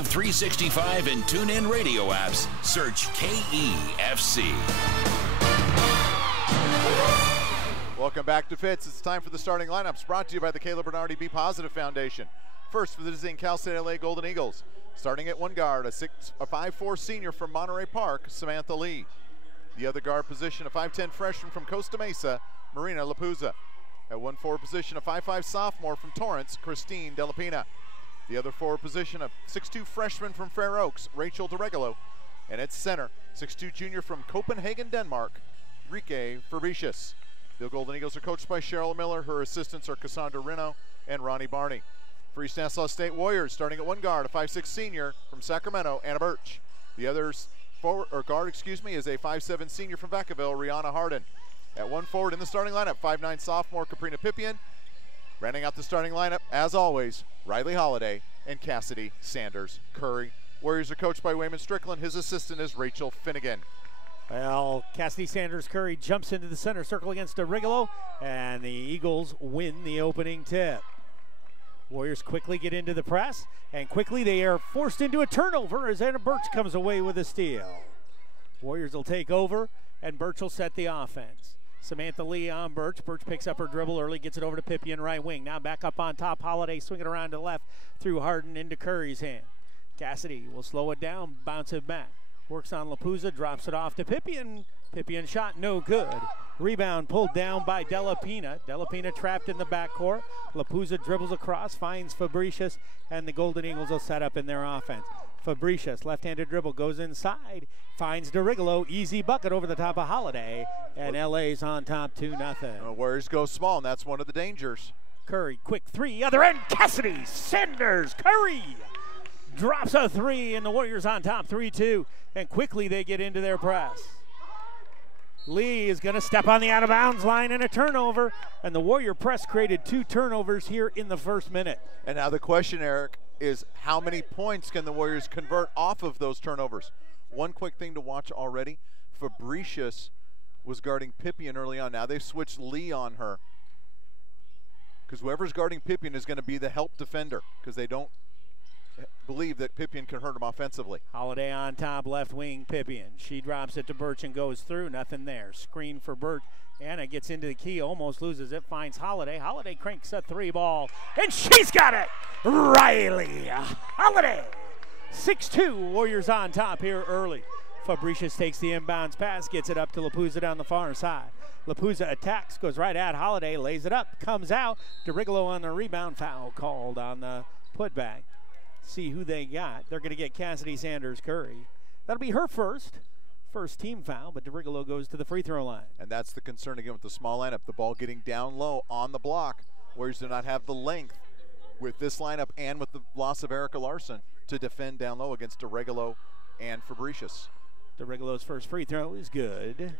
Live 365 and TuneIn radio apps. Search KEFC. Welcome back to Fitz. It's time for the starting lineups, brought to you by the Caleb Bernardi Be Positive Foundation. First for the visiting Cal State LA Golden Eagles. Starting at one guard, a 5'4" senior from Monterey Park, Samantha Lee. The other guard position, a 5'10" freshman from Costa Mesa, Marina Lapuza. At 1 forward position, a 5'5" sophomore from Torrance, Christine Delapina. The other forward position, a 6'2" freshman from Fair Oaks, Rachel DeRegolo. And at center, 6'2" junior from Copenhagen, Denmark, Rike Fabricius. The Golden Eagles are coached by Cheryl Miller. Her assistants are Cassandra Reno and Ronnie Barney. For East Nassau State Warriors, starting at one guard, a 5'6" senior from Sacramento, Anna Burch. The other guard is a 5'7" senior from Vacaville, Rihanna Harden. At one forward in the starting lineup, 5'9" sophomore Caprina Pippian. Rounding out the starting lineup, as always, Riley Holiday and Cassidy Sanders Curry. Warriors are coached by Wayman Strickland. His assistant is Rachel Finnegan. Well, Cassidy Sanders Curry jumps into the center circle against DeRigolo, and the Eagles win the opening tip. Warriors quickly get into the press, and quickly they are forced into a turnover as Anna Burch comes away with a steal. Warriors will take over, and Burch will set the offense. Samantha Lee on Burch. Burch picks up her dribble early, gets it over to Pippian right wing. Now back up on top. Holiday swinging around to left through Harden into Curry's hand. Cassidy will slow it down, bounce it back. Works on Lapuza, drops it off to Pippian. Pippian shot no good. Rebound pulled down by Delapina. Delapina trapped in the backcourt. Lapuza dribbles across, finds Fabricius, and the Golden Eagles will set up in their offense. Fabricius, left-handed dribble, goes inside, finds DeRigolo, easy bucket over the top of Holiday, and LA's on top 2-0. Warriors go small, and that's one of the dangers. Curry, quick three, other end, Cassidy Sanders Curry drops a three, and the Warriors on top 3-2, and quickly they get into their press. Lee is going to step on the out-of-bounds line and a turnover, and the Warrior press created 2 turnovers here in the first minute. And now the question, Eric, is how many points can the Warriors convert off of those turnovers? One quick thing to watch already, Fabricius was guarding Pippian early on. Now they've switched Lee on her, because whoever's guarding Pippian is going to be the help defender, because they don't believe that Pippian can hurt him offensively. Holiday on top, left wing, Pippian. She drops it to Burch and goes through, nothing there. Screen for Burch. Anna gets into the key, almost loses it, finds Holiday. Holiday cranks a 3 ball, and she's got it! Riley Holiday! 6-2, Warriors on top here early. Fabricius takes the inbounds pass, gets it up to Lapuza down the far side. Lapuza attacks, goes right at Holiday, lays it up, comes out. DeRigolo on the rebound, foul called on the putback. See who they got. They're going to get Cassidy Sanders Curry. That'll be her first team foul, but DeRigolo goes to the free throw line. And that's the concern again with the small lineup. The ball getting down low on the block. Warriors do not have the length with this lineup and with the loss of Erica Larson to defend down low against DeRigolo and Fabricius. DeRigolo's first free throw is good.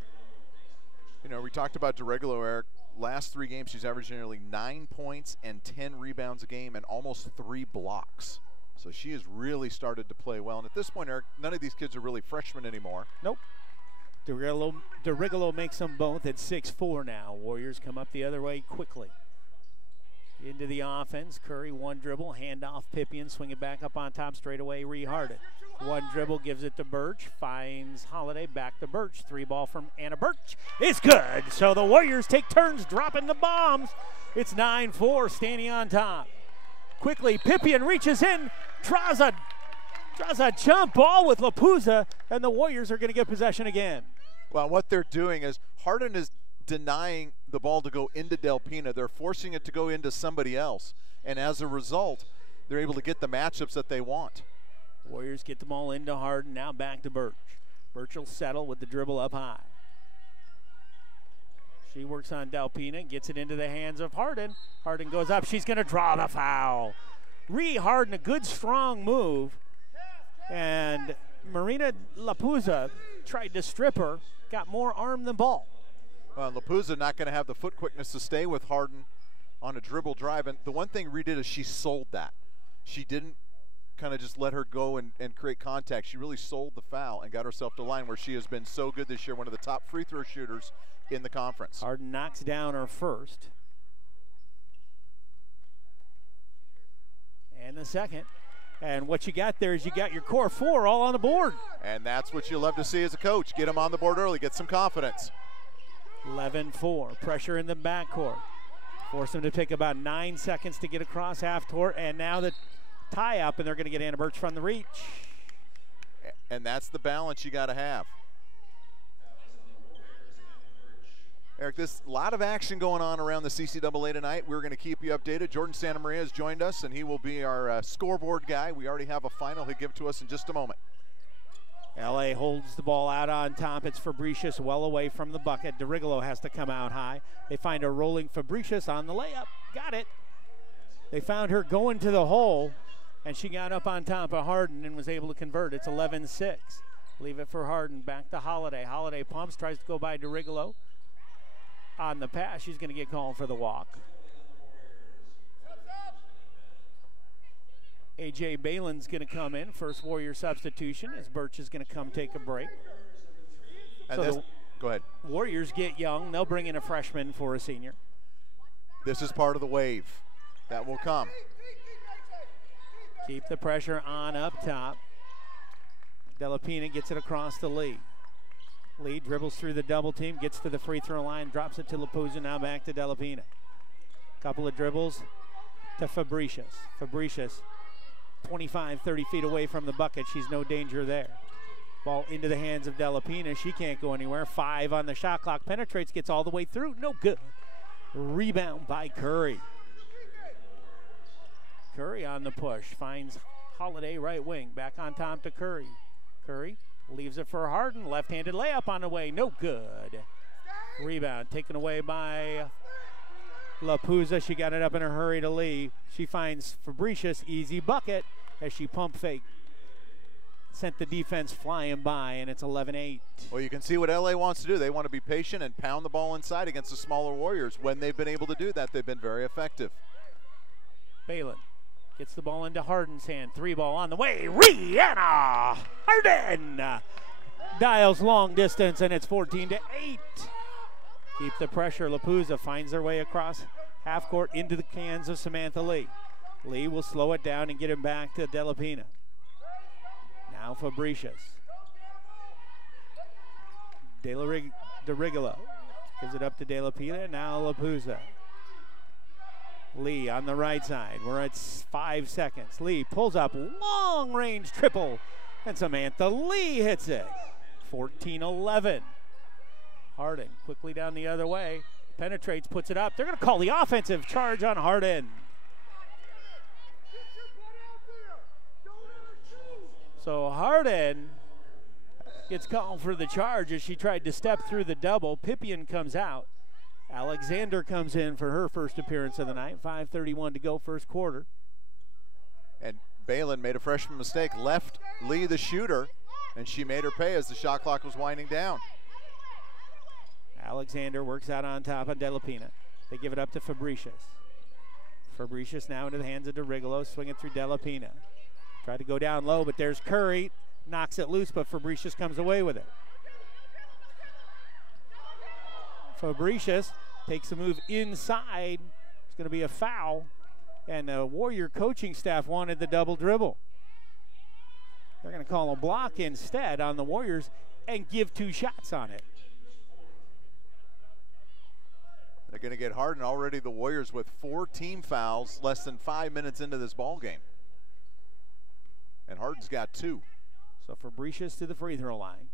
You know, we talked about DeRigolo, Eric. Last 3 games, she's averaging nearly 9 points and 10 rebounds a game and almost 3 blocks. So she has really started to play well. And at this point, Eric, none of these kids are really freshmen anymore. Nope. DeRigolo makes them both at 6'4" now. Warriors come up the other way quickly. Into the offense. Curry, one dribble, handoff, Pippian, swing it back up on top, straight away, Harden. One dribble, gives it to Burch, finds Holiday, back to Burch. 3 ball from Anna Burch. It's good. So the Warriors take turns dropping the bombs. It's 9-4, standing on top. Quickly, Pippian reaches in, draws a jump ball with Lapuza, and the Warriors are going to get possession again. Well, what they're doing is Harden is denying the ball to go into Delpina. They're forcing it to go into somebody else, and as a result, they're able to get the matchups that they want. Warriors get the ball into Harden, now back to Burch. Burch will settle with the dribble up high. She works on Delpina, gets it into the hands of Harden. Harden goes up, she's going to draw the foul. Harden, a good strong move. And Marina Lapuza tried to strip her, got more arm than ball. Lapuza not going to have the foot quickness to stay with Harden on a dribble drive. And the one thing Reed did is she sold that. She didn't kind of just let her go and create contact. She really sold the foul and got herself to the line where she has been so good this year, one of the top free throw shooters in the conference. Harden knocks down her first. And the second. And what you got there is you got your core four all on the board. And that's what you love to see as a coach. Get them on the board early, get some confidence. 11-4, pressure in the backcourt. Force them to take about 9 seconds to get across half court, and now the tie up, and they're going to get Anna Burch from the reach. And that's the balance you got to have. Eric, there's a lot of action going on around the CCAA tonight. We're going to keep you updated. Jordan Santa Maria has joined us, and he will be our scoreboard guy. We already have a final he'll give to us in just a moment. LA holds the ball out on top. It's Fabricius well away from the bucket. DeRigolo has to come out high. They find a rolling Fabricius on the layup. Got it. They found her going to the hole, and she got up on top of Harden and was able to convert. It's 11-6. Leave it for Harden. Back to Holiday. Holiday pumps, tries to go by DeRigolo. On the pass, she's going to get called for the walk. A.J. Balin's going to come in. First Warrior substitution as Burch is going to come take a break. And so go ahead. Warriors get young. They'll bring in a freshman for a senior. This is part of the wave that will come. Keep the pressure on up top. Delapina gets it across to Lee. Lee dribbles through the double team, gets to the free throw line, drops it to Lapuza, now back to Delapina. Couple of dribbles to Fabricius. Fabricius, 25, 30 feet away from the bucket. She's no danger there. Ball into the hands of Delapina. She can't go anywhere. 5 on the shot clock. Penetrates, gets all the way through. No good. Rebound by Curry. Curry on the push. Finds Holiday right wing. Back on top to Curry. Curry leaves it for Harden. Left-handed layup on the way. No good. Rebound taken away by Lapuza. She got it up in a hurry to Lee. She finds Fabricius. Easy bucket as she pump fake. Sent the defense flying by, and it's 11-8. Well, you can see what LA wants to do. They want to be patient and pound the ball inside against the smaller Warriors. When they've been able to do that, they've been very effective. Balin gets the ball into Harden's hand. 3 ball on the way. Rihanna Harden dials long distance, and it's 14-8. Keep the pressure. Lapuza finds their way across half court into the hands of Samantha Lee. Lee will slow it down and get him back to Delapina. Now Fabricius. DeRigolo gives it up to Delapina. Now Lapuza. Lee on the right side. We're at 5 seconds. Lee pulls up, long range triple, and Samantha Lee hits it. 14-11. Harden quickly down the other way. Penetrates, puts it up. They're going to call the offensive charge on Harden. So Harden gets called for the charge as she tried to step through the double. Pippian comes out. Alexander comes in for her first appearance of the night. 5:31 to go, first quarter. And Balin made a freshman mistake, left Lee the shooter, and she made her pay as the shot clock was winding down. Alexander works out on top of Delapina. They give it up to Fabricius. Fabricius now into the hands of DeRigolo, swinging through Delapina. Tried to go down low, but there's Curry. Knocks it loose, but Fabricius comes away with it. Fabricius takes a move inside. It's going to be a foul. And the Warrior coaching staff wanted the double dribble. They're going to call a block instead on the Warriors and give 2 shots on it. They're going to get Harden. Already the Warriors with 4 team fouls less than 5 minutes into this ball game. And Harden's got 2. So Fabricius to the free throw line.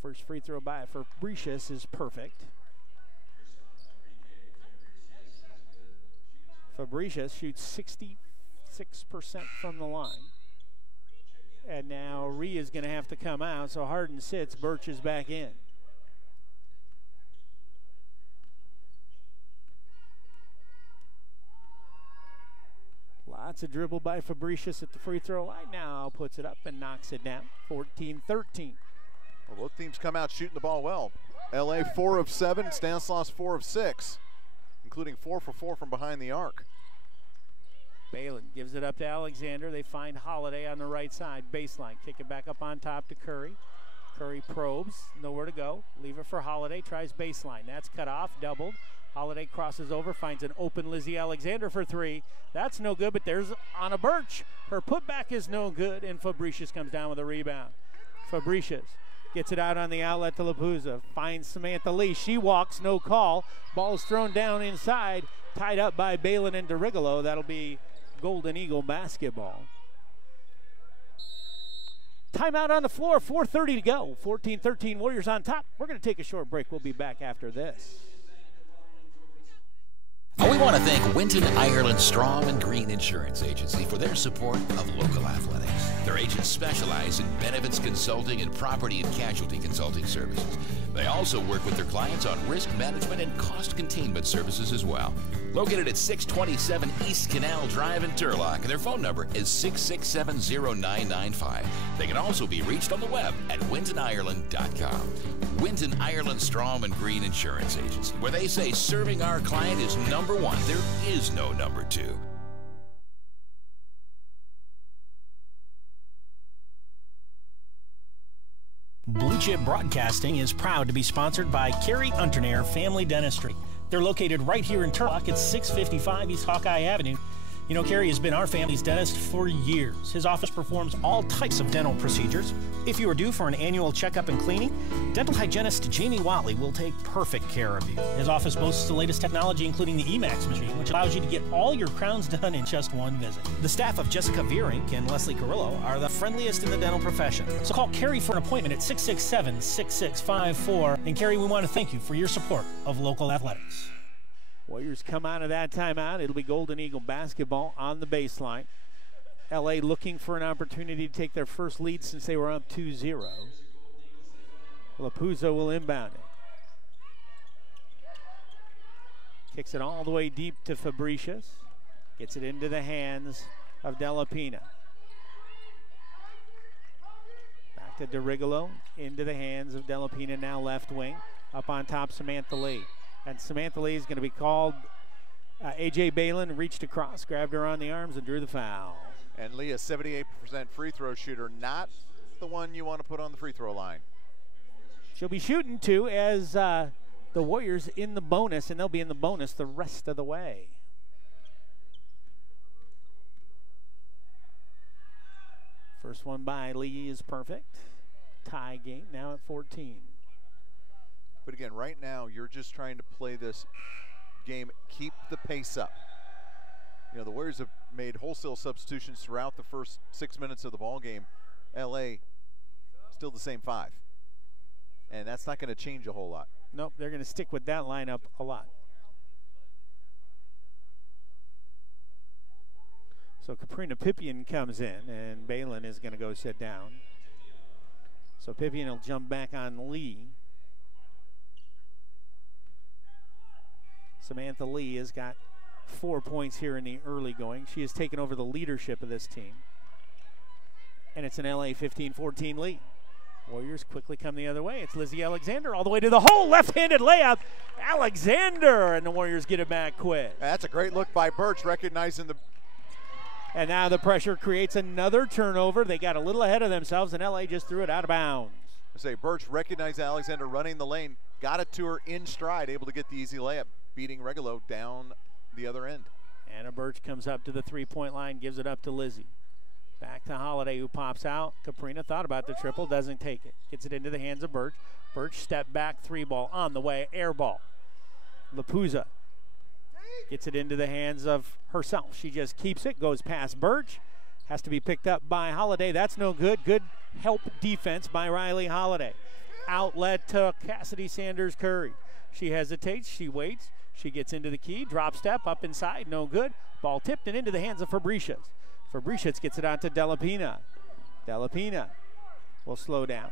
First free throw by Fabricius is perfect. Fabricius shoots 66% from the line. And now Rhea is going to have to come out, so Harden sits, Burch is back in. Lots of dribble by Fabricius at the free throw line. Now puts it up and knocks it down. 14-13. Well, both teams come out shooting the ball well. LA 4 of 7, Stanislaus 4 of 6, including 4 for 4 from behind the arc. Balin gives it up to Alexander. They find Holiday on the right side. Baseline. Kick it back up on top to Curry. Curry probes. Nowhere to go. Leave it for Holiday. Tries baseline. That's cut off. Doubled. Holiday crosses over, finds an open Lizzie Alexander for three. That's no good, but there's Anna Burch. Her putback is no good, and Fabricius comes down with a rebound. Fabricius gets it out on the outlet to Lapuza. Finds Samantha Lee. She walks, no call. Ball is thrown down inside, tied up by Balin and DeRigolo. That'll be Golden Eagle basketball. Timeout on the floor, 4:30 to go. 14-13 Warriors on top. We're going to take a short break. We'll be back after this. We want to thank Winton, Ireland Strom and Green Insurance Agency for their support of local athletics. Their agents specialize in benefits consulting and property and casualty consulting services. They also work with their clients on risk management and cost containment services as well. Located at 627 East Canal Drive in Turlock, and their phone number is 667-0995. They can also be reached on the web at WintonIreland.com. Winton, Ireland Strom and Green Insurance Agency, where they say serving our client is number one. There is no number two. Blue Chip Broadcasting is proud to be sponsored by Carrie Unternair Family Dentistry. They're located right here in Turlock at 655 East Hawkeye Avenue. You know, Carrie has been our family's dentist for years. His office performs all types of dental procedures. If you are due for an annual checkup and cleaning, dental hygienist Jamie Watley will take perfect care of you. His office boasts the latest technology, including the EMAX machine, which allows you to get all your crowns done in just one visit. The staff of Jessica Veerink and Leslie Carrillo are the friendliest in the dental profession. So call Carrie for an appointment at 667-6654. And Carrie, we want to thank you for your support of local athletics. Warriors come out of that timeout. It'll be Golden Eagle basketball on the baseline. LA looking for an opportunity to take their first lead since they were up 2-0. Lapuza will inbound it. Kicks it all the way deep to Fabricius. Gets it into the hands of Della Pina. Back to DeRigolo. Into the hands of Della Pina, now left wing. Up on top, Samantha Lee. And Samantha Lee is going to be called. A.J. Balin reached across, grabbed her on the arms, and drew the foul. And Lee, a 78% free throw shooter, not the one you want to put on the free throw line. She'll be shooting, too, as the Warriors in the bonus, and they'll be in the bonus the rest of the way. First one by Lee is perfect. Tie game now at 14. But again, right now, you're just trying to play this game, keep the pace up. You know, the Warriors have made wholesale substitutions throughout the first 6 minutes of the ball game. LA, still the same 5. And that's not going to change a whole lot. Nope, they're going to stick with that lineup a lot. So Caprina Pippian comes in, and Balin is going to go sit down. So Pippian will jump back on Lee. Samantha Lee has got 4 points here in the early going. She has taken over the leadership of this team. And it's an LA 15-14 lead. Warriors quickly come the other way. It's Lizzie Alexander all the way to the hole. Left-handed layup. Alexander, and the Warriors get it back quick. That's a great look by Burch, recognizing the... And now the pressure creates another turnover. They got a little ahead of themselves, and LA just threw it out of bounds. I say Burch recognized Alexander running the lane, got it to her in stride, able to get the easy layup, beating Regalo down the other end. Anna Burch comes up to the three-point line, gives it up to Lizzie. Back to Holiday, who pops out. Caprina thought about the triple, doesn't take it. Gets it into the hands of Burch. Burch step back, 3-ball on the way, air ball. Lapuza gets it into the hands of herself. She just keeps it, goes past Burch. Has to be picked up by Holiday. That's no good. Good help defense by Riley Holiday. Outlet to Cassidy Sanders Curry. She hesitates, she waits. She gets into the key, drop step, up inside, no good. Ball tipped and into the hands of Fabricius. Fabricius gets it out to Della Pina. Della Pina will slow down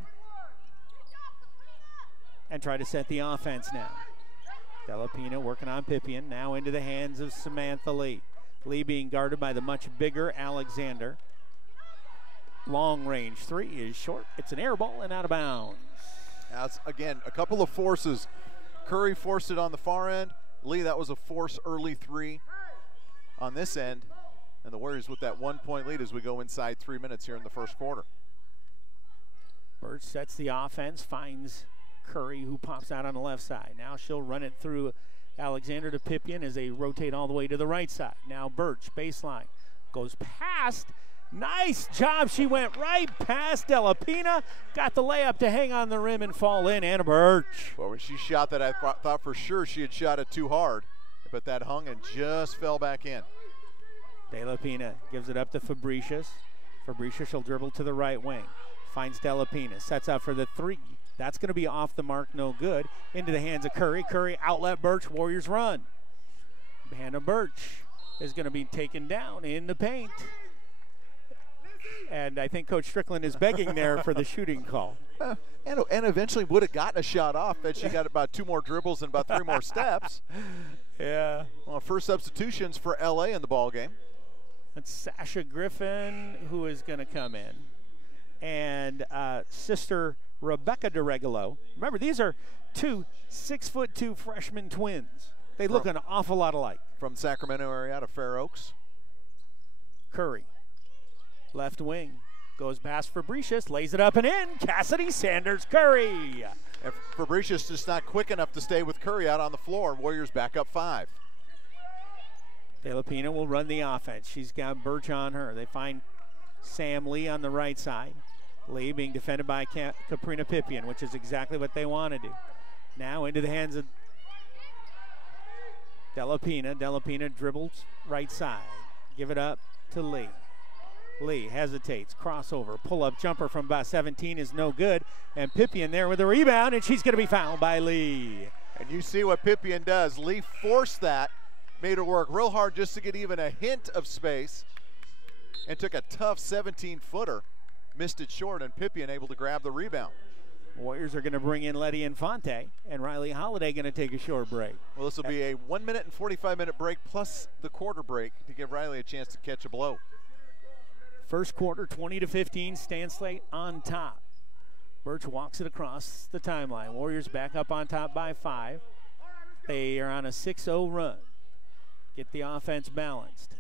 and try to set the offense now. Della Pina working on Pippian, now into the hands of Samantha Lee. Lee being guarded by the much bigger Alexander. Long range three is short. It's an air ball and out of bounds. That's, again, a couple of forces. Curry forced it on the far end. Lee, that was a force early three on this end. And the Warriors with that 1-point lead as we go inside 3 minutes here in the first quarter. Burch sets the offense, finds Curry, who pops out on the left side. Now she'll run it through Alexander to Pipien as they rotate all the way to the right side. Now Burch, baseline, goes past. Nice job. She went right past Della Pina. Got the layup to hang on the rim and fall in. Anna Burch. Well, when she shot that, I thought for sure she had shot it too hard, but that hung and just fell back in. Della Pina gives it up to Fabricius. Fabricius will dribble to the right wing. Finds Della Pina. Sets up for the three. That's going to be off the mark, no good. Into the hands of Curry. Curry outlet Burch. Warriors run. Hannah Burch is going to be taken down in the paint. And I think Coach Strickland is begging there for the shooting call. And eventually would have gotten a shot off, but she got about 2 more dribbles and about 3 more steps. Yeah. Well, first substitutions for LA in the ball game. That's Sasha Griffin, who is going to come in. And sister Rebecca DeRegolo. Remember, these are 2 6'2" freshman twins. They look an awful lot alike. From Sacramento area out of Fair Oaks. Curry, left wing, goes past Fabricius, lays it up and in. Cassidy Sanders Curry. And Fabricius just not quick enough to stay with Curry out on the floor. Warriors back up 5. De La Pina will run the offense. She's got Burch on her. They find Sam Lee on the right side. Lee being defended by Caprina Pipien, which is exactly what they want to do. Now into the hands of De La Pina. De La Pina dribbles right side. Give it up to Lee. Lee hesitates, crossover, pull-up jumper from about 17 is no good, and Pipien there with a rebound, and she's going to be fouled by Lee. And you see what Pipien does. Lee forced that, made her work real hard just to get even a hint of space, and took a tough 17-footer, missed it short, and Pipien able to grab the rebound. Warriors are going to bring in Letty Infante, and Riley Holiday going to take a short break. Well, this will be a 1 minute and 45-minute break plus the quarter break to give Riley a chance to catch a blow. First quarter, 20-15, Stan Slate on top. Burch walks it across the timeline. Warriors back up on top by 5. They are on a 6-0 run. Get the offense balanced.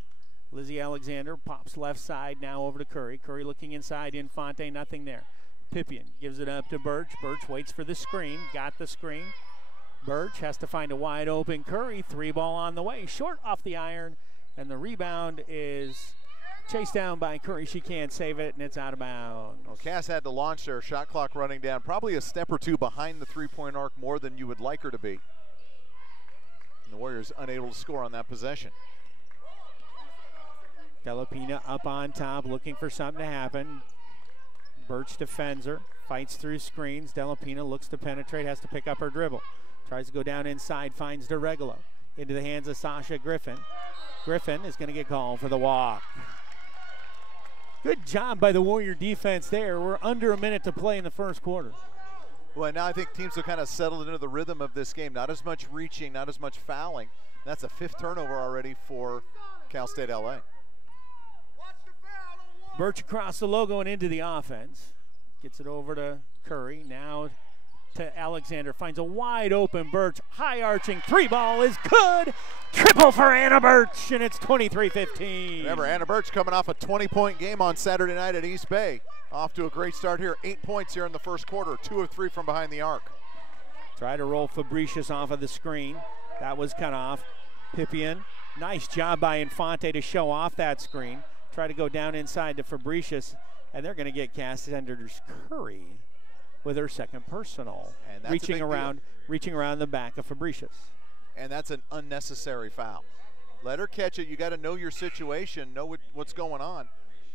Lizzie Alexander pops left side now over to Curry. Curry looking inside, Infante, nothing there. Pipien gives it up to Burch. Burch waits for the screen, got the screen. Burch has to find a wide open Curry. 3-ball on the way, short off the iron, and the rebound is chased down by Curry. She can't save it, and it's out of bounds. Well, Cass had to launch there. Shot clock running down. Probably a step or two behind the three-point arc more than you would like her to be. And the Warriors unable to score on that possession. Della Pina up on top, looking for something to happen. Burch defends her, fights through screens. Della Pina looks to penetrate, has to pick up her dribble. Tries to go down inside, finds DeRegolo. Into the hands of Sasha Griffin. Griffin is going to get called for the walk. Good job by the Warrior defense there. We're under a minute to play in the first quarter. Well, now I think teams have kind of settled into the rhythm of this game. Not as much reaching, not as much fouling. That's a 5th turnover already for Cal State LA. Burch across the logo and into the offense. Gets it over to Curry. Now to Alexander. Finds a wide open Burch. High arching 3-ball is good. Triple for Anna Burch, and it's 23-15. Remember, Anna Burch coming off a 20-point game on Saturday night at East Bay. Off to a great start here. 8 points here in the first quarter. 2 of 3 from behind the arc. Try to roll Fabricius off of the screen. That was cut off. Pipien. Nice job by Infante to show off that screen. Try to go down inside to Fabricius, and they're going to get Cassidy Sanders Curry with her second personal. And that's reaching around the back of Fabricius. And that's an unnecessary foul. Let her catch it. You got to know your situation, know what's going on.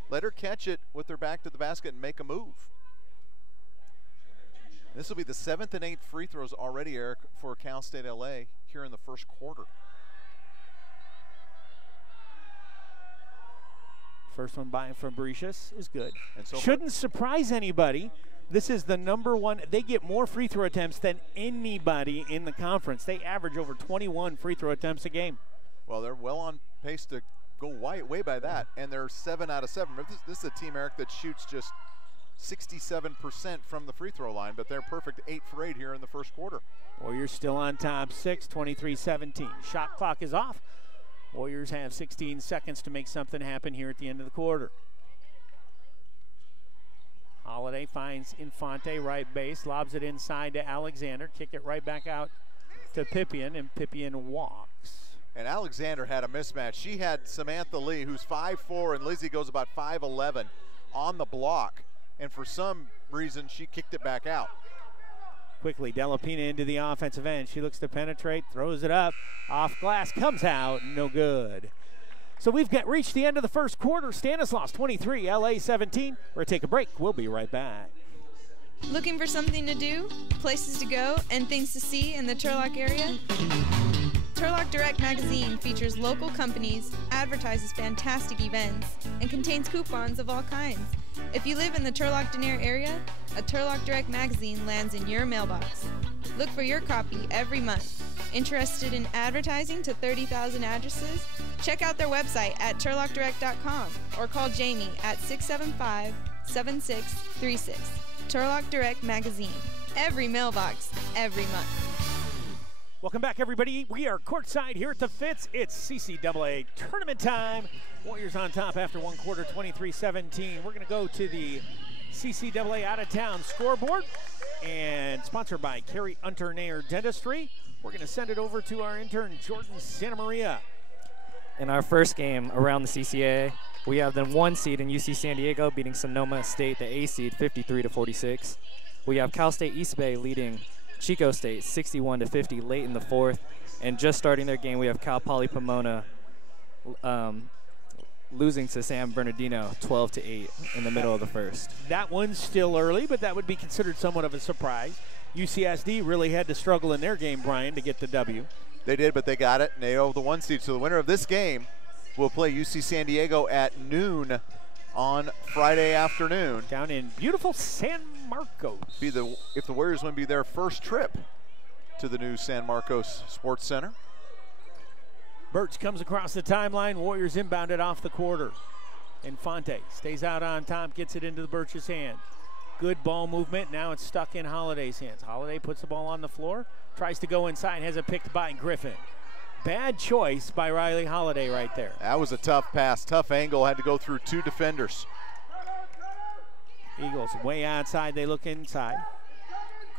Let her catch it with her back to the basket and make a move. This will be the 7th and 8th free throws already, Eric, for Cal State LA here in the first quarter. First one by Fabricius is good. And so shouldn't surprise anybody. This is the number one. They get more free throw attempts than anybody in the conference. They average over 21 free throw attempts a game. Well, they're well on pace to go way by that, and they're 7 out of 7. This is a team, Eric, that shoots just 67% from the free throw line, but they're perfect 8 for 8 here in the first quarter. Warriors still on top 6, 23-17. Shot clock is off. Warriors have 16 seconds to make something happen here at the end of the quarter. Holiday finds Infante right base, lobs it inside to Alexander, kick it right back out to Pippian, and Pippian walks. And Alexander had a mismatch. She had Samantha Lee, who's 5'4", and Lizzie goes about 5'11", on the block. And for some reason, she kicked it back out. Quickly, Delapina into the offensive end. She looks to penetrate, throws it up, off glass, comes out, no good. So we've reached the end of the first quarter. Stanislaus 23, LA 17. We're going to take a break. We'll be right back. Looking for something to do, places to go, and things to see in the Turlock area? Turlock Direct magazine features local companies, advertises fantastic events, and contains coupons of all kinds. If you live in the Turlock-Denair area, a Turlock Direct magazine lands in your mailbox. Look for your copy every month. Interested in advertising to 30,000 addresses? Check out their website at turlockdirect.com or call Jamie at 675-7636. Turlock Direct magazine. Every mailbox, every month. Welcome back, everybody. We are courtside here at the Fitz. It's CCAA tournament time. Warriors on top after one quarter, 23-17. We're going to go to the CCAA out-of-town scoreboard, and sponsored by Carrie Unternair Dentistry. We're going to send it over to our intern, Jordan Santa Maria. In our first game around the CCAA, we have the 1 seed in UC San Diego beating Sonoma State, the A seed, 53-46. We have Cal State East Bay leading Chico State 61-50 late in the fourth, and just starting their game, we have Cal Poly Pomona losing to San Bernardino 12-8 in the middle of the first. That one's still early, but that would be considered somewhat of a surprise. UCSD really had to struggle in their game, Brian, to get the W. They did, but they got it, and they owe the 1 seed. So the winner of this game will play UC San Diego at noon on Friday afternoon. Down in beautiful San Marcos. If the Warriors win, be their first trip to the new San Marcos Sports Center. Burch comes across the timeline. Warriors inbounded off the quarter. Infante stays out on top, gets it into the Burch's hand. Good ball movement. Now it's stuck in Holiday's hands. Holiday puts the ball on the floor, tries to go inside, has it picked by Griffin. Bad choice by Riley Holiday right there. That was a tough pass, tough angle, had to go through 2 defenders. Eagles way outside, they look inside.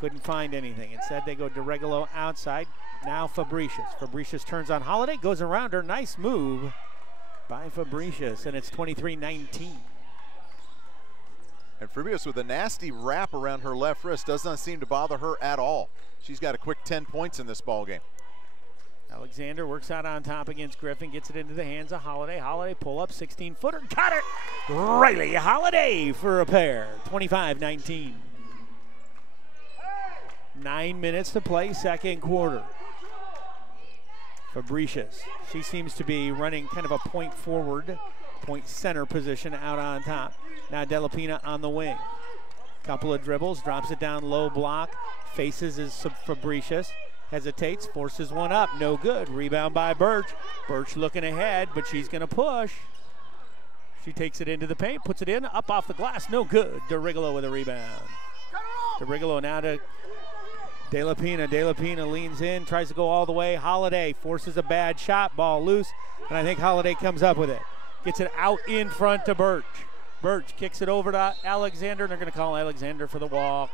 Couldn't find anything. Instead, they go DeRegolo outside. Now Fabricius. Fabricius turns on Holiday, goes around her. Nice move by Fabricius, and it's 23-19. And Fabricius with a nasty wrap around her left wrist does not seem to bother her at all. She's got a quick 10 points in this ball game. Alexander works out on top against Griffin, gets it into the hands of Holiday. Holiday pull up, 16-footer, got it! Riley Holiday for a pair, 25-19. 9 minutes to play, second quarter. Fabricius, she seems to be running kind of a point forward, point center position out on top. Now Delapina on the wing. Couple of dribbles, drops it down low block, faces is Fabricius. Hesitates, forces one up, no good. Rebound by Burch. Burch looking ahead, but she's going to push. She takes it into the paint, puts it in, up off the glass, no good. DeRigolo with a rebound. DeRigolo now to Delapina. Delapina leans in, tries to go all the way. Holiday forces a bad shot, ball loose, and I think Holiday comes up with it. Gets it out in front to Burch. Burch kicks it over to Alexander, and they're going to call Alexander for the walk.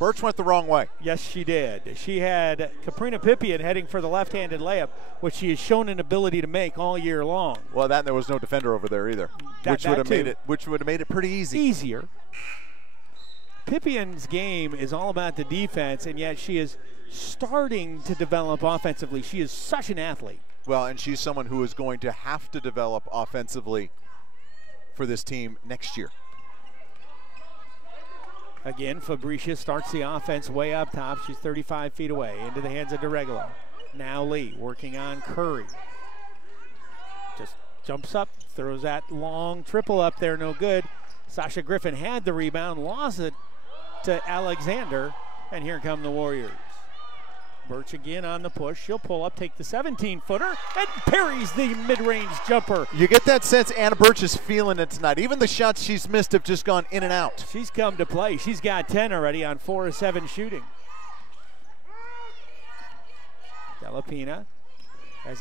Burch went the wrong way. Yes, she did. She had Caprina Pippian heading for the left-handed layup, which she has shown an ability to make all year long. Well, that and there was no defender over there either, which would have made it pretty easy. Easier. Pippian's game is all about the defense, and yet she is starting to develop offensively. She is such an athlete. Well, and she's someone who is going to have to develop offensively for this team next year. Again, Fabricius starts the offense way up top. She's 35 feet away, into the hands of DeRegolo. Now Lee working on Curry. Just jumps up, throws that long triple up there, no good. Sasha Griffin had the rebound, lost it to Alexander, and here come the Warriors. Burch again on the push. She'll pull up, take the 17-footer, and parries the mid-range jumper. You get that sense Anna Burch is feeling it tonight. Even the shots she's missed have just gone in and out. She's come to play. She's got 10 already on 4 of 7 shooting. Delapina, as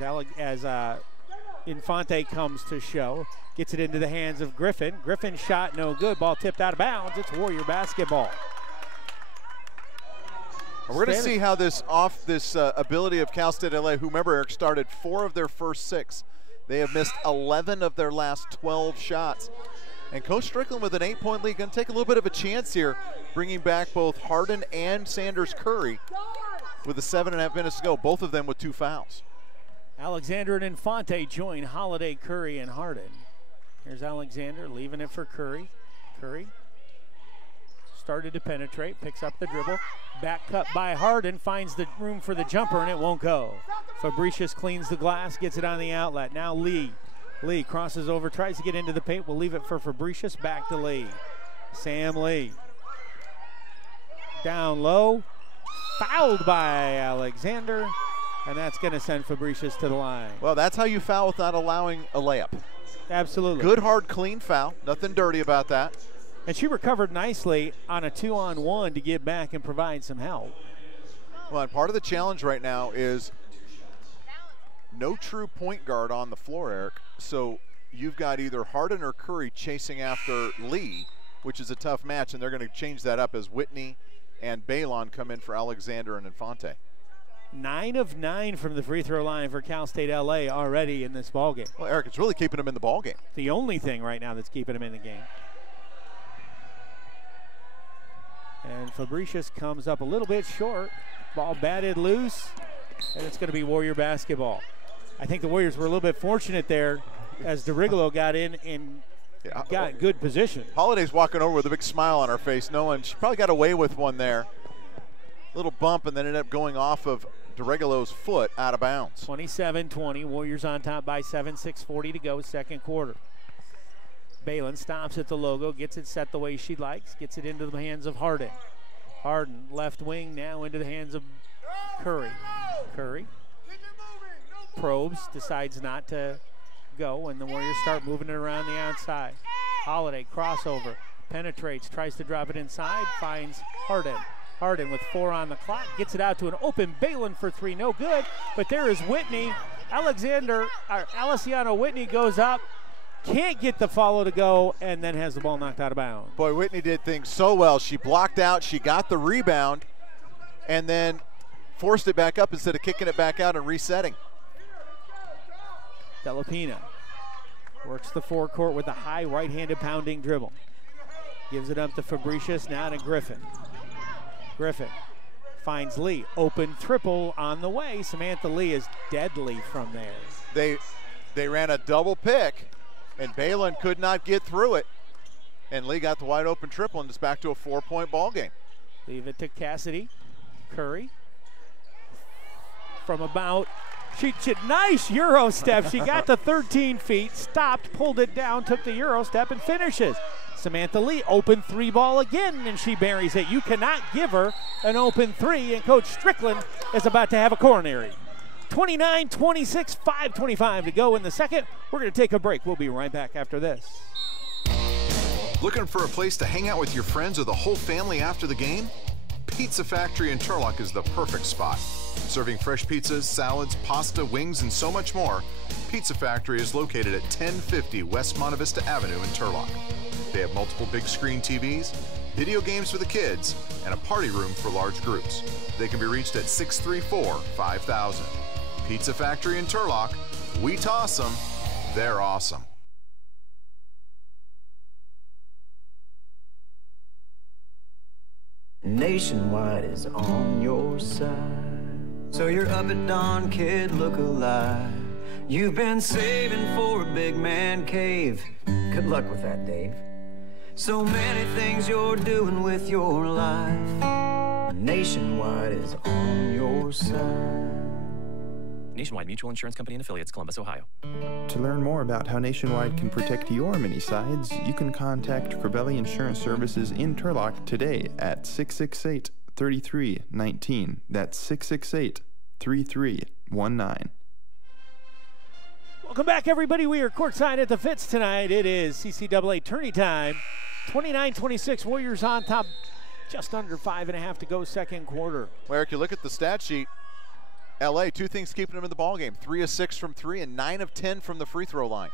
Infante comes to show, gets it into the hands of Griffin. Griffin shot no good. Ball tipped out of bounds. It's Warrior basketball. We're going to see how this ability of Cal State LA, who remember Eric started 4 of their first 6. They have missed 11 of their last 12 shots. And Coach Strickland with an 8-point lead, going to take a little bit of a chance here, bringing back both Harden and Sanders Curry with 7.5 minutes to go, both of them with 2 fouls. Alexander and Infante join Holiday, Curry, and Harden. Here's Alexander leaving it for Curry. Curry started to penetrate, picks up the dribble. Back cut by Harden, finds the room for the jumper, and it won't go. Fabricius cleans the glass, gets it on the outlet. Now Lee. Lee crosses over, tries to get into the paint. We'll leave it for Fabricius. Back to Lee. Sam Lee. Down low. Fouled by Alexander. And that's going to send Fabricius to the line. Well, that's how you foul without allowing a layup. Absolutely. Good, hard, clean foul. Nothing dirty about that. And she recovered nicely on a 2-on-1 to get back and provide some help. Well, and part of the challenge right now is no true point guard on the floor, Eric. So you've got either Harden or Curry chasing after Lee, which is a tough match, and they're going to change that up as Whitney and Balon come in for Alexander and Infante. 9 of 9 from the free throw line for Cal State LA already in this ballgame. Well, Eric, it's really keeping them in the ballgame. The only thing right now that's keeping them in the game. And Fabricius comes up a little bit short. Ball batted loose, and it's going to be Warrior basketball. I think the Warriors were a little bit fortunate there as DeRigolo got in and got good position. Holiday's walking over with a big smile on her face, knowing she probably got away with one there. Little bump, and then ended up going off of DeRigolo's foot out of bounds. 27-20, Warriors on top by 7, 6:40 to go, second quarter. Balin stops at the logo, gets it set the way she likes, gets it into the hands of Harden. Harden, left wing, now into the hands of Curry. Curry probes, decides not to go, and the Warriors start moving it around the outside. Holiday, crossover, penetrates, tries to drop it inside, finds Harden. Harden with 4 on the clock, gets it out to an open Balin for 3, no good, but there is Whitney. Alessiano Whitney goes up, can't get the follow to go, and then has the ball knocked out of bounds. Boy, Whitney did things so well. She blocked out, she got the rebound, and then forced it back up instead of kicking it back out and resetting. Delapina works the forecourt with a high right-handed pounding dribble. Gives it up to Fabricius, now to Griffin. Griffin finds Lee. Open triple on the way. Samantha Lee is deadly from there. They ran a double pick, and Balin could not get through it. And Lee got the wide open triple, and it's back to a 4-point ball game. Leave it to Cassidy. Curry. From about, nice Euro step. She got to 13 feet, stopped, pulled it down, took the Euro step, and finishes. Samantha Lee, open 3 ball again, and she buries it. You cannot give her an open 3, and Coach Strickland is about to have a coronary. 29-26, 5:25 to go in the second. We're going to take a break. We'll be right back after this. Looking for a place to hang out with your friends or the whole family after the game? Pizza Factory in Turlock is the perfect spot. Serving fresh pizzas, salads, pasta, wings, and so much more, Pizza Factory is located at 1050 West Monte Vista Avenue in Turlock. They have multiple big screen TVs, video games for the kids, and a party room for large groups. They can be reached at 634-5000. Pizza Factory in Turlock. We toss them, they're awesome. Nationwide is on your side. So you're up at dawn, kid, look alive. You've been saving for a big man cave. Good luck with that, Dave. So many things you're doing with your life. Nationwide is on your side. Nationwide Mutual Insurance Company and Affiliates, Columbus, Ohio. To learn more about how Nationwide can protect your mini-sides, you can contact Crivelli Insurance Services in Turlock today at 668-3319. That's 668-3319. Welcome back, everybody. We are courtside at the Fitz tonight. It is CCAA tourney time. 29-26, Warriors on top. Just under 5.5 to go, second quarter. Well, Eric, you look at the stat sheet. LA, 2 things keeping them in the ballgame. 3 of 6 from 3 and 9 of 10 from the free throw line.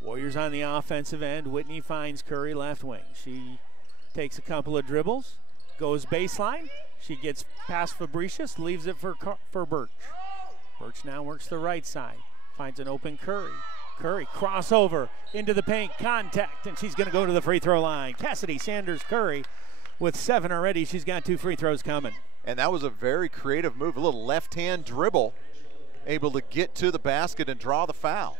Warriors on the offensive end. Whitney finds Curry left wing. She takes a couple of dribbles, goes baseline, She gets past Fabricius, leaves it for Burch. Burch now works the right side, finds an open Curry. Curry crossover into the paint, contact, and she's going to go to the free throw line. Cassidy Sanders Curry with 7 already. She's got 2 free throws coming. And that was a very creative move, a little left-hand dribble, able to get to the basket and draw the foul.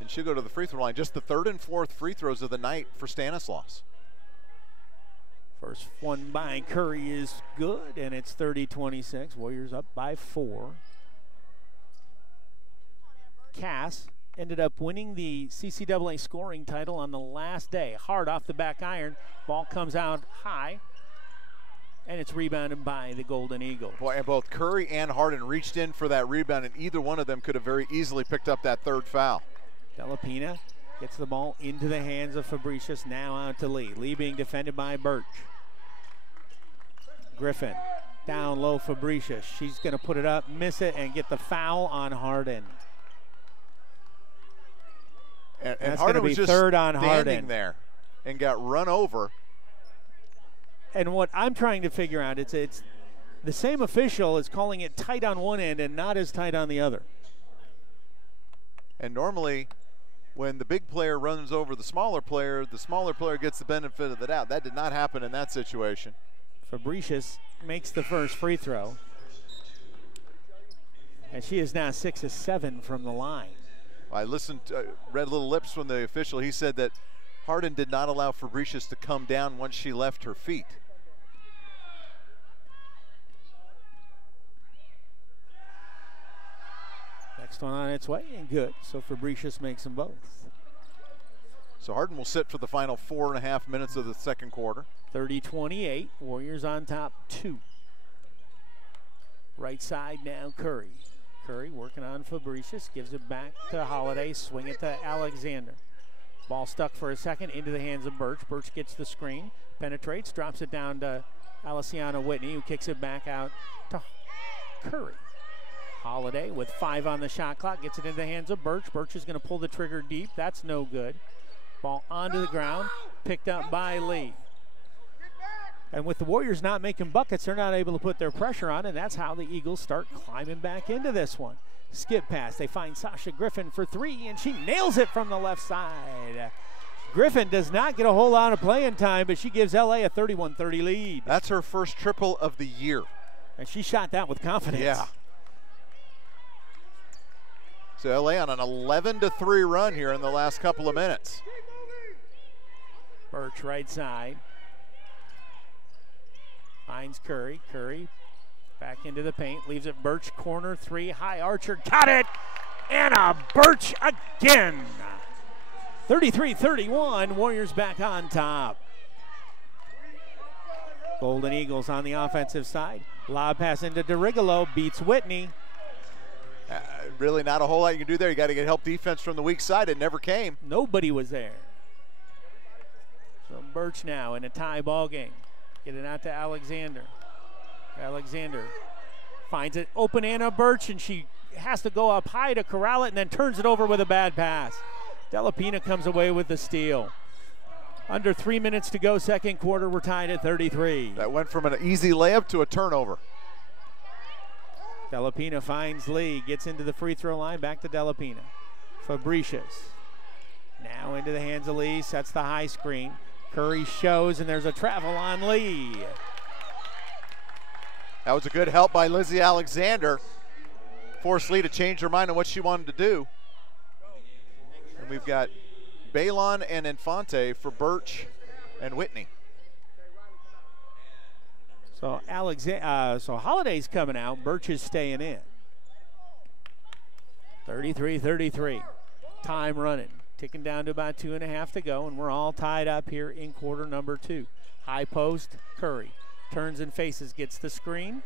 And she'll go to the free throw line. Just the 3rd and 4th free throws of the night for Stanislaus. First one by Curry is good, and it's 30-26. Warriors up by 4. Cass ended up winning the CCAA scoring title on the last day. Hard off the back iron. Ball comes out high, and it's rebounded by the Golden Eagles. Boy, and both Curry and Harden reached in for that rebound, and either one of them could have very easily picked up that 3rd foul. Delapina gets the ball into the hands of Fabricius, now out to Lee. Lee being defended by Burch. Griffin down low, Fabricius. She's going to put it up, miss it, and get the foul on Harden. And Harden was just third on standing Harden there and got run over. And what I'm trying to figure out, it's the same official is calling it tight on one end and not as tight on the other. And normally, when the big player runs over the smaller player gets the benefit of the doubt. That did not happen in that situation. Fabricius makes the first free throw. And she is now 6 of 7 from the line. I read little lips from the official. He said that Harden did not allow Fabricius to come down once she left her feet. Next one on its way, and good. So Fabricius makes them both. So Harden will sit for the final 4.5 minutes of the second quarter. 30-28, Warriors on top 2. Right side now, Curry. Curry working on Fabricius, gives it back to Holiday, swing it to Alexander. Ball stuck for a second into the hands of Burch. Burch gets the screen, penetrates, drops it down to Alessiana Whitney, who kicks it back out to Curry. Holiday with 5 on the shot clock, gets it into the hands of Burch. Burch is going to pull the trigger deep. That's no good. Ball onto the ground, picked up by Lee. And with the Warriors not making buckets, they're not able to put their pressure on, and that's how the Eagles start climbing back into this one. Skip pass. They find Sasha Griffin for 3, and she nails it from the left side. Griffin does not get a whole lot of playing time, but she gives LA a 31-30 lead. That's her first triple of the year. And she shot that with confidence. Yeah. So LA on an 11-3 run here in the last couple of minutes. Burch right side. Finds Curry. Curry back into the paint. Leaves it Burch. Corner 3. High archer. Got it. Anna Burch again. 33-31. Warriors back on top. Golden Eagles on the offensive side. Lob pass into DeRigolo. Beats Whitney. Really not a whole lot you can do there. You got to get help defense from the weak side. It never came. Nobody was there. So Burch now in a tie ball game. Get it out to Alexander. Alexander finds it open, Anna Burch, and she has to go up high to corral it and then turns it over with a bad pass. Delapina comes away with the steal. Under 3 minutes to go, second quarter, we're tied at 33. That went from an easy layup to a turnover. Delapina finds Lee, gets into the free throw line, back to Delapina. Fabricius now into the hands of Lee, sets the high screen. Curry shows, and there's a travel on Lee. That was a good help by Lizzie Alexander. Forced Lee to change her mind on what she wanted to do. And we've got Balon and Infante for Burch and Whitney. So so Holiday's coming out. Burch is staying in. 33-33. Time running. Ticking down to about 2.5 to go, and we're all tied up here in quarter number 2. High post, Curry. Turns and faces, gets the screen.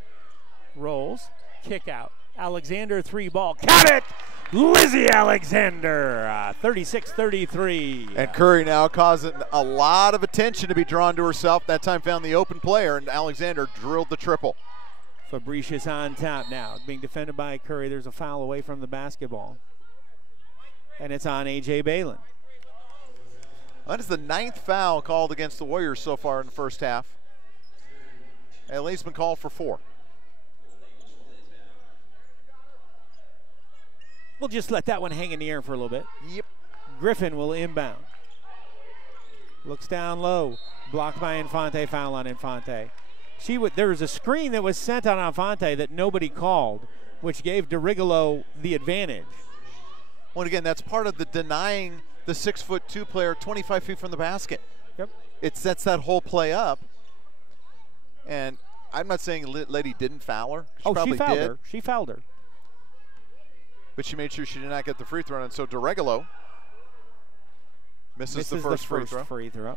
Rolls, kick out. Alexander 3 ball. Got it! Lizzie Alexander, 36-33. And Curry now causing a lot of attention to be drawn to herself. That time found the open player, and Alexander drilled the triple. Fabricius on top now. Being defended by Curry. There's a foul away from the basketball. And it's on A.J. Balin. That is the 9th foul called against the Warriors so far in the first half. LA's been called for 4. We'll just let that one hang in the air for a little bit. Yep. Griffin will inbound. Looks down low. Blocked by Infante, foul on Infante. There was a screen that was sent on Infante that nobody called, which gave DeRigolo the advantage. Well, again, that's part of the denying the 6'2" player 25 feet from the basket. Yep. It sets that whole play up. And I'm not saying Lady didn't foul her. She probably she fouled did. her. She fouled her. But she made sure she did not get the free throw. And so DeRigolo misses the first free throw.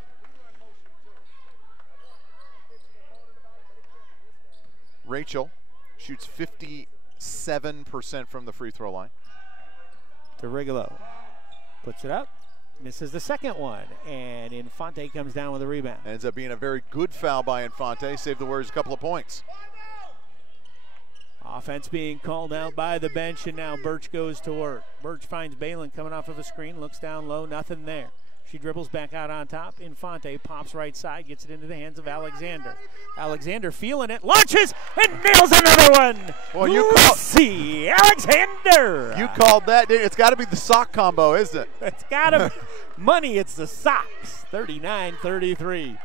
Rachel shoots 57% from the free throw line. DeRigolo puts it up, misses the second one, and Infante comes down with a rebound. Ends up being a very good foul by Infante. Saved the Warriors a couple of points. Offense being called out by the bench, and now Burch goes to work. Burch finds Balin coming off of a screen, looks down low, nothing there. She dribbles back out on top. Infante pops right side, gets it into the hands of Alexander. Alexander feeling it, launches, and nails another one. Well, see Alexander. You called that. It's got to be the sock combo, isn't it? It's got to money. It's the socks. 39-33.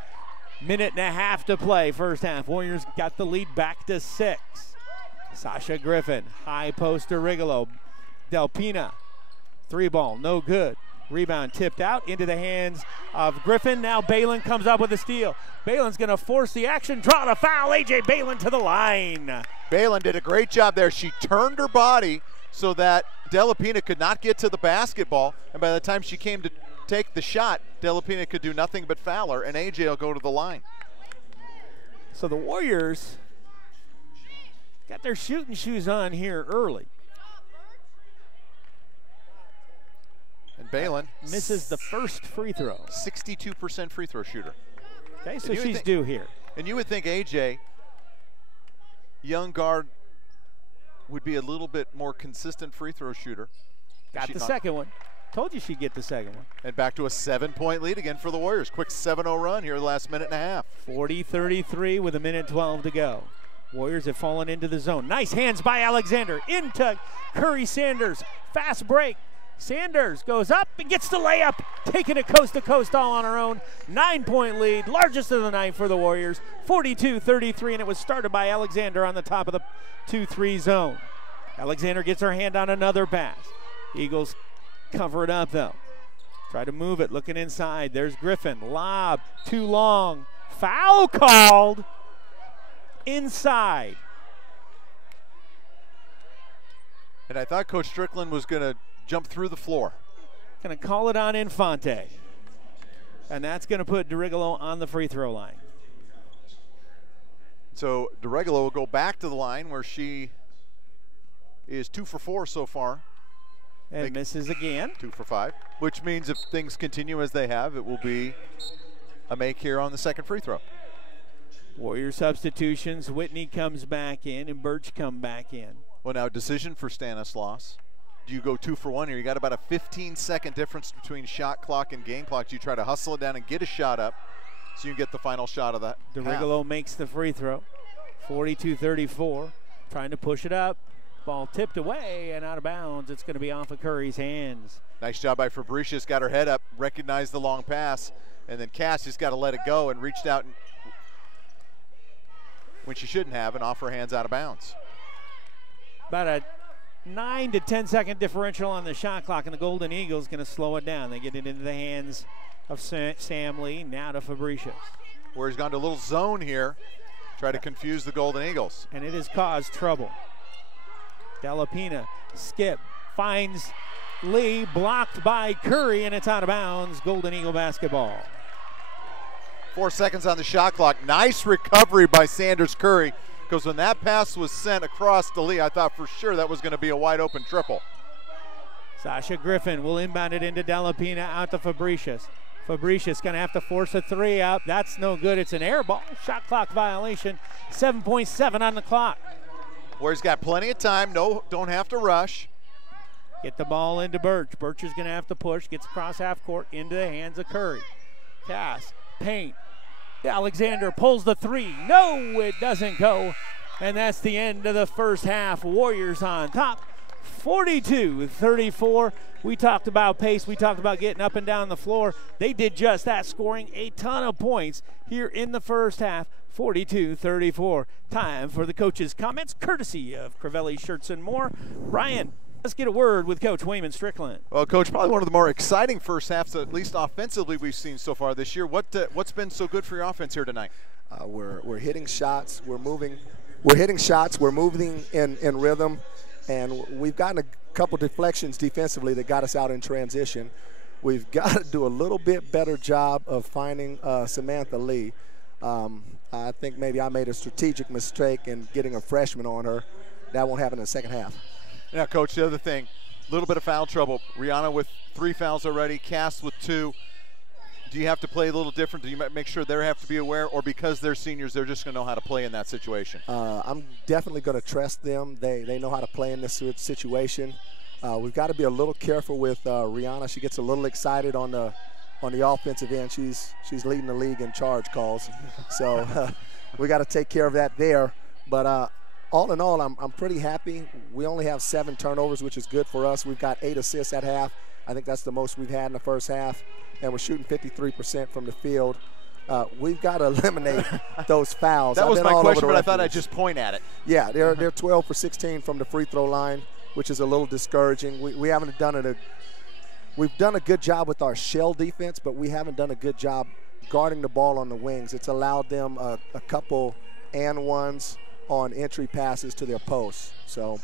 Minute and a half to play, first half. Warriors got the lead back to 6. Sasha Griffin, high post to Rigolo. Delpina, 3-ball, no good. Rebound tipped out into the hands of Griffin. Now Balin comes up with a steal. Balin's going to force the action, draw the foul. A.J. Balin to the line. Balin did a great job there. She turned her body so that Delapina could not get to the basketball. And by the time she came to take the shot, Delapina could do nothing but foul her, and A.J. will go to the line. So the Warriors got their shooting shoes on here early. And Balin misses the first free throw. 62% free throw shooter. Okay, so she's due here. And you would think AJ, young guard, would be a little bit more consistent free throw shooter. Got the second one. Told you she'd get the second one. And back to a 7-point lead again for the Warriors. Quick 7-0 run here the last minute and a half. 40-33 with a minute 12 to go. Warriors have fallen into the zone. Nice hands by Alexander. Into Curry Sanders. Fast break. Sanders goes up and gets the layup, taking it coast to coast all on her own. 9-point lead, largest of the night for the Warriors, 42-33, and it was started by Alexander on the top of the 2-3 zone. Alexander gets her hand on another pass. Eagles cover it up though. Try to move it, looking inside. There's Griffin, lob, too long. Foul called inside. And I thought Coach Strickland was going to jump through the floor. Going to call it on Infante. And that's going to put DeRigolo on the free throw line. So DeRigolo will go back to the line where she is 2 for 4 so far. And misses again. 2 for 5, which means if things continue as they have, it will be a make here on the second free throw. Warrior substitutions. Whitney comes back in and Burch come back in. Well, now decision for Stanislaus. Do you go 2 for 1 here? You got about a 15-second difference between shot clock and game clock. Do you try to hustle it down and get a shot up so you can get the final shot of that? DeRigolo makes the free throw. 42-34. Trying to push it up. Ball tipped away and out of bounds. It's going to be off of Curry's hands. Nice job by Fabricius. Got her head up, recognized the long pass, and then Cass just got to let it go and reached out when she shouldn't have and off her hands out of bounds. About a 9 to 10 second differential on the shot clock, and the Golden Eagles going to slow it down. They get it into the hands of Sam Lee, now to Fabricius. Where he's gone to a little zone here, try to confuse the Golden Eagles. And it has caused trouble. Delapina, skip, finds Lee, blocked by Curry, and it's out of bounds. Golden Eagle basketball. 4 seconds on the shot clock. Nice recovery by Sanders Curry, because when that pass was sent across to Lee, I thought for sure that was going to be a wide open triple. Sasha Griffin will inbound it into Delapina, out to Fabricius. Fabricius going to have to force a 3 up. That's no good. It's an air ball. Shot clock violation. 7.7 on the clock. Warriors got plenty of time. Don't have to rush. Get the ball into Burch. Burch is going to have to push. Gets across half court into the hands of Curry. Pass, paint, Alexander pulls the three. No, it doesn't go. And that's the end of the first half. Warriors on top, 42-34. We talked about pace. We talked about getting up and down the floor. They did just that, scoring a ton of points here in the first half, 42-34. Time for the coach's comments, courtesy of Crivelli Shirts and More. Brian, let's get a word with Coach Wayman Strickland. Well, Coach, probably one of the more exciting first halves, at least offensively, we've seen so far this year. What's been so good for your offense here tonight? We're hitting shots. We're moving. We're hitting shots. We're moving in rhythm, and we've gotten a couple deflections defensively that got us out in transition. We've got to do a little bit better job of finding Samantha Lee. I think maybe I made a strategic mistake in getting a freshman on her. That won't happen in the second half. Yeah, Coach, the other thing, a little bit of foul trouble. Rihanna with 3 fouls already, Cass with 2. Do you have to play a little different? Do you make sure they have to be aware, or because they're seniors, they're just going to know how to play in that situation? I'm definitely going to trust them. They know how to play in this situation. We've got to be a little careful with Rihanna. She gets a little excited on the offensive end. She's leading the league in charge calls. So we got to take care of that there. But all in all, I'm pretty happy. We only have 7 turnovers, which is good for us. We've got 8 assists at half. I think that's the most we've had in the first half. And we're shooting 53% from the field. We've got to eliminate those fouls. That was my question, but I thought I'd just point at it. Yeah, they're 12 for 16 from the free throw line, which is a little discouraging. We haven't done it. We've done a good job with our shell defense, but we haven't done a good job guarding the ball on the wings. It's allowed them a couple and ones on entry passes to their posts. So,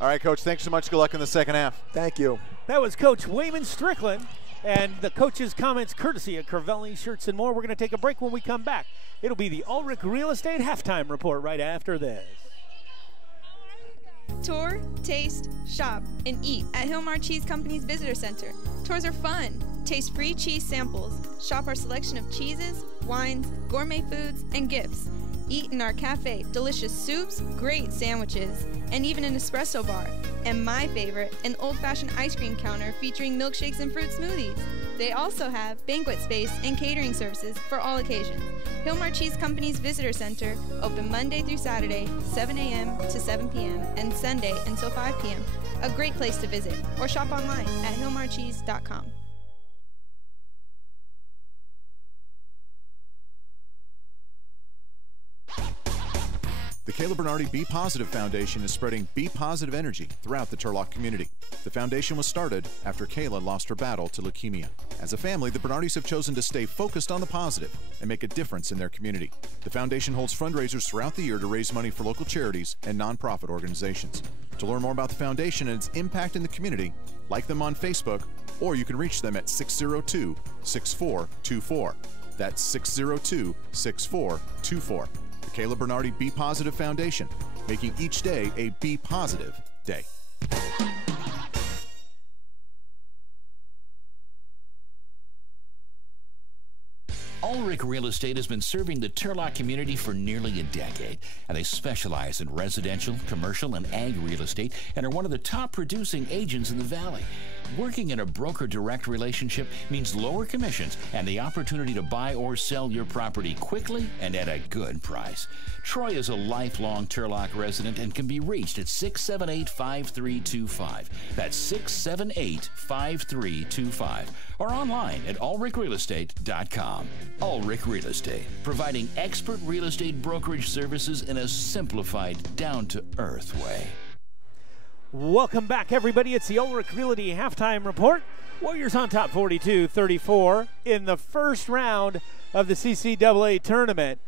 all right, Coach, thanks so much. Good luck in the second half. Thank you. That was Coach Wayman Strickland. And the coach's comments courtesy of Crivelli Shirts and More. We're going to take a break. When we come back, it'll be the Ulrich Real Estate Halftime Report right after this. Tour, taste, shop, and eat at Hillmar Cheese Company's Visitor Center. Tours are fun. Taste free cheese samples. Shop our selection of cheeses, wines, gourmet foods, and gifts. Eat in our cafe, delicious soups, great sandwiches, and even an espresso bar. And my favorite, an old-fashioned ice cream counter featuring milkshakes and fruit smoothies. They also have banquet space and catering services for all occasions. Hillmar Cheese Company's Visitor Center, open Monday through Saturday, 7 a.m. to 7 p.m., and Sunday until 5 p.m. A great place to visit, or shop online at hillmarcheese.com. The Kayla Bernardi Be Positive Foundation is spreading Be Positive energy throughout the Turlock community. The foundation was started after Kayla lost her battle to leukemia. As a family, the Bernardis have chosen to stay focused on the positive and make a difference in their community. The foundation holds fundraisers throughout the year to raise money for local charities and nonprofit organizations. To learn more about the foundation and its impact in the community, like them on Facebook, or you can reach them at 602-6424. That's 602-6424. The Kayla Bernardi Be Positive Foundation, making each day a Be Positive day. Ulrich Real Estate has been serving the Turlock community for nearly a decade, and they specialize in residential, commercial, and ag real estate and are one of the top producing agents in the valley. Working in a broker-direct relationship means lower commissions and the opportunity to buy or sell your property quickly and at a good price. Troy is a lifelong Turlock resident and can be reached at 678-5325. That's 678-5325. Or online at ulrichrealestate.com. Ulrich Real Estate, providing expert real estate brokerage services in a simplified, down-to-earth way. Welcome back, everybody. It's the Ulrich Realty Halftime Report. Warriors on top 42-34 in the first round of the CCAA tournament.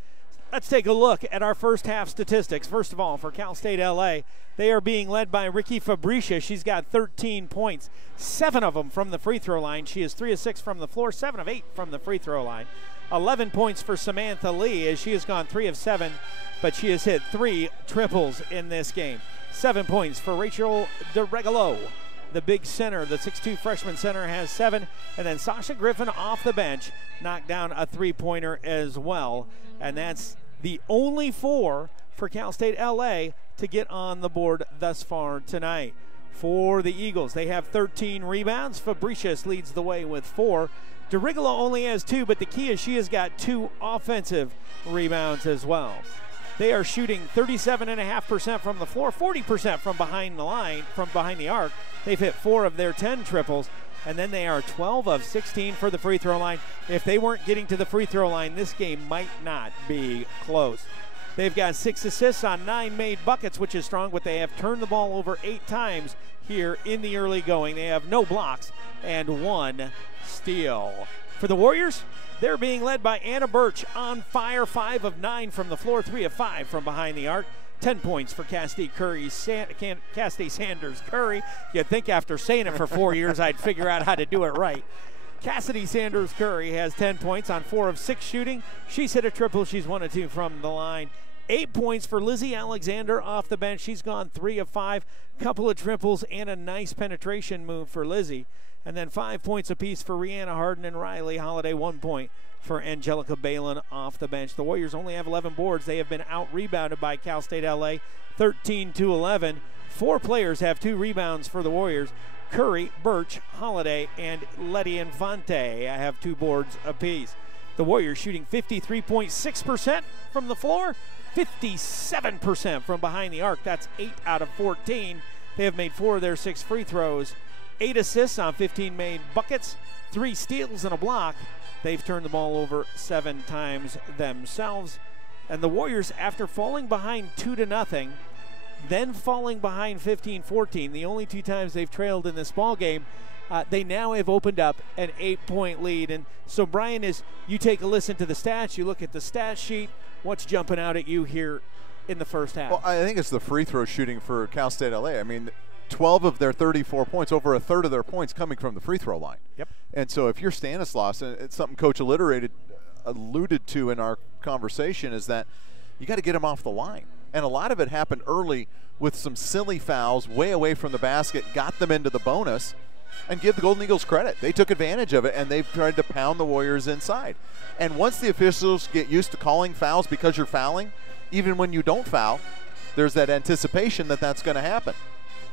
Let's take a look at our first half statistics. First of all, for Cal State LA, they are being led by Ricky Fabricia. She's got 13 points, 7 of them from the free throw line. She is 3 of 6 from the floor, 7 of 8 from the free throw line. 11 points for Samantha Lee as she has gone 3 of 7, but she has hit 3 triples in this game. 7 points for Rachel DeRegalo. The big center, the 6'2 freshman center, has 7. And then Sasha Griffin off the bench knocked down a three-pointer as well. And that's the only 4 for Cal State LA to get on the board thus far tonight. For the Eagles, they have 13 rebounds. Fabricius leads the way with 4. DeRigolo only has 2, but the key is she has got 2 offensive rebounds as well. They are shooting 37.5% from the floor, 40% from behind the line, from behind the arc. They've hit 4 of their 10 triples, and then they are 12 of 16 for the free throw line. If they weren't getting to the free throw line, this game might not be close. They've got 6 assists on 9 made buckets, which is strong, but they have turned the ball over 8 times here in the early going. They have no blocks and 1 steal. For the Warriors, they're being led by Anna Burch on fire, 5 of 9 from the floor, 3 of 5 from behind the arc. 10 points for Cassidy Sanders Curry. You'd think after saying it for 4 years I'd figure out how to do it right. Cassidy Sanders Curry has 10 points on 4 of 6 shooting. She's hit a triple. She's 1 of 2 from the line. 8 points for Lizzie Alexander off the bench. She's gone 3 of 5. Couple of triples and a nice penetration move for Lizzie. And then 5 points apiece for Rihanna Harden and Riley Holiday. 1 point for Angelica Balin off the bench. The Warriors only have 11 boards. They have been out-rebounded by Cal State LA, 13-11. 4 players have 2 rebounds for the Warriors. Curry, Burch, Holiday, and Letty Infante have 2 boards apiece. The Warriors shooting 53.6% from the floor, 57% from behind the arc. That's 8 out of 14. They have made 4 of their 6 free throws. 8 assists on 15 made buckets, 3 steals and a block. They've turned the ball over 7 times themselves. And the Warriors, after falling behind 2-0, then falling behind 15-14, the only 2 times they've trailed in this ball game, they now have opened up an 8-point lead. And so, Brian, as you take a listen to the stats, you look at the stat sheet, what's jumping out at you here in the first half? Well, I think it's the free throw shooting for Cal State LA. I mean, 12 of their 34 points, over a third of their points coming from the free throw line. Yep. And so if you're Stanislaus, and it's something Coach alluded to in our conversation, is that you got to get them off the line. And a lot of it happened early with some silly fouls way away from the basket, got them into the bonus, and give the Golden Eagles credit. They took advantage of it, and they've tried to pound the Warriors inside. And once the officials get used to calling fouls because you're fouling, even when you don't foul, there's that anticipation that that's going to happen.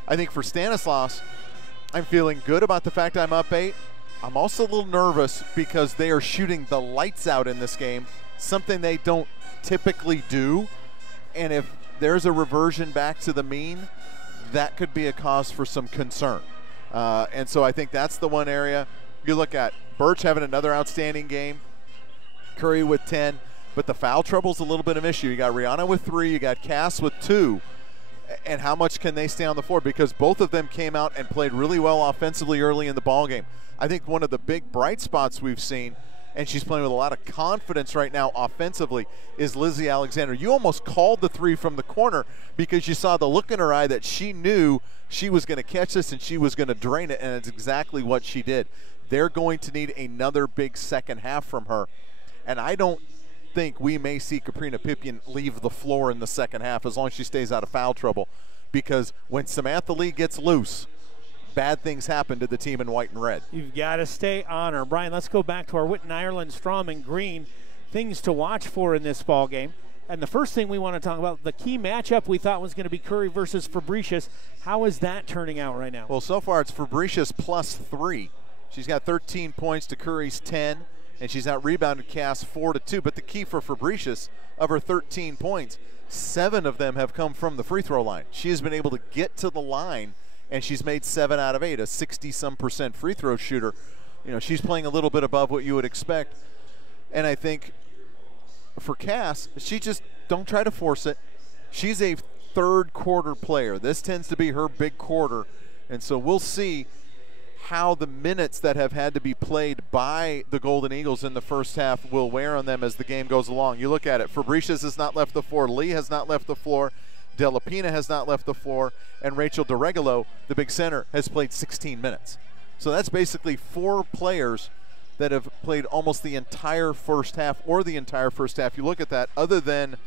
I think for Stanislaus, I'm feeling good about the fact I'm up 8. I'm also a little nervous because they are shooting the lights out in this game, something they don't typically do. And if there's a reversion back to the mean, that could be a cause for some concern. And so I think that's the one area. You look at Burch having another outstanding game, Curry with 10, but the foul trouble's a little bit of an issue. You got Rihanna with 3, you got Cass with 2. And how much can they stay on the floor? Because both of them came out and played really well offensively early in the ballgame. I think one of the big bright spots we've seen, and she's playing with a lot of confidence right now offensively, is Lizzie Alexander. You almost called the 3 from the corner because you saw the look in her eye that she knew she was going to catch this and she was going to drain it, and it's exactly what she did. They're going to need another big second half from her. And I don't think we may see Caprina Pippian leave the floor in the second half as long as she stays out of foul trouble, because when Samantha Lee gets loose, bad things happen to the team in white and red. You've got to stay on her. Brian, let's go back to our Whitten Ireland, Strom, and Green things to watch for in this ball game. And the first thing we want to talk about, the key matchup we thought was going to be Curry versus Fabricius. How is that turning out right now? Well, so far it's Fabricius plus 3. She's got 13 points to Curry's 10. And she's out-rebounded Cass 4-2. But the key for Fabricius, of her 13 points, 7 of them have come from the free throw line. She has been able to get to the line, and she's made 7 out of 8, a 60-some% free throw shooter. You know, she's playing a little bit above what you would expect. And I think for Cass, she just don't try to force it. She's a third quarter player. This tends to be her big quarter. And so we'll see how the minutes that have had to be played by the Golden Eagles in the first half will wear on them as the game goes along. You look at it, Fabricius has not left the floor, Lee has not left the floor, Della Pina has not left the floor, and Rachel DeRegolo, the big center, has played 16 minutes. So that's basically 4 players that have played almost the entire first half, or the entire first half. You look at that, other than,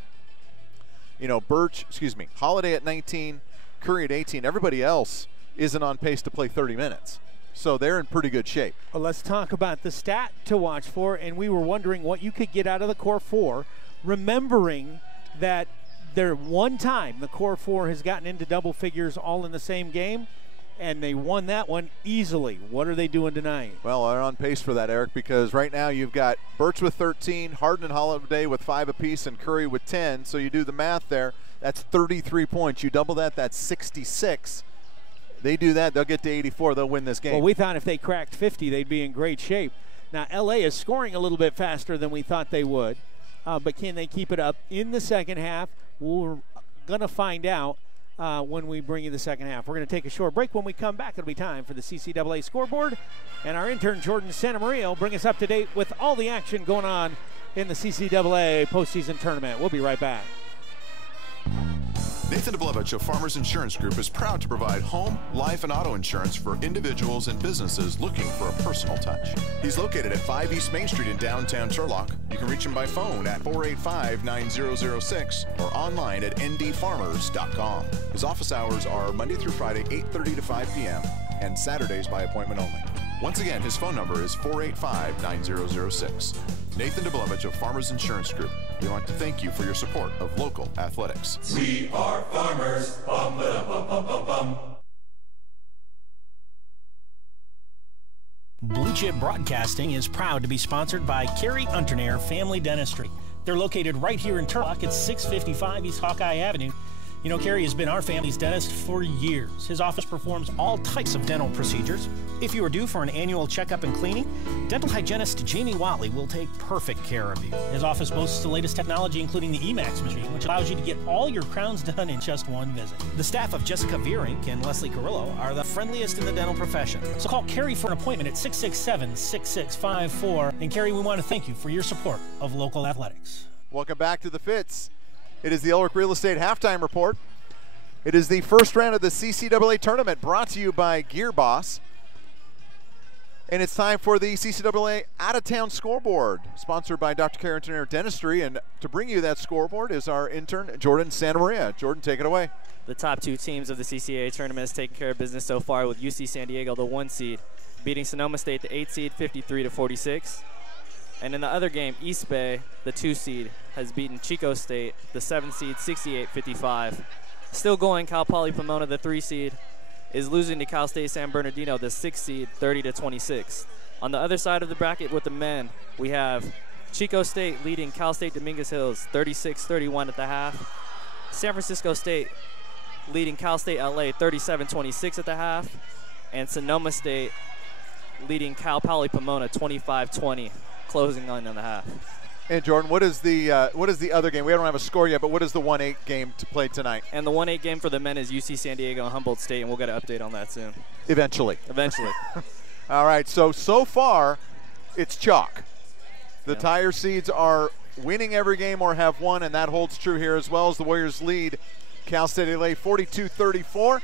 Holiday at 19, Curry at 18, everybody else isn't on pace to play 30 minutes. So they're in pretty good shape. Well, let's talk about the stat to watch for, and we were wondering what you could get out of the core 4, remembering that there one time the core 4 has gotten into double figures all in the same game, and they won that one easily. What are they doing tonight? Well, they're on pace for that, Eric, because right now you've got Burch with 13, Harden and Holiday with 5 apiece, and Curry with 10. So you do the math there. That's 33 points. You double that, that's 66. They do that, they'll get to 84. They'll win this game. Well, we thought if they cracked 50, they'd be in great shape. Now, L.A. is scoring a little bit faster than we thought they would, but can they keep it up in the second half? We're going to find out when we bring you the second half. We're going to take a short break. When we come back, it'll be time for the CCAA scoreboard, and our intern, Jordan Santamaria, will bring us up to date with all the action going on in the CCAA postseason tournament. We'll be right back. Nathan DeBlevich of Farmers Insurance Group is proud to provide home, life, and auto insurance for individuals and businesses looking for a personal touch. He's located at 5 East Main Street in downtown Turlock. You can reach him by phone at 485-9006 or online at ndfarmers.com. His office hours are Monday through Friday, 8:30 to 5 p.m. and Saturdays by appointment only. Once again, his phone number is 485-9006. Nathan DeBlevich of Farmers Insurance Group. We'd like to thank you for your support of local athletics. We are farmers. Bum, ba, bum, bum, bum, bum. Blue Chip Broadcasting is proud to be sponsored by Carrie Unternair Family Dentistry. They're located right here in Turlock at 655 East Hawkeye Avenue. You know, Carrie has been our family's dentist for years. His office performs all types of dental procedures. If you are due for an annual checkup and cleaning, dental hygienist Jamie Watley will take perfect care of you. His office boasts the latest technology, including the EMAX machine, which allows you to get all your crowns done in just one visit. The staff of Jessica Vierink and Leslie Carrillo are the friendliest in the dental profession. So call Carrie for an appointment at 667-6654. And Carrie, we want to thank you for your support of local athletics. Welcome back to the Fitz. It is the Elric Real Estate Halftime Report. It is the first round of the CCAA tournament brought to you by Gear Boss. And it's time for the CCAA Out-of-Town Scoreboard, sponsored by Dr. Carrie Unternair Dentistry. And to bring you that scoreboard is our intern, Jordan Santamaria. Jordan, take it away. The top 2 teams of the CCAA tournament has taken care of business so far, with UC San Diego, the 1 seed, beating Sonoma State, the 8 seed, 53-46. And in the other game, East Bay, the 2 seed, has beaten Chico State, the 7 seed, 68-55. Still going, Cal Poly Pomona, the 3 seed, is losing to Cal State San Bernardino, the 6 seed, 30-26. On the other side of the bracket with the men, we have Chico State leading Cal State Dominguez Hills, 36-31 at the half. San Francisco State leading Cal State LA, 37-26 at the half. And Sonoma State leading Cal Poly Pomona, 25-20. Closing on the half. And Jordan, what is the other game? We don't have a score yet, but what is the 1-8 game to play tonight? And the 1-8 game for the men is UC San Diego and Humboldt State, and we'll get an update on that soon. Eventually. All right, so far, it's chalk. The Tire Seeds are winning every game or have won, and that holds true here as well as the Warriors lead Cal State LA 42-34.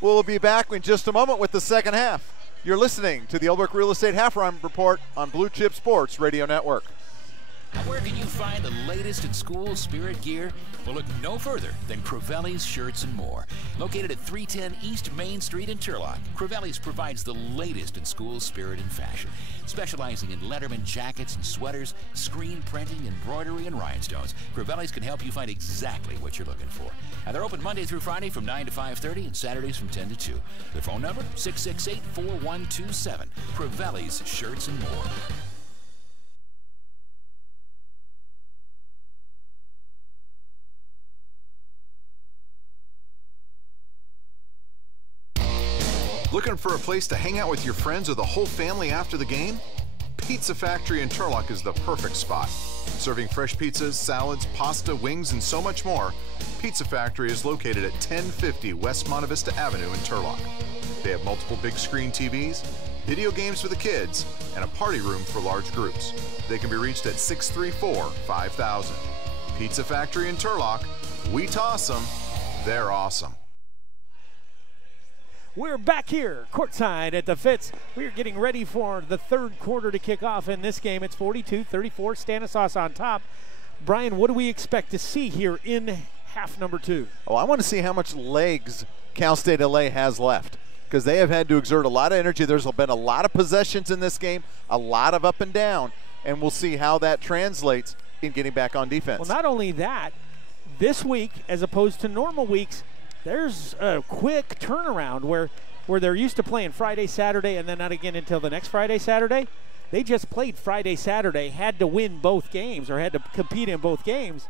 We'll be back in just a moment with the second half. You're listening to the Elbrook Real Estate Halftime Report on Blue Chip Sports Radio Network. Where can you find the latest in school spirit gear? Well, look no further than Crivelli's Shirts and More. Located at 310 East Main Street in Turlock, Crivelli's provides the latest in school spirit and fashion, specializing in Letterman jackets and sweaters, screen printing, embroidery, and rhinestones. Crivelli's can help you find exactly what you're looking for. Now, they're open Monday through Friday from 9 to 5:30 and Saturdays from 10 to 2. Their phone number, 668-4127. Crivelli's Shirts and More. Looking for a place to hang out with your friends or the whole family after the game? Pizza Factory in Turlock is the perfect spot. Serving fresh pizzas, salads, pasta, wings, and so much more, Pizza Factory is located at 1050 West Monte Vista Avenue in Turlock. They have multiple big screen TVs, video games for the kids, and a party room for large groups. They can be reached at 634-5000. Pizza Factory in Turlock, we toss them, they're awesome. We're back here courtside at the Fitz. We're getting ready for the third quarter to kick off in this game. It's 42-34, Stanislaus on top. Brian, what do we expect to see here in half number 2? Oh, I want to see how much legs Cal State LA has left, because they have had to exert a lot of energy. There's been a lot of possessions in this game, a lot of up and down, and we'll see how that translates in getting back on defense. Well, not only that, this week, as opposed to normal weeks, there's a quick turnaround where where they're used to playing Friday, Saturday, and then not again until the next Friday, Saturday. They just played Friday, Saturday, had to win both games or had to compete in both games,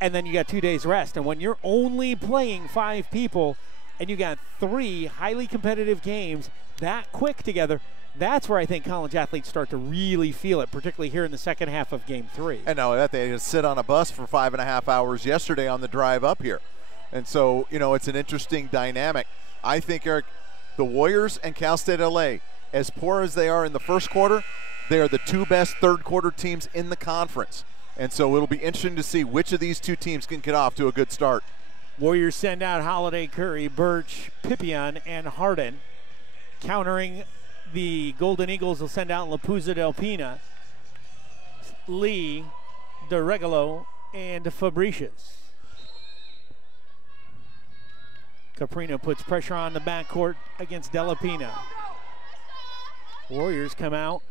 and then you got 2 days rest. And when you're only playing 5 people and you got 3 highly competitive games that quick together, that's where I think college athletes start to really feel it, particularly here in the second half of Game 3. And now that they just sit on a bus for 5.5 hours yesterday on the drive up here. And so, it's an interesting dynamic. I think, Eric, the Warriors and Cal State LA, as poor as they are in the first quarter, they are the 2 best third quarter teams in the conference. And so it'll be interesting to see which of these 2 teams can get off to a good start. Warriors send out Holiday, Curry, Burch, Pippion, and Harden. Countering the Golden Eagles will send out Lapuza Del Pina, Lee, DeRegolo, and Fabricius. Caprino puts pressure on the backcourt against Della Pina. Warriors come out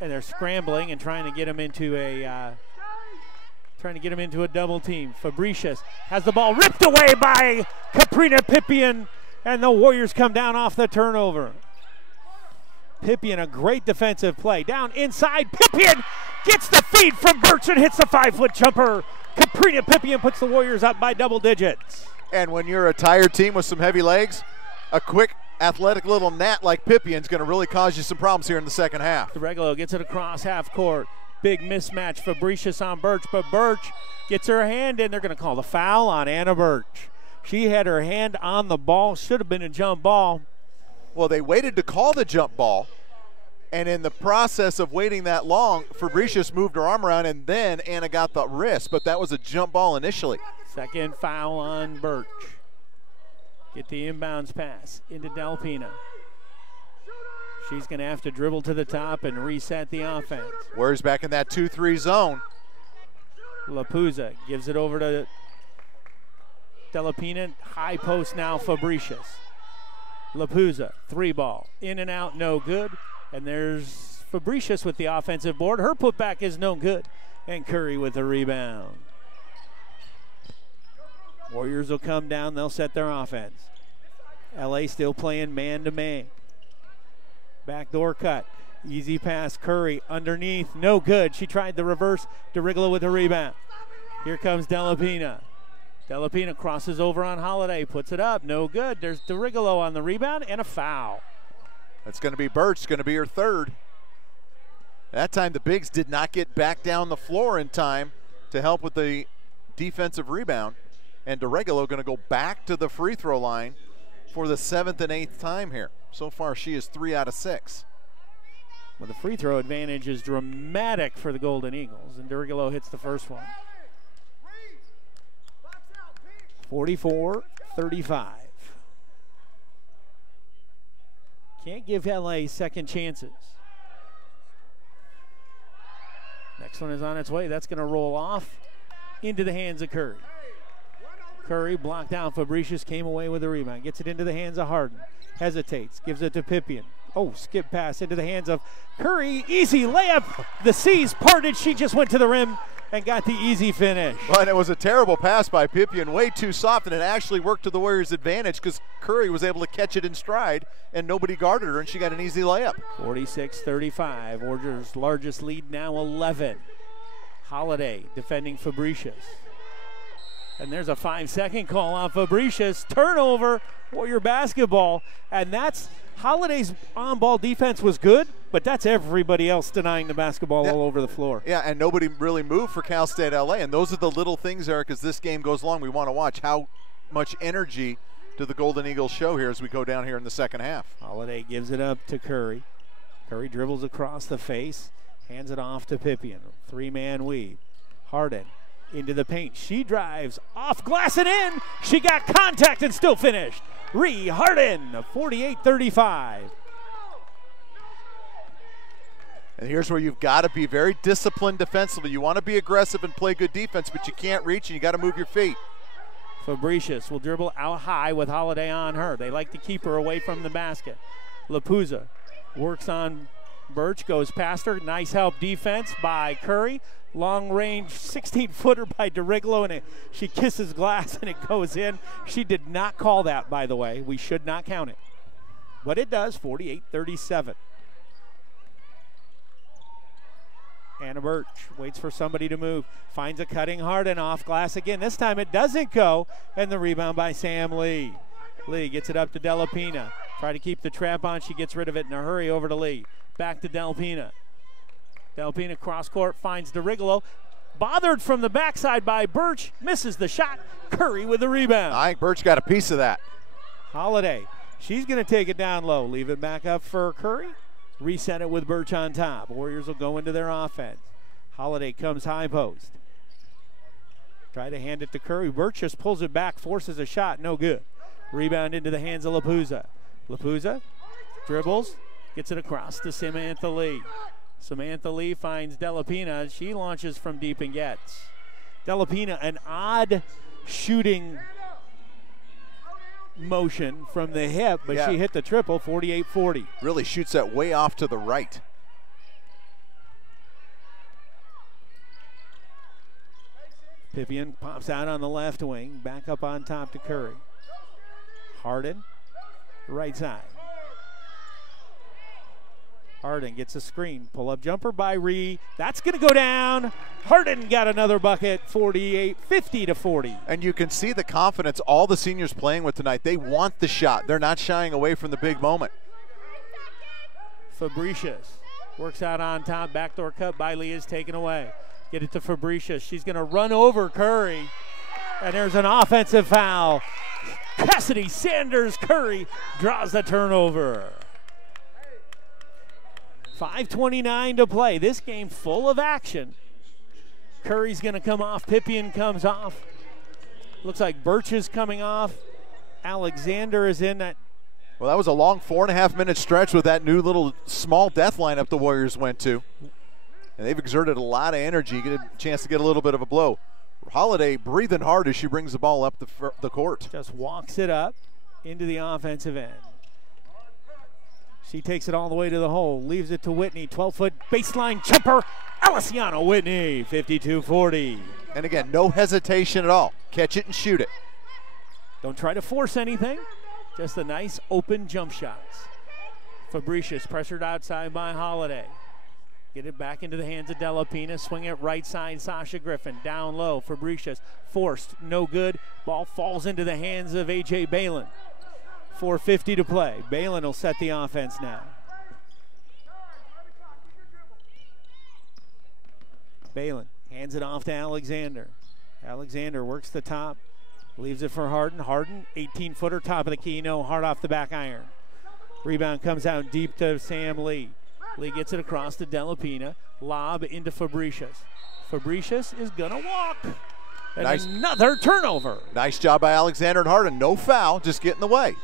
and they're scrambling and trying to get him into a double team. Fabricius has the ball ripped away by Caprina Pippion, and the Warriors come down off the turnover. Pippion, a great defensive play. Down inside, Pippion gets the feed from Burch and hits the 5-foot jumper. Caprina Pippion puts the Warriors up by double digits. And when you're a tired team with some heavy legs, a quick, athletic little gnat like Pippion's going to really cause you some problems here in the second half. DeRegolo gets it across half court. Big mismatch, Fabricius on Burch, but Burch gets her hand in. They're going to call the foul on Anna Burch. She had her hand on the ball, should have been a jump ball. Well, they waited to call the jump ball, and in the process of waiting that long, Fabricius moved her arm around, and then Anna got the wrist, but that was a jump ball initially. Second foul on Burch. Get the inbounds pass into Del Pina. She's going to have to dribble to the top and reset the offense. Warriors back in that 2-3 zone. Lapuza gives it over to Della Pina. High post now, Fabricius. Lapuza, 3-ball. In and out, no good. And there's Fabricius with the offensive board. Her putback is no good. And Curry with the rebound. Warriors will come down. They'll set their offense. LA still playing man-to-man. Backdoor cut. Easy pass. Curry underneath. No good. She tried the reverse. DeRigolo with the rebound. Here comes Della Pina. Della Pina crosses over on Holiday. Puts it up. No good. There's DeRigolo on the rebound and a foul. That's going to be Burch. It's going to be her third. That time the bigs did not get back down the floor in time to help with the defensive rebound. And DeRegolo going to go back to the free throw line for the 7th and 8th time here. So far she is 3 out of 6. Well, the free throw advantage is dramatic for the Golden Eagles, and DeRegolo hits the first one. 44-35. Can't give LA second chances. Next one is on its way. That's going to roll off into the hands of Curry. Curry blocked down. Fabricius came away with a rebound. Gets it into the hands of Harden. Hesitates. Gives it to Pippion. Oh, skip pass into the hands of Curry. Easy layup. The C's parted. She just went to the rim and got the easy finish. Well, and it was a terrible pass by Pippion. Way too soft, and it actually worked to the Warriors' advantage because Curry was able to catch it in stride, and nobody guarded her, and she got an easy layup. 46-35. Warriors' largest lead now 11. Holiday defending Fabricius. And there's a 5-second call on Fabricius. Turnover, Warrior basketball. And that's Holiday's on-ball defense was good, but that's everybody else denying the basketball all over the floor. Yeah, and nobody really moved for Cal State LA. And those are the little things, Eric, as this game goes along. We want to watch how much energy do the Golden Eagles show here as we go down here in the second half. Holiday gives it up to Curry. Curry dribbles across the face, hands it off to Pippion. 3-man weave. Harden into the paint. She drives off glass and in. She got contact and still finished. Harden, 48-35. And here's where you've got to be very disciplined defensively. You want to be aggressive and play good defense, but you can't reach and you got to move your feet. Fabricius will dribble out high with Holiday on her. They like to keep her away from the basket. Lapuza works on Burch, goes past her. Nice help defense by Curry. Long range 16-footer by DeRigolo, and she kisses glass and it goes in. She did not call that, by the way. We should not count it. but it does, 48-37. Anna Burch waits for somebody to move, finds a cutting Harden off glass again. This time it doesn't go, and the rebound by Sam Lee. Lee gets it up to Delapina. Try to keep the trap on. She gets rid of it in a hurry over to Lee. Back to Delapina. Delapina cross court finds DeRigolo. Bothered from the backside by Burch. Misses the shot. Curry with the rebound. I think Burch got a piece of that. Holiday. She's going to take it down low. Leave it back up for Curry. Reset it with Burch on top. Warriors will go into their offense. Holiday comes high post. Try to hand it to Curry. Burch just pulls it back, forces a shot. No good. Rebound into the hands of Lapuza. Lapuza dribbles, gets it across to Samantha Lee. Samantha Lee finds Delapina. She launches from deep and gets. Delapina, an odd shooting motion from the hip, but she hit the triple, 48-40. Really shoots that way off to the right. Pippian pops out on the left wing, back up on top to Curry. Harden, right side. Harden gets a screen. Pull-up jumper by Ree. That's going to go down. Harden got another bucket, 50-40. And you can see the confidence all the seniors playing with tonight. They want the shot. They're not shying away from the big moment. Fabricius works out on top. Backdoor cut by Lee is taken away. Get it to Fabricius. She's going to run over Curry. And there's an offensive foul. Cassidy Sanders Curry draws the turnover. 5:29 to play. This game full of action. Curry's going to come off. Pippian comes off. Looks like Burch is coming off. Alexander is in that. Well, that was a long 4.5-minute stretch with that new little small death lineup the Warriors went to. And they've exerted a lot of energy, get a chance to get a little bit of a blow. Holiday breathing hard as she brings the ball up the court. Just walks it up into the offensive end. She takes it all the way to the hole, leaves it to Whitney. 12-foot baseline jumper. Alessiano Whitney, 52-40. And again, no hesitation at all. Catch it and shoot it. Don't try to force anything. Just a nice open jump shots. Fabricius pressured outside by Holiday. Get it back into the hands of Delapina. Swing it right side, Sasha Griffin. Down low, Fabricius. Forced, no good. Ball falls into the hands of A.J. Balin. 4:50 to play. Balin will set the offense now. Balin hands it off to Alexander. Alexander works the top. Leaves it for Harden. Harden, 18-footer, top of the key. No, hard off the back iron. Rebound comes out deep to Sam Lee. Lee gets it across to Delapina. Lob into Fabricius. Fabricius is going to walk. And another turnover. Nice job by Alexander and Harden. No foul, just get in the way.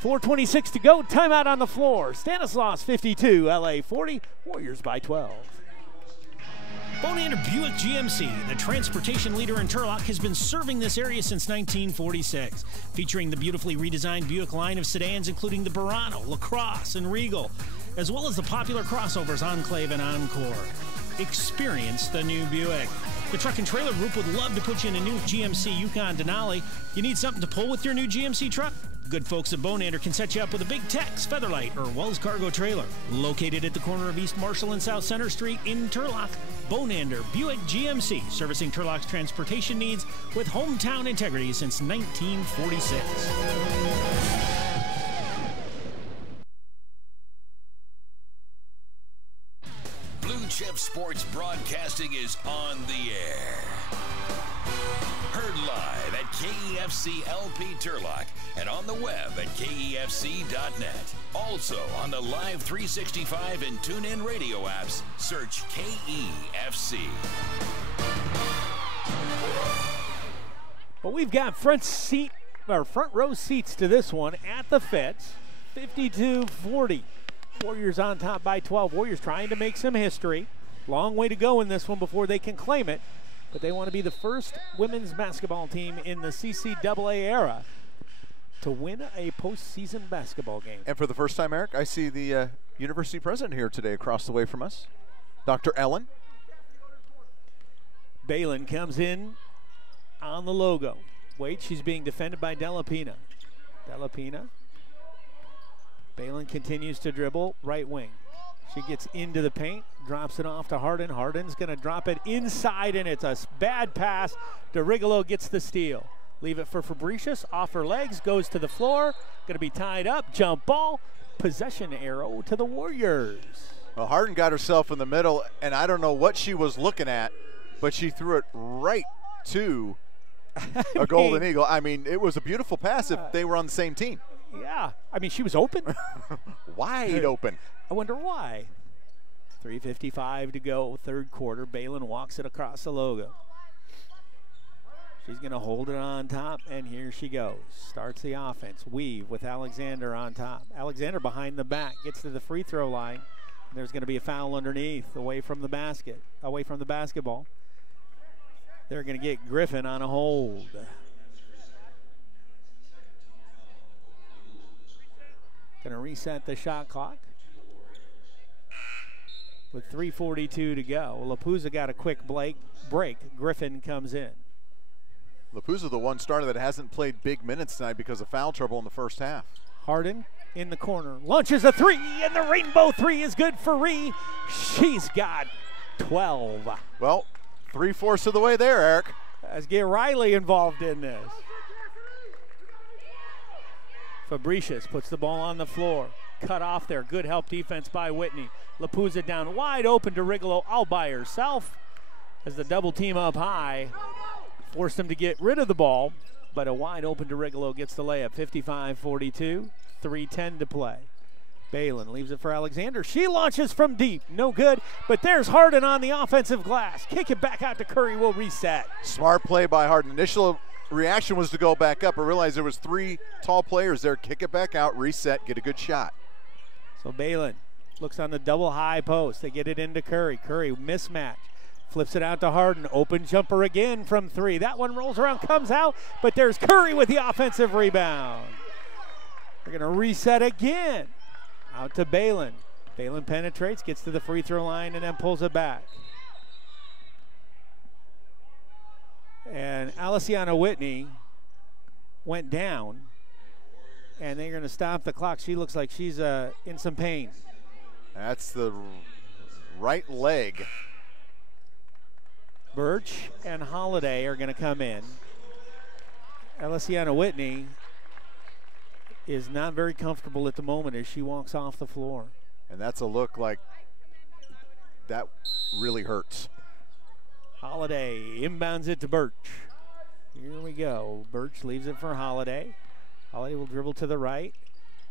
4:26 to go. Timeout on the floor. Stanislaus 52, LA 40. Warriors by 12. Bonander Buick GMC, the transportation leader in Turlock, has been serving this area since 1946. Featuring the beautifully redesigned Buick line of sedans, including the Burano, LaCrosse, and Regal, as well as the popular crossovers Enclave and Encore. Experience the new Buick. The Truck and Trailer Group would love to put you in a new GMC Yukon Denali. You need something to pull with your new GMC truck? Good folks at Bonander can set you up with a Big Tex, Featherlight, or Wells Cargo trailer. Located at the corner of East Marshall and South Center Street in Turlock, Bonander Buick GMC, servicing Turlock's transportation needs with hometown integrity since 1946. Blue Chip Sports Broadcasting is on the air. Heard live at KEFC LP Turlock and on the web at KEFC.net. Also on the Live 365 and TuneIn radio apps, search KEFC. Well, we've got front row seats to this one at the Fitz, 52-40. Warriors on top by 12. Warriors trying to make some history. Long way to go in this one before they can claim it. But they want to be the first women's basketball team in the CCAA era to win a postseason basketball game. And for the first time, Eric, I see the university president here today across the way from us, Dr. Ellen. Balin comes in on the logo. Wait, she's being defended by Delapina. Delapina Balin continues to dribble, right wing. She gets into the paint, drops it off to Harden. Harden's going to drop it inside, and it's a bad pass. DeRigolo gets the steal. Leave it for Fabricius, off her legs, goes to the floor. Going to be tied up, jump ball, possession arrow to the Warriors. Well, Harden got herself in the middle, and I don't know what she was looking at, but she threw it right to a Golden Eagle. I mean, it was a beautiful pass if they were on the same team. Yeah, I mean, she was open. Wide open. I wonder why. 3:55 to go, third quarter. Balin walks it across the logo. She's going to hold it on top, and here she goes. Starts the offense. Weave with Alexander on top. Alexander behind the back, gets to the free throw line. And there's going to be a foul underneath, away from the basket, away from the basketball. They're going to get Griffin on a hold. Going to reset the shot clock. With 3:42 to go. Lapuza got a quick break. Griffin comes in. Lapuza, the one starter that hasn't played big minutes tonight because of foul trouble in the first half. Harden in the corner. Launches a three, and the rainbow three is good for Ree. She's got 12. Well, 3/4 of the way there, Eric. Let's get Riley involved in this. Fabricius puts the ball on the floor. Cut off there. Good help defense by Whitney. Lapuza down wide open to Rigolo all by herself as the double team up high forced him to get rid of the ball, but a wide open to Rigolo gets the layup. 55-42, 3:10 to play. Balin leaves it for Alexander. She launches from deep. No good, but there's Harden on the offensive glass. Kick it back out to Curry. Will reset. Smart play by Harden. Initial reaction was to go back up. I realized there was 3 tall players there. Kick it back out, reset, get a good shot. So Balin looks on the double high post. They get it into Curry. Curry mismatch. Flips it out to Harden. Open jumper again from 3. That one rolls around, comes out, but there's Curry with the offensive rebound. They're going to reset again. Out to Balin. Balin penetrates, gets to the free throw line, and then pulls it back. And Alessiana Whitney went down, and they're going to stop the clock. She looks like she's in some pain. That's the right leg. Burch and Holiday are going to come in. Alessiana Whitney is not very comfortable at the moment as she walks off the floor. And that's a look like that really hurts. Holiday inbounds it to Burch. Here we go. Burch leaves it for Holiday. Holiday will dribble to the right.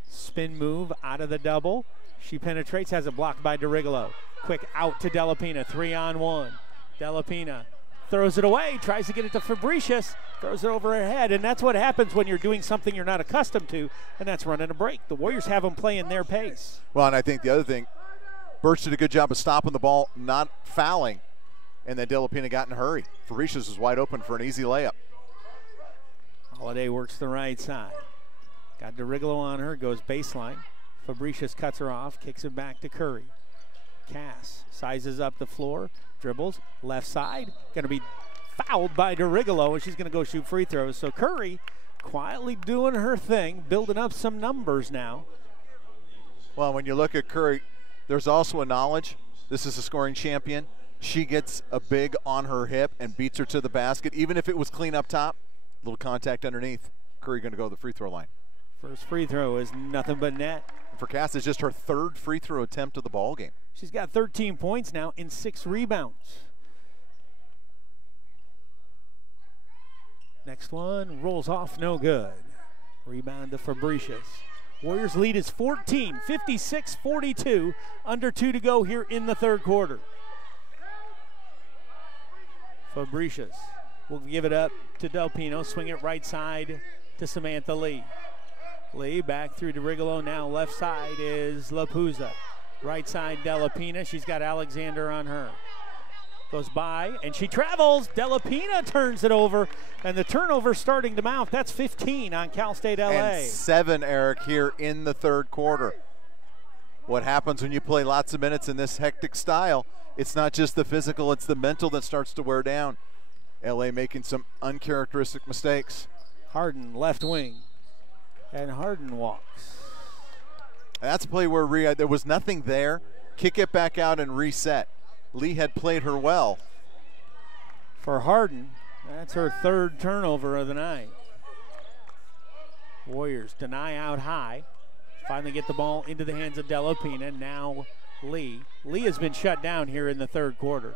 Spin move out of the double. She penetrates, has it blocked by DeRigolo. Quick out to Delapina, 3-on-1. Delapina throws it away, tries to get it to Fabricius, throws it over her head, and that's what happens when you're doing something you're not accustomed to, and that's running a break. The Warriors have them playing their pace. Well, and I think the other thing, Burch did a good job of stopping the ball, not fouling, and then Delapina got in a hurry. Fabricius was wide open for an easy layup. Holiday works the right side. Got DeRigolo on her, goes baseline. Fabricius cuts her off, kicks it back to Curry. Cass sizes up the floor, dribbles, left side, going to be fouled by DeRigolo, and she's going to go shoot free throws. So Curry quietly doing her thing, building up some numbers now. Well, when you look at Curry, there's also a knowledge. This is a scoring champion. She gets a big on her hip and beats her to the basket. Even if it was clean up top, little contact underneath. Curry going to go to the free throw line. First free throw is nothing but net. For Cass, it's just her 3rd free throw attempt of the ball game. She's got 13 points now and 6 rebounds. Next one rolls off, no good. Rebound to Fabricius. Warriors lead is 14, 56-42, under 2 to go here in the 3rd quarter. Fabricius will give it up to Delpino, swing it right side to Samantha Lee. Lee back through to Rigolo. Now left side is Lapuza. Right side Delapina. She's got Alexander on her. Goes by and she travels. Delapina turns it over, and the turnover starting to mount. That's 15 on Cal State LA. And 7, Eric, here in the 3rd quarter. What happens when you play lots of minutes in this hectic style? It's not just the physical, it's the mental that starts to wear down. LA making some uncharacteristic mistakes. Harden left wing. And Harden walks. That's a play where there was nothing there. Kick it back out and reset. Lee had played her well. For Harden, that's her third turnover of the night. Warriors deny out high. Finally get the ball into the hands of Delapina. Now Lee. Lee has been shut down here in the third quarter.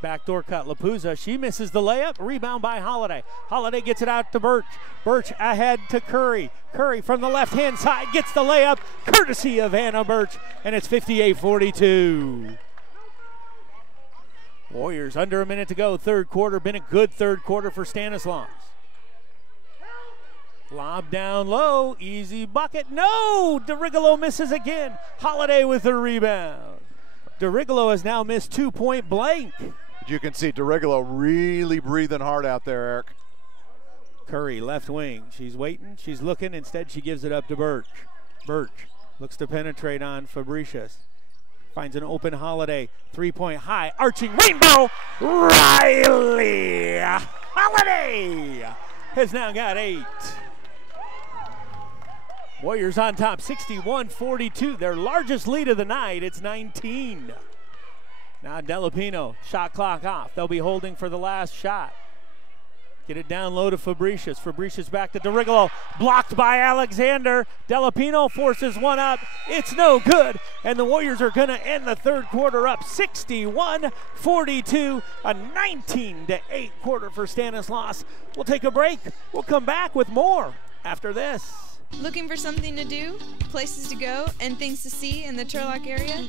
Backdoor cut, Lapuzza, she misses the layup. Rebound by Holiday. Holiday gets it out to Burch. Burch ahead to Curry. Curry from the left-hand side gets the layup, courtesy of Hannah Burch, and it's 58-42. Warriors under a minute to go, third quarter. Been a good third quarter for Stanislaus. Lob down low, easy bucket. No, DeRigolo misses again. Holiday with the rebound. DeRigolo has now missed 2 point blank. You can see DeRigolo really breathing hard out there, Eric. Curry, left wing. She's waiting, she's looking. Instead, she gives it up to Burch. Burch looks to penetrate on Fabricius. Finds an open Holiday. 3-point high, arching rainbow. Riley Holiday has now got 8. Warriors on top, 61-42. Their largest lead of the night. It's 19. Now Delapino, shot clock off. They'll be holding for the last shot. Get it down low to Fabricius. Fabricius back to DeRigolo. Blocked by Alexander. Delapino forces one up. It's no good. And the Warriors are going to end the third quarter up 61-42. A 19-8 quarter for Stanislaus. We'll take a break. We'll come back with more after this. Looking for something to do, places to go, and things to see in the Turlock area?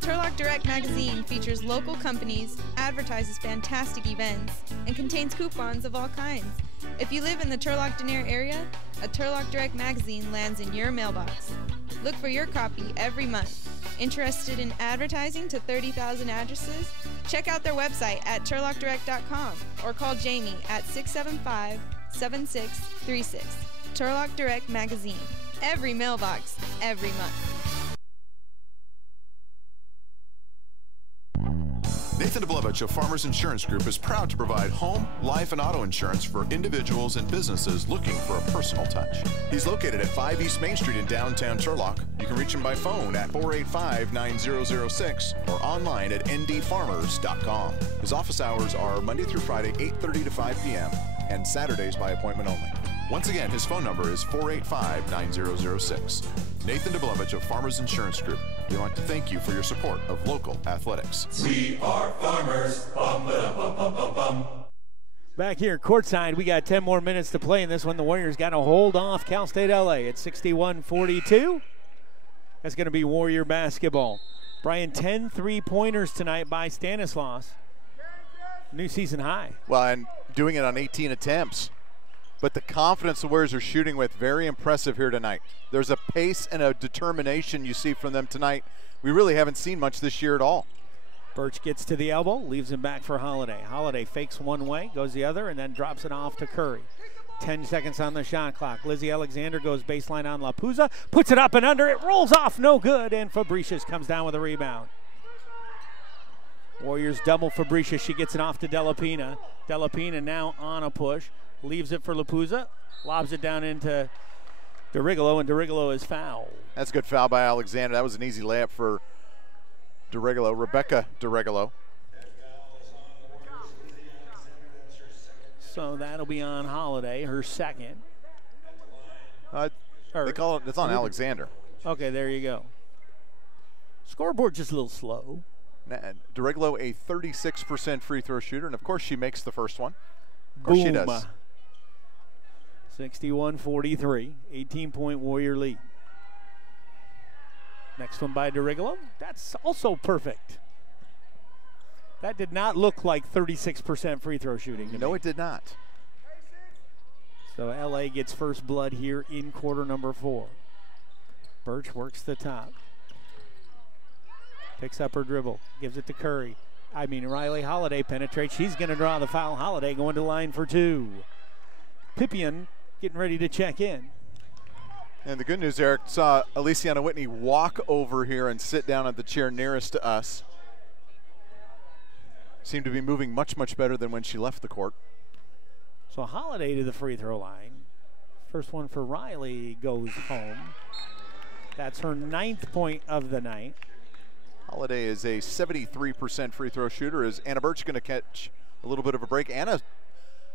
Turlock Direct magazine features local companies, advertises fantastic events, and contains coupons of all kinds. If you live in the Turlock-Denair area, a Turlock Direct magazine lands in your mailbox. Look for your copy every month. Interested in advertising to 30,000 addresses? Check out their website at turlockdirect.com or call Jamie at 675-7636. Turlock Direct magazine. Every mailbox, every month. Nathan DeBlevich of Farmers Insurance Group is proud to provide home, life, and auto insurance for individuals and businesses looking for a personal touch. He's located at 5 East Main Street in downtown Turlock. You can reach him by phone at 485-9006 or online at ndfarmers.com. His office hours are Monday through Friday, 8:30 to 5 p.m. and Saturdays by appointment only. Once again, his phone number is 485-9006. Nathan DeBlevich of Farmers Insurance Group. We'd like to thank you for your support of local athletics. We are farmers. Bum, ba, bum, bum, bum, bum. Back here courtside, we got 10 more minutes to play in this one. The Warriors got to hold off Cal State LA at 61-42. That's going to be Warrior basketball. Brian, 10 3-pointers tonight by Stanislaus. New season high. Well, and doing it on 18 attempts. But the confidence the Warriors are shooting with, very impressive here tonight. There's a pace and a determination you see from them tonight. We really haven't seen much this year at all. Burch gets to the elbow, leaves him back for Holiday. Holiday fakes one way, goes the other, and then drops it off to Curry. 10 seconds on the shot clock. Lizzie Alexander goes baseline on Lapuzza, puts it up and under, it rolls off, no good, and Fabricius comes down with a rebound. Warriors double Fabricius, she gets it off to Delapina. Delapina now on a push. Leaves it for Lapuzza, lobs it down into DeRigolo, and DeRigolo is fouled. That's a good foul by Alexander. That was an easy layup for DeRigolo, Rebecca DeRigolo. So that'll be on Holiday, her second. They call it, it's on Alexander. Okay, there you go. Scoreboard just a little slow. DeRigolo, a 36% free throw shooter, and of course she makes the first one. Of course she does. 61-43, 18-point Warrior lead. Next one by DeRigolo. That's also perfect. That did not look like 36% free throw shooting to me. It did not. So LA gets first blood here in quarter number 4. Burch works the top. Picks up her dribble, gives it to Curry. Riley Holiday penetrates. She's going to draw the foul. Holiday going to line for 2. Pippian getting ready to check in. And the good news, Eric, saw Aliciana Whitney walk over here and sit down at the chair nearest to us. Seemed to be moving much, much better than when she left the court. So Holiday to the free throw line. First one for Riley goes home. That's her 9th point of the night. Holiday is a 73% free throw shooter. Is Anna Burch going to catch a little bit of a break? Anna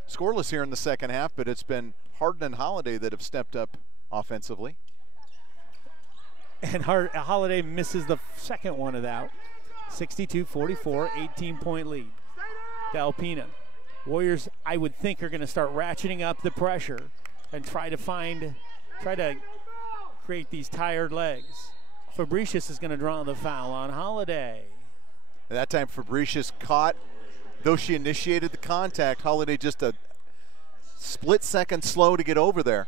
scoreless here in the second half, but it's been Harden and Holiday that have stepped up offensively. And Holiday misses the second one of that. 62-44, 18-point lead. Delpina. Warriors, I would think, are going to start ratcheting up the pressure and try to create these tired legs. Fabricius is going to draw the foul on Holiday. At that time, Fabricius caught, though she initiated the contact, Holiday just a split second slow to get over there.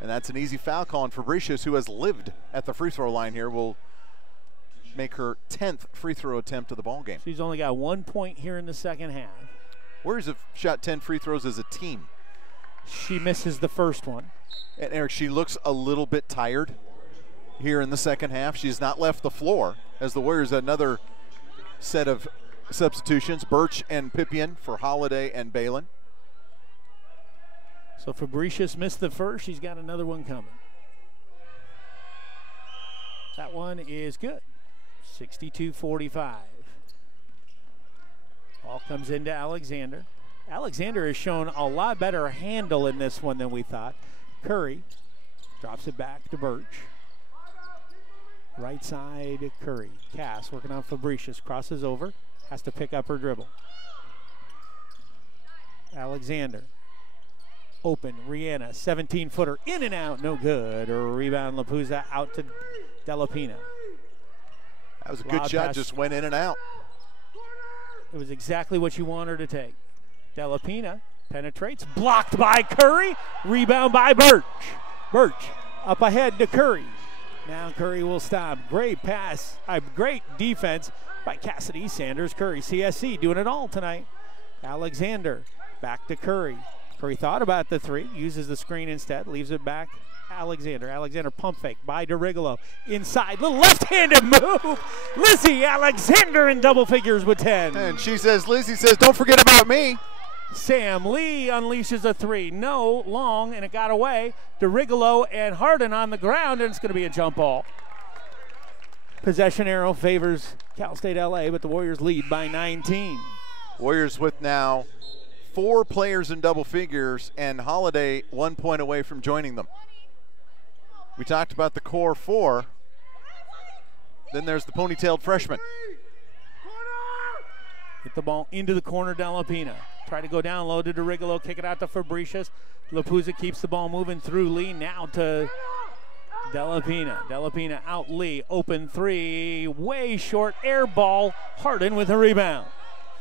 And that's an easy foul call on Fabricius, who has lived at the free throw line here, will make her 10th free throw attempt of the ball game. She's only got 1 point here in the second half. Warriors have shot 10 free throws as a team. She misses the first one. And Eric, she looks a little bit tired here in the second half. She's not left the floor as the Warriors had another set of substitutions, Burch and Pippian for Holiday and Balin. So Fabricius missed the first. She's got another one coming. That one is good. 62-45. Ball comes into Alexander. Alexander has shown a lot better handle in this one than we thought. Curry drops it back to Burch. Right side, Curry. Cass working on Fabricius. Crosses over. Has to pick up her dribble. Alexander. Open. Rihanna. 17-footer. In and out. No good. Rebound Lapuza out to Delapina. That was a good shot. Just went in and out. It was exactly what you want her to take. Delapina penetrates. Blocked by Curry. Rebound by Burch. Burch up ahead to Curry. Now Curry will stop. Great pass. Great defense by Cassidy Sanders. Curry, CSC, doing it all tonight. Alexander back to Curry. Curry thought about the three. Uses the screen instead. Leaves it back. Alexander pump fake by DeRigolo. Inside, little left-handed move. Lizzie Alexander in double figures with 10. And Lizzie says, don't forget about me. Sam Lee unleashes a three. No, long, and it got away. DeRigolo and Harden on the ground, and it's going to be a jump ball. Possession arrow favors Cal State LA, but the Warriors lead by 19. Warriors with now 4 players in double figures, and Holiday 1 point away from joining them. We talked about the core 4. Then there's the ponytailed freshman. Hit the ball into the corner, Delapina. Try to go down low to DeRigolo, kick it out to Fabricius. Lapuza keeps the ball moving through Lee, now to Delapina. Delapina out Lee, open three, way short, air ball. Harden with a rebound.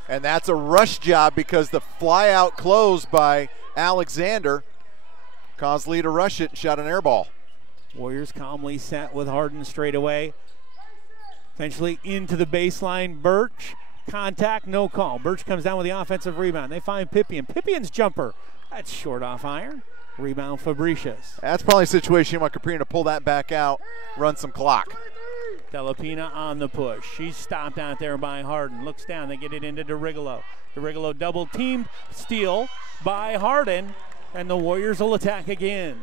And that's a rush job because the fly out close by Alexander caused Lee to rush it and shot an air ball. Warriors calmly set with Harden straight away. Eventually into the baseline, Burch. Contact, no call. Burch comes down with the offensive rebound. They find Pippian. Pippian's jumper. That's short off iron. Rebound Fabricius. That's probably a situation you want Caprina to pull that back out, run some clock. Delapina on the push. She's stopped out there by Harden. Looks down. They get it into DeRigolo. DeRigolo double teamed. Steal by Harden. And the Warriors will attack again.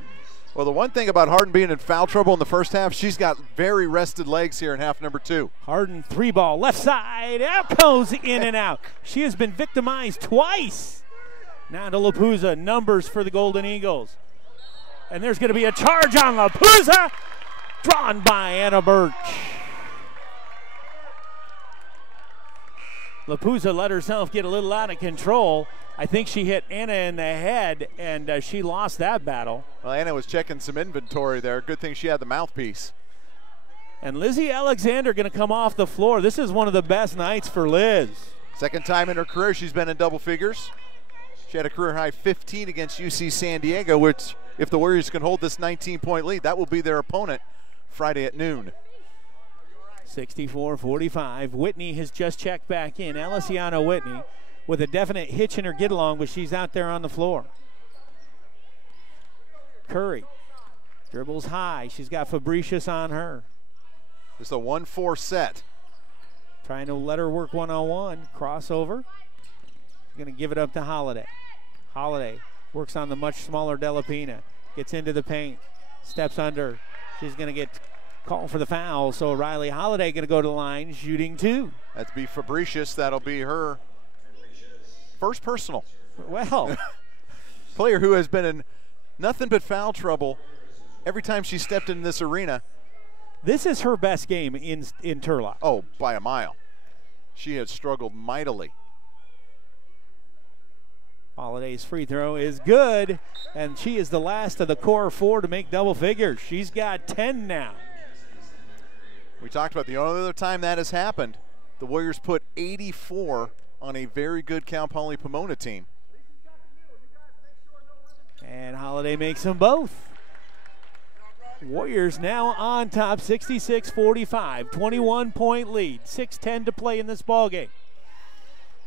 Well, the one thing about Harden being in foul trouble in the first half, she's got very rested legs here in half number 2. Harden, 3-ball, left side, out goes in and out. She has been victimized twice. Now to Lapuza, numbers for the Golden Eagles. And there's going to be a charge on Lapuza, drawn by Anna Burch. Lapuza let herself get a little out of control. I think she hit Anna in the head, and she lost that battle. Well, Anna was checking some inventory there. Good thing she had the mouthpiece. And Lizzie Alexander going to come off the floor. This is one of the best nights for Liz. Second time in her career she's been in double figures. She had a career-high 15 against UC San Diego, which, if the Warriors can hold this 19-point lead, that will be their opponent Friday at noon. 64-45. Whitney has just checked back in. Alessiana Whitney with a definite hitch in her get-along, but she's out there on the floor. Curry dribbles high. She's got Fabricius on her. Just a 1-4 set. Trying to let her work one-on-one. Crossover. Going to give it up to Holiday. Holiday works on the much smaller Delapina. Gets into the paint. Steps under. She's going to get Call for the foul, so Riley Holiday going to go to the line, shooting 2. That'd be Fabricius. That'll be her first personal. Well, player who has been in nothing but foul trouble every time she stepped in this arena. This is her best game in Turlock. Oh, by a mile. She has struggled mightily. Holiday's free throw is good, and she is the last of the core 4 to make double figures. She's got 10 now. We talked about the only other time that has happened, the Warriors put 84 on a very good Cal Poly Pomona team. And Holiday makes them both. Warriors now on top, 66-45, 21-point lead, 6:10 to play in this ballgame.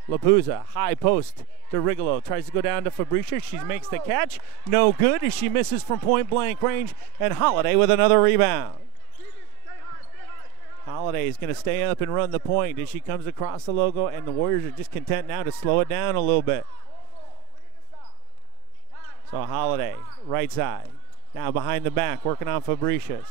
Lapuza, high post to Rigolo, tries to go down to Fabricia. She makes the catch, no good as she misses from point-blank range, and Holiday with another rebound. Holiday is going to stay up and run the point as she comes across the logo, and the Warriors are just content now to slow it down a little bit. So Holiday, right side. Now behind the back, working on Fabricius.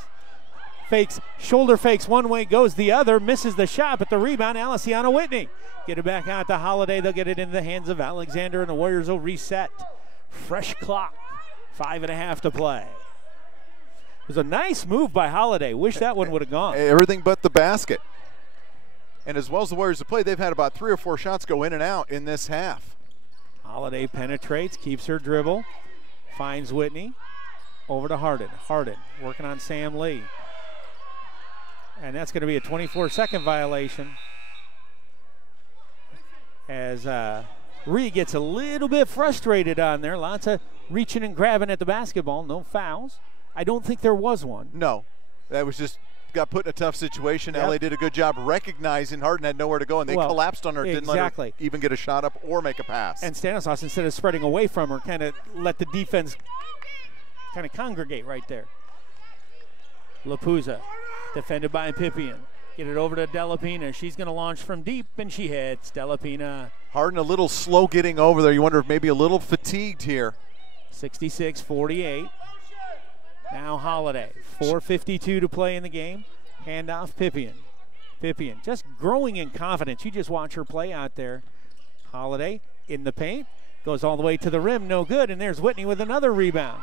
Fakes, shoulder fakes one way, goes the other, misses the shot, but the rebound, Alessiana Whitney. Get it back out to Holiday. They'll get it into the hands of Alexander, and the Warriors will reset. Fresh clock, 5.5 to play. It was a nice move by Holiday. Wish that one would have gone. Everything but the basket. And as well as the Warriors have played, they've had about 3 or 4 shots go in and out in this half. Holiday penetrates, keeps her dribble, finds Whitney. Over to Harden. Harden working on Sam Lee. And that's going to be a 24-second violation. As Ree gets a little bit frustrated on there. Lots of reaching and grabbing at the basketball. No fouls. I don't think there was one. No. That was just got put in a tough situation. Yep. LA did a good job recognizing Harden had nowhere to go, and they collapsed on her. Didn't let her even get a shot up or make a pass. And Stanislaus, instead of spreading away from her, kind of let the defense kind of congregate right there. Lapuza, defended by Pippian. Get it over to Delapina. She's going to launch from deep, and she hits. Delapina. Harden a little slow getting over there. You wonder if maybe a little fatigued here. 66-48. Now Holiday. 4:52 to play in the game. Handoff Pippian. Pippian just growing in confidence. You just watch her play out there. Holiday in the paint. Goes all the way to the rim. No good. And there's Whitney with another rebound.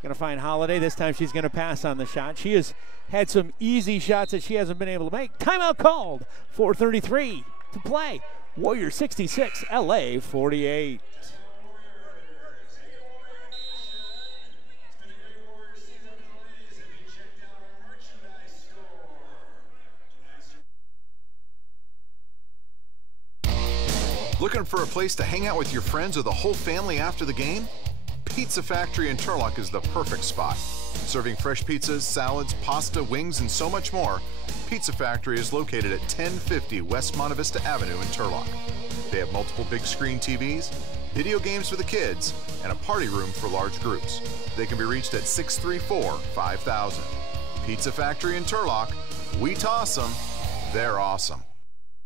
Going to find Holiday. This time she's going to pass on the shot. She has had some easy shots that she hasn't been able to make. Timeout called. 4:33 to play. Warriors 66, LA 48. Looking for a place to hang out with your friends or the whole family after the game? Pizza Factory in Turlock is the perfect spot. Serving fresh pizzas, salads, pasta, wings, and so much more, Pizza Factory is located at 1050 West Monte Vista Avenue in Turlock. They have multiple big screen TVs, video games for the kids, and a party room for large groups. They can be reached at 634-5000. Pizza Factory in Turlock, we toss them, they're awesome.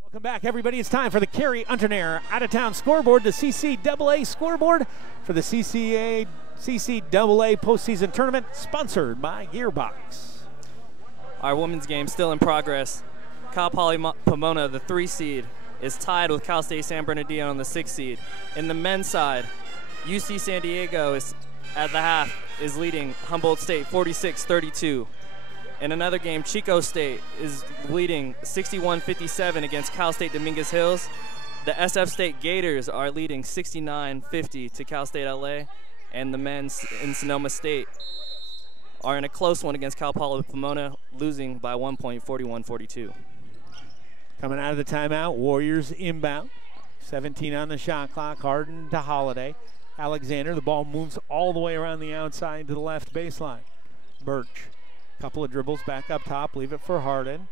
Welcome back, everybody. It's time for the Carrie Unternair out-of-town scoreboard, the CCAA scoreboard for the CCAA postseason tournament, sponsored by Gearbox. Our women's game still in progress. Cal Poly Pomona, the 3 seed, is tied with Cal State San Bernardino on the 6 seed. In the men's side, UC San Diego is at the half is leading Humboldt State 46-32. In another game, Chico State is leading 61-57 against Cal State Dominguez Hills. The SF State Gators are leading 69-50 to Cal State LA. And the men's in Sonoma State are in a close one against Cal Poly Pomona, losing by 1 point, 41-42. Coming out of the timeout, Warriors inbound. 17 on the shot clock. Harden to Holiday. Alexander, the ball moves all the way around the outside to the left baseline. Burch. Couple of dribbles back up top, leave it for Harden.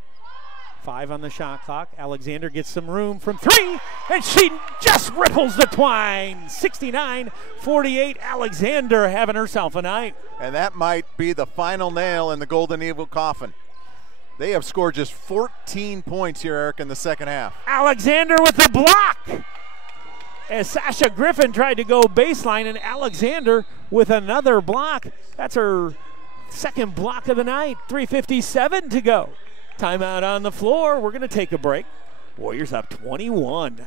5 on the shot clock. Alexander gets some room from 3, and she just ripples the twine. 69-48, Alexander having herself a night. And that might be the final nail in the Golden Eagle coffin. They have scored just 14 points here, Eric, in the second half. Alexander with the block. As Sasha Griffin tried to go baseline, and Alexander with another block. That's her Second block of the night, 3:57 to go. Timeout on the floor. We're going to take a break. Warriors up 21.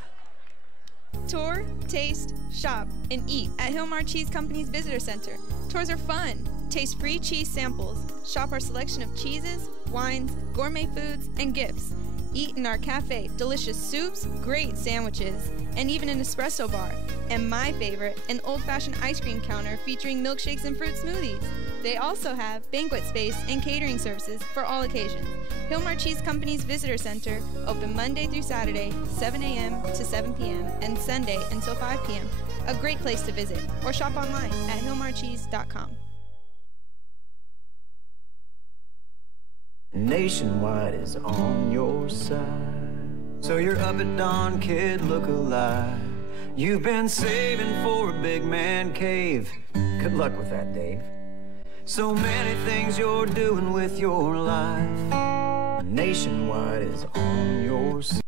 Tour, taste, shop, and eat at Hillmar Cheese Company's Visitor Center. Tours are fun. Taste free cheese samples. Shop our selection of cheeses, wines, gourmet foods, and gifts. Eat in our cafe, delicious soups, great sandwiches, and even an espresso bar. And my favorite, an old-fashioned ice cream counter featuring milkshakes and fruit smoothies. They also have banquet space and catering services for all occasions. Hillmar Cheese Company's Visitor Center, open Monday through Saturday, 7 a.m. to 7 p.m., and Sunday until 5 p.m. A great place to visit, or shop online at hillmarcheese.com. Nationwide is on your side. So you're up at dawn, kid, look alive. You've been saving for a big man cave. Good luck with that, Dave. So many things you're doing with your life. Nationwide is on your side.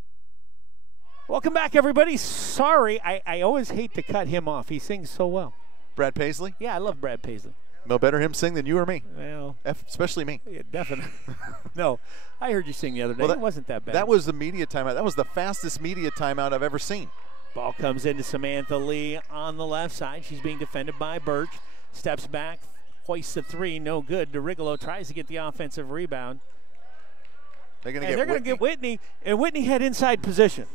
Welcome back, everybody. Sorry, I always hate to cut him off. He sings so well. Brad Paisley? Yeah, I love Brad Paisley. No better him sing than you or me. Well, especially me. Yeah, definitely. No, I heard you sing the other day. Well, it wasn't that bad. That was the media timeout. That was the fastest media timeout I've ever seen. Ball comes into Samantha Lee on the left side. She's being defended by Burch. Steps back, hoists a three, no good. DeRigolo tries to get the offensive rebound. They're going to get Whitney, and Whitney had inside position.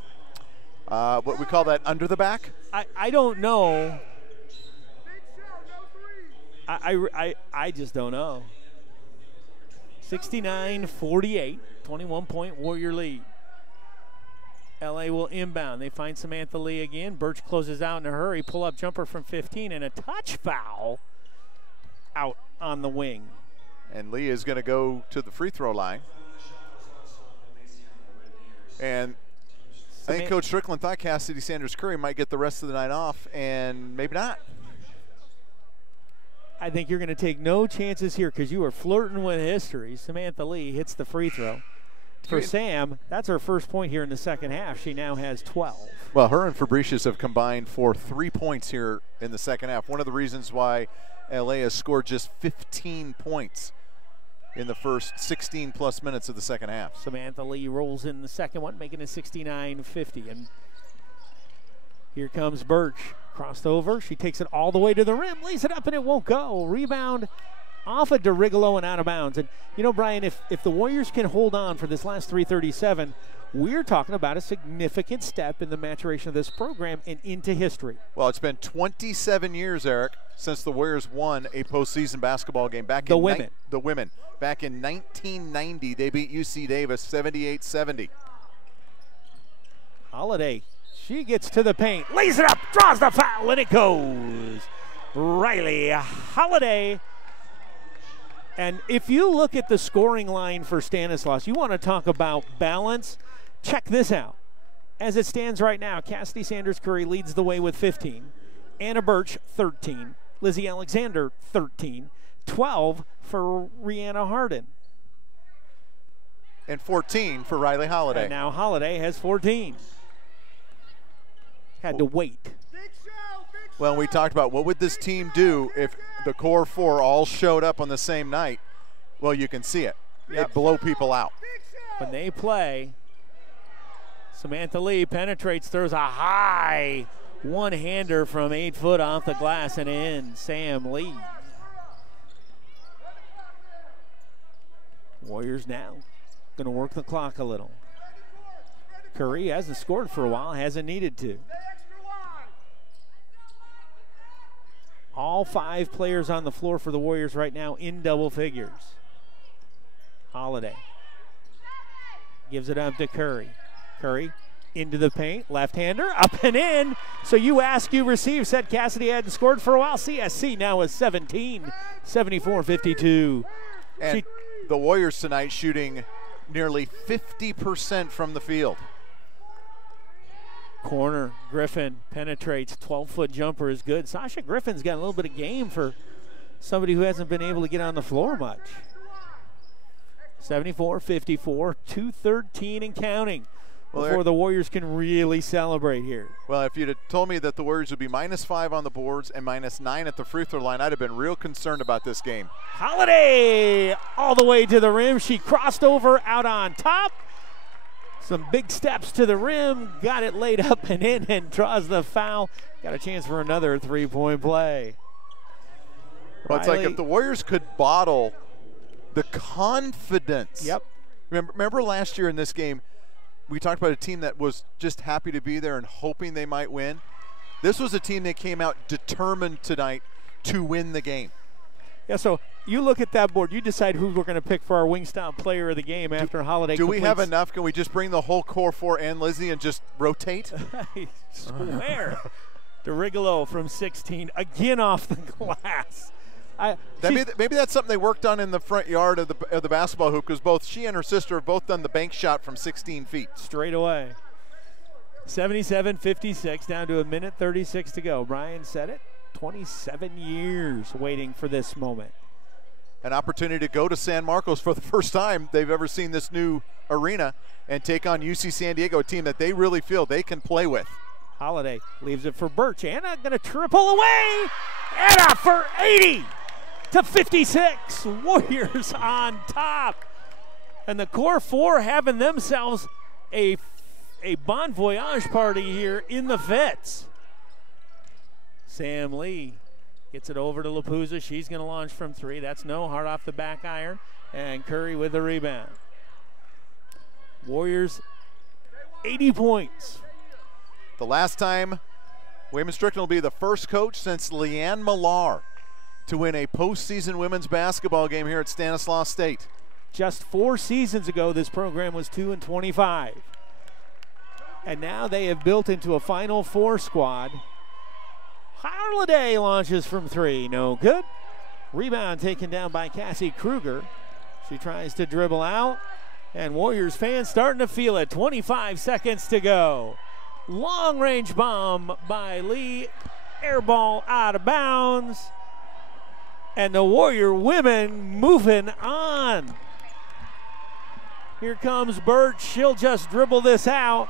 What we call that, under the back? I don't know. I just don't know. 69-48, 21-point Warrior lead. LA will inbound. They find Samantha Lee again. Burch closes out in a hurry. Pull-up jumper from 15 and a touch foul out on the wing. And Lee is going to go to the free throw line. And I think Coach Strickland thought Cassidy Sanders Curry might get the rest of the night off, and maybe not. I think you're going to take no chances here because you are flirting with history. Samantha Lee hits the free throw. For Sam, that's her first point here in the second half. She now has 12. Well, her and Fabricius have combined for 3 points here in the second half. One of the reasons why LA has scored just 15 points in the first 16-plus minutes of the second half. Samantha Lee rolls in the second one, making it 69-50. And here comes Burch. Crossed over. She takes it all the way to the rim, lays it up, and it won't go. Rebound off of DeRigolo and out of bounds. And, you know, Brian, if the Warriors can hold on for this last 3:37, we're talking about a significant step in the maturation of this program and into history. Well, it's been 27 years, Eric, since the Warriors won a postseason basketball game. Back the in women. The women. Back in 1990, they beat UC Davis 78-70. Holiday. She gets to the paint, lays it up, draws the foul, and it goes. Riley Holiday. And if you look at the scoring line for Stanislaus, you want to talk about balance, check this out. As it stands right now, Cassidy Sanders Curry leads the way with 15. Anna Burch, 13. Lizzie Alexander, 13. 12 for Rihanna Harden. And 14 for Riley Holiday. And now Holiday has 14. Had to wait. Well, we talked about what would this team do if the core four all showed up on the same night. Well, you can see it. It'd blow people out. When they play, Samantha Lee penetrates, throws a high one-hander from 8 foot off the glass and in. Sam Lee. Warriors now going to work the clock a little. Curry hasn't scored for a while, hasn't needed to. All 5 players on the floor for the Warriors right now in double figures. Holiday gives it up to Curry. Curry into the paint, left-hander, up and in. So you ask, you receive. Said Cassidy hadn't scored for a while. CSC now is 17, 74-52. And the Warriors tonight shooting nearly 50% from the field. Corner, Griffin penetrates, 12-foot jumper is good. Sasha Griffin's got a little bit of game for somebody who hasn't been able to get on the floor much. 74-54, 2:13 and counting. before the Warriors can really celebrate here. Well, if you'd have told me that the Warriors would be -5 on the boards and -9 at the free throw line, I'd have been real concerned about this game. Holiday all the way to the rim. She crossed over out on top. Some big steps to the rim, got it laid up and in and draws the foul. Got a chance for another three-point play. Well, it's like if the Warriors could bottle the confidence. Yep. Remember last year in this game, we talked about a team that was just happy to be there and hoping they might win. This was a team that came out determined tonight to win the game. Yeah, so you look at that board, you decide who we're going to pick for our Wingstop player of the game after Holiday Do completes. we have enough? Can we just bring the whole core four and Lizzie and just rotate? I swear. DeRigolo from 16, again off the glass. Maybe that's something they worked on in the front yard of the basketball hoop, because both she and her sister have both done the bank shot from 16 feet. Straight away. 77-56, down to 1:36 to go. Brian said it, 27 years waiting for this moment. An opportunity to go to San Marcos for the first time they've ever seen this new arena and take on UC San Diego, a team that they really feel they can play with. Holiday leaves it for Burch. Anna going to triple away. Anna for 80-56. Warriors on top. And the core four having themselves a bon voyage party here in the Fitz. Sam Lee gets it over to Lapuzza. She's going to launch from three. That's no. Hard off the back iron. And Curry with the rebound. Warriors 80 points. The last time Wayman Strickland will be the first coach since Leanne Millar to win a postseason women's basketball game here at Stanislaus State. Just 4 seasons ago, this program was 2-25. And now they have built into a Final Four squad. Holiday launches from three, no good. Rebound taken down by Cassie Kruger. She tries to dribble out, and Warriors fans starting to feel it. 25 seconds to go. Long range bomb by Lee. Air ball out of bounds. And the Warrior women moving on. Here comes Burch. She'll just dribble this out.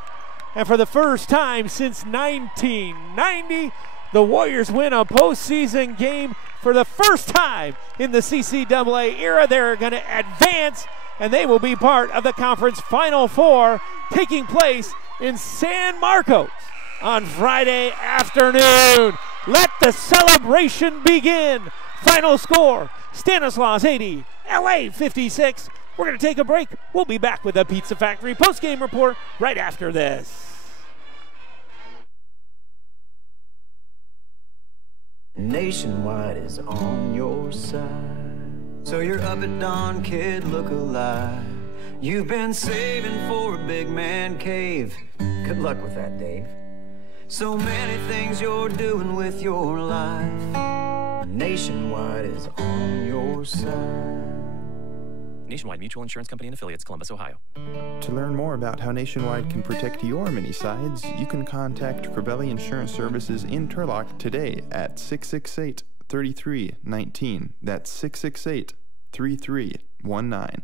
And for the first time since 1990, the Warriors win a postseason game for the first time in the CCAA era. They're going to advance, and they will be part of the conference Final Four taking place in San Marcos on Friday afternoon. Let the celebration begin. Final score, Stanislaus 80, LA 56. We're going to take a break. We'll be back with the Pizza Factory post-game report right after this. Nationwide is on your side. So you're up at dawn, kid, look alive. You've been saving for a big man cave. Good luck with that, Dave. So many things you're doing with your life. Nationwide is on your side. Nationwide Mutual Insurance Company and Affiliates, Columbus, Ohio. To learn more about how Nationwide can protect your many sides, you can contact Crivelli Insurance Services in Turlock today at 668-3319. That's 668-3319.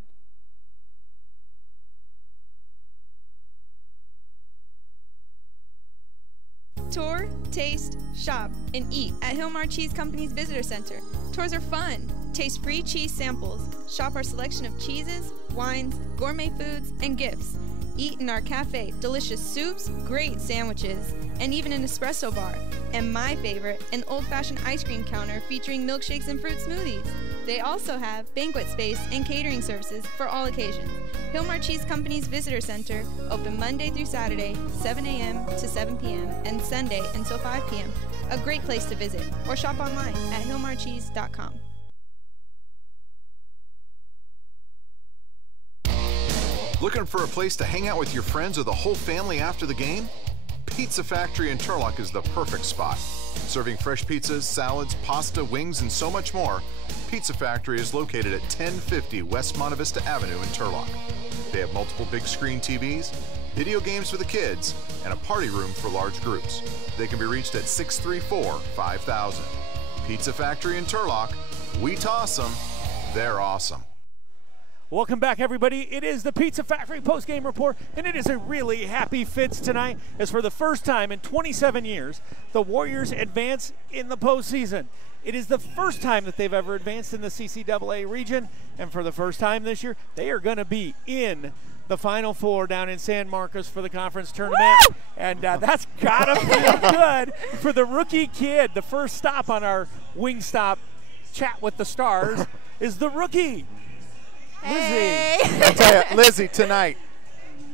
Tour, taste, shop, and eat at Hillmar Cheese Company's Visitor Center. Tours are fun. Taste free cheese samples. Shop our selection of cheeses, wines, gourmet foods, and gifts. Eat in our cafe, delicious soups, great sandwiches, and even an espresso bar. And my favorite, an old-fashioned ice cream counter featuring milkshakes and fruit smoothies. They also have banquet space and catering services for all occasions. Hillmar Cheese Company's Visitor Center, open Monday through Saturday, 7 a.m. to 7 p.m., and Sunday until 5 p.m. A great place to visit, or shop online at hillmarcheese.com. Looking for a place to hang out with your friends or the whole family after the game? Pizza Factory in Turlock is the perfect spot. Serving fresh pizzas, salads, pasta, wings, and so much more, Pizza Factory is located at 1050 West Monte Vista Avenue in Turlock. They have multiple big screen TVs, video games for the kids, and a party room for large groups. They can be reached at 634-5000. Pizza Factory in Turlock, we toss them, they're awesome. Welcome back, everybody. It is the Pizza Factory postgame report, and it is a really happy Fitz tonight, as for the first time in 27 years, the Warriors advance in the postseason. It is the first time that they've ever advanced in the CCAA region, and for the first time this year, they are going to be in the Final Four down in San Marcos for the conference tournament. Woo! And that's got to feel good for the rookie kid. The first stop on our Wingstop chat with the stars is the rookie. Lizzie. I tell you, Lizzie, tonight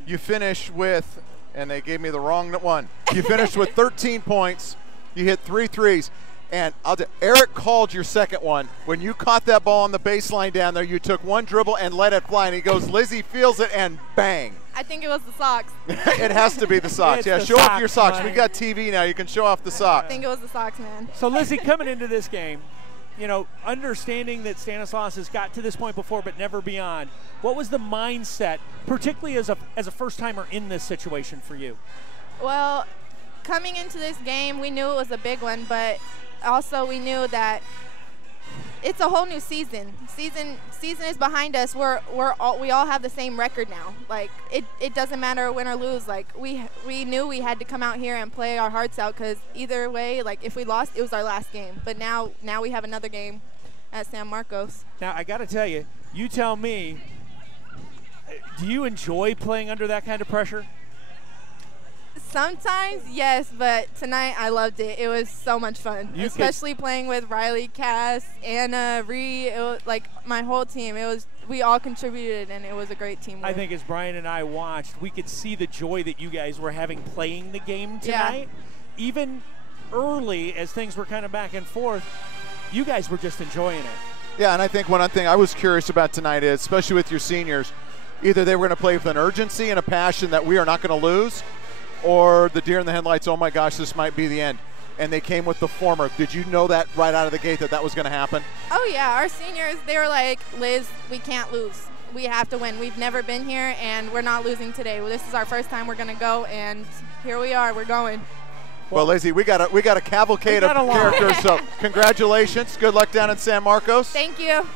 you finish with, and they gave me the wrong one. You finished with 13 points. You hit 3 threes. And Eric called your second one. When you caught that ball on the baseline down there, you took one dribble and let it fly. And he goes, Lizzie feels it, and bang. I think it was the socks. It has to be the socks. Yeah, show off your socks. We got TV now. You can show off the socks. I think it was the socks, man. So, Lizzie, coming into this game, you know, understanding that Stanislaus has got to this point before but never beyond, what was the mindset, particularly as a first-timer in this situation for you? Well, coming into this game, we knew it was a big one, but also we knew that it's a whole new season. Season is behind us. We all have the same record now. Like, it doesn't matter win or lose. Like, we knew we had to come out here and play our hearts out, because either way, like, if we lost, it was our last game. But now we have another game at San Marcos. Now, I got to tell you, you tell me, do you enjoy playing under that kind of pressure? Sometimes, yes, but tonight I loved it. It was so much fun, especially playing with Riley, Cass, Anna, Ree. It was like my whole team. We all contributed, and it was a great teamwork. I think as Brian and I watched, we could see the joy that you guys were having playing the game tonight. Yeah. Even early, as things were kind of back and forth, you guys were just enjoying it. Yeah, and I think one thing I was curious about tonight is, especially with your seniors, either they were going to play with an urgency and a passion that we are not going to lose, or the deer in the headlights, oh my gosh, this might be the end. And they came with the former. Did you know that right out of the gate that was going to happen? Oh, yeah. Our seniors, they were like, Liz, we can't lose. We have to win. We've never been here, and we're not losing today. Well, this is our first time we're going to go, and here we are. We're going. Well, Lizzie, we got a cavalcade of characters, so congratulations. Good luck down in San Marcos. Thank you.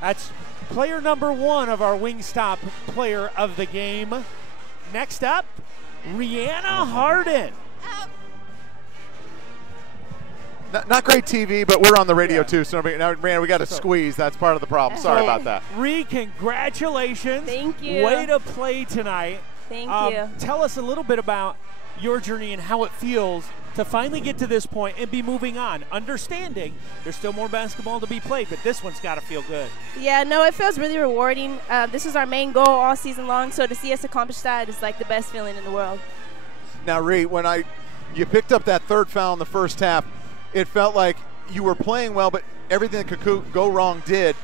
That's player number 1 of our Wingstop player of the game. Next up, Rihanna Harden. Not great TV, but we're on the radio too. So now, Rihanna, we got to squeeze. That's part of the problem. Sorry about that. Ree, congratulations. Thank you. Way to play tonight. Thank you. Tell us a little bit about your journey and how it feels to finally get to this point and be moving on, understanding there's still more basketball to be played, but this one's got to feel good. Yeah, no, it feels really rewarding. This was our main goal all season long, so to see us accomplish that is like the best feeling in the world. Now, Ree, when you picked up that third foul in the first half, it felt like you were playing well, but everything that could go wrong did.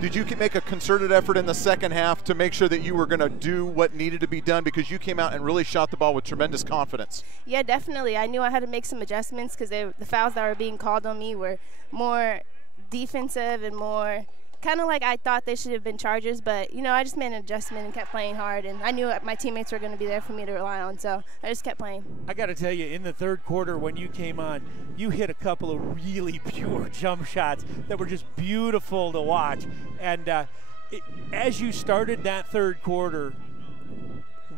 Did you make a concerted effort in the second half to make sure that you were going to do what needed to be done, because you came out and really shot the ball with tremendous confidence? Yeah, definitely. I knew I had to make some adjustments, because the fouls that were being called on me were more defensive and more kind of like I thought they should have been charges. But, you know, I just made an adjustment and kept playing hard, and I knew my teammates were going to be there for me to rely on, so I just kept playing. I got to tell you, in the third quarter when you came on, you hit a couple of really pure jump shots that were just beautiful to watch. And as you started that third quarter,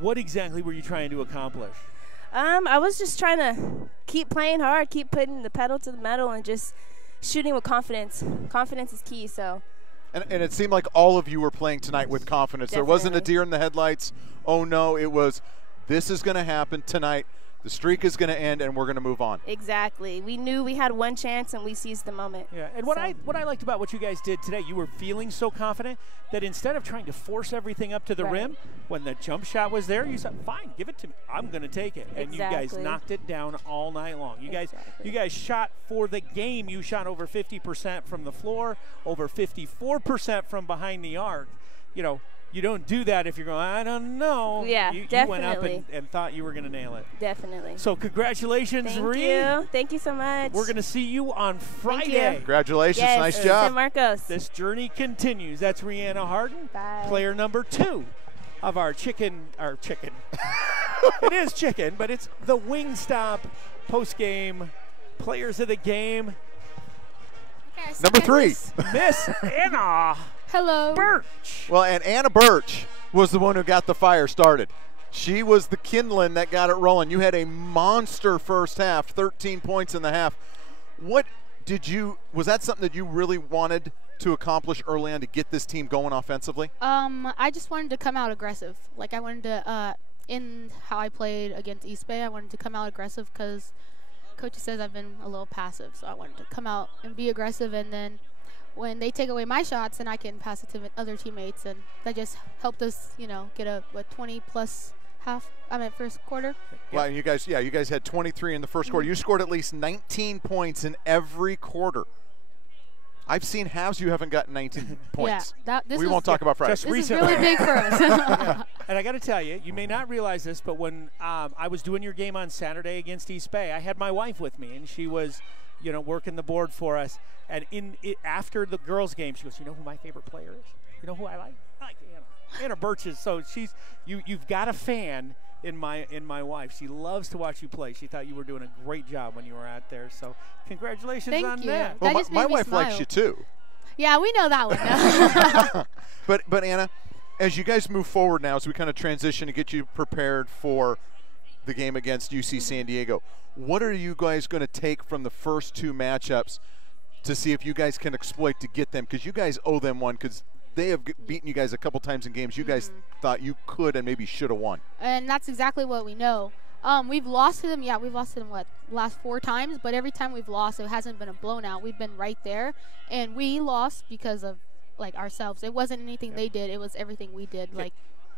what exactly were you trying to accomplish? I was just trying to keep playing hard, keep putting the pedal to the metal, and just shooting with confidence. Confidence is key, so. And it seemed like all of you were playing tonight with confidence. Definitely. There wasn't a deer in the headlights. Oh, no, it was, this is going to happen tonight. The streak is going to end, and we're going to move on. Exactly. We knew we had one chance, and we seized the moment. Yeah, and what I liked about what you guys did today, you were feeling so confident that instead of trying to force everything up to the rim, when the jump shot was there, you said, fine, give it to me. I'm going to take it. And you guys knocked it down all night long. You guys shot for the game. You shot over 50% from the floor, over 54% from behind the arc. You know, you don't do that if you're going, I don't know. Yeah, you definitely. went up and thought you were going to nail it. Definitely. So congratulations, Ree. Thank you. Thank you so much. We're going to see you on Friday. Thank you. Congratulations. Yes, nice job. San Marcos. This journey continues. That's Rihanna Harden, Bye. Player number 2 of our chicken. It is chicken, but it's the Wingstop post-game players of the game. Number 3. Miss Anna Hello. Burch. Well, and Anna Burch was the one who got the fire started. She was the kindling that got it rolling. You had a monster first half, 13 points in the half. Was that something that you really wanted to accomplish early on to get this team going offensively? I just wanted to come out aggressive. Like I wanted to, in how I played against East Bay, I wanted to come out aggressive because Coach says I've been a little passive. So I wanted to come out and be aggressive, and then when they take away my shots, then I can pass it to other teammates, and that just helped us, get a 20-plus first quarter. Well, you guys had 23 in the first quarter. You scored at least 19 points in every quarter. I've seen halves you haven't gotten 19 points. Yeah, we won't talk about Friday. Just this recently. is really big for us. Yeah. And I got to tell you, you may not realize this, but when I was doing your game on Saturday against East Bay, I had my wife with me, and she was, working the board for us. And after the girls' game, she goes, "You know who my favorite player is? You know who I like? I like Anna Burch." So you've got a fan in my wife. She loves to watch you play. She thought you were doing a great job when you were out there. So congratulations on that. Well, that just my made me wife smile. likes you too. Yeah, we know that one. But Anna, as you guys move forward now, as we kind of transition to get you prepared for the game against UC San Diego, what are you guys going to take from the first two matchups to see if you guys can exploit to get them? Because you guys owe them one, because they have beaten you guys a couple times in games you guys thought you could and maybe should have won. And that's exactly what we know. We've lost to them. Yeah, we've lost to them, last 4 times. But every time we've lost, it hasn't been a blown out. We've been right there. And we lost because of, ourselves. It wasn't anything they did. It was everything we did.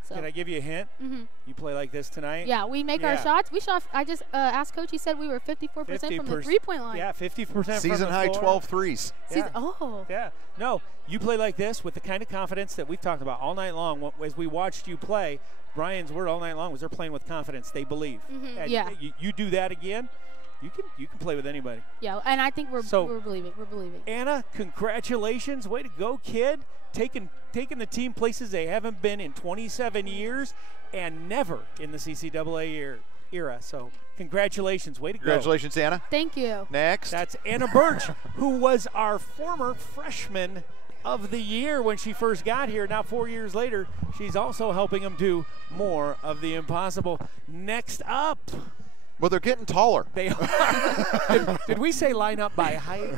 So. Can I give you a hint? Mm-hmm. You play like this tonight? Yeah, we make our shots. We shot. I just asked Coach. He said we were 54% from the three-point line. Yeah, 50% Season high 12 threes. Yeah. Oh. Yeah. No, you play like this with the kind of confidence that we've talked about all night long. As we watched you play, Brian's word all night long was they're playing with confidence. They believe. Mm-hmm. And yeah. You do that again, you can play with anybody. Yeah, and I think we're believing. We're believing. Anna, congratulations. Way to go, kid. Taking the team places they haven't been in 27 years and never in the CCAA era. So congratulations. Way to go. Congratulations, Anna. Thank you. Next. That's Anna Burch, who was our former freshman of the year when she first got here. Now 4 years later, she's also helping them do more of the impossible. Next up. Well, they're getting taller. They are. did we say line up by height?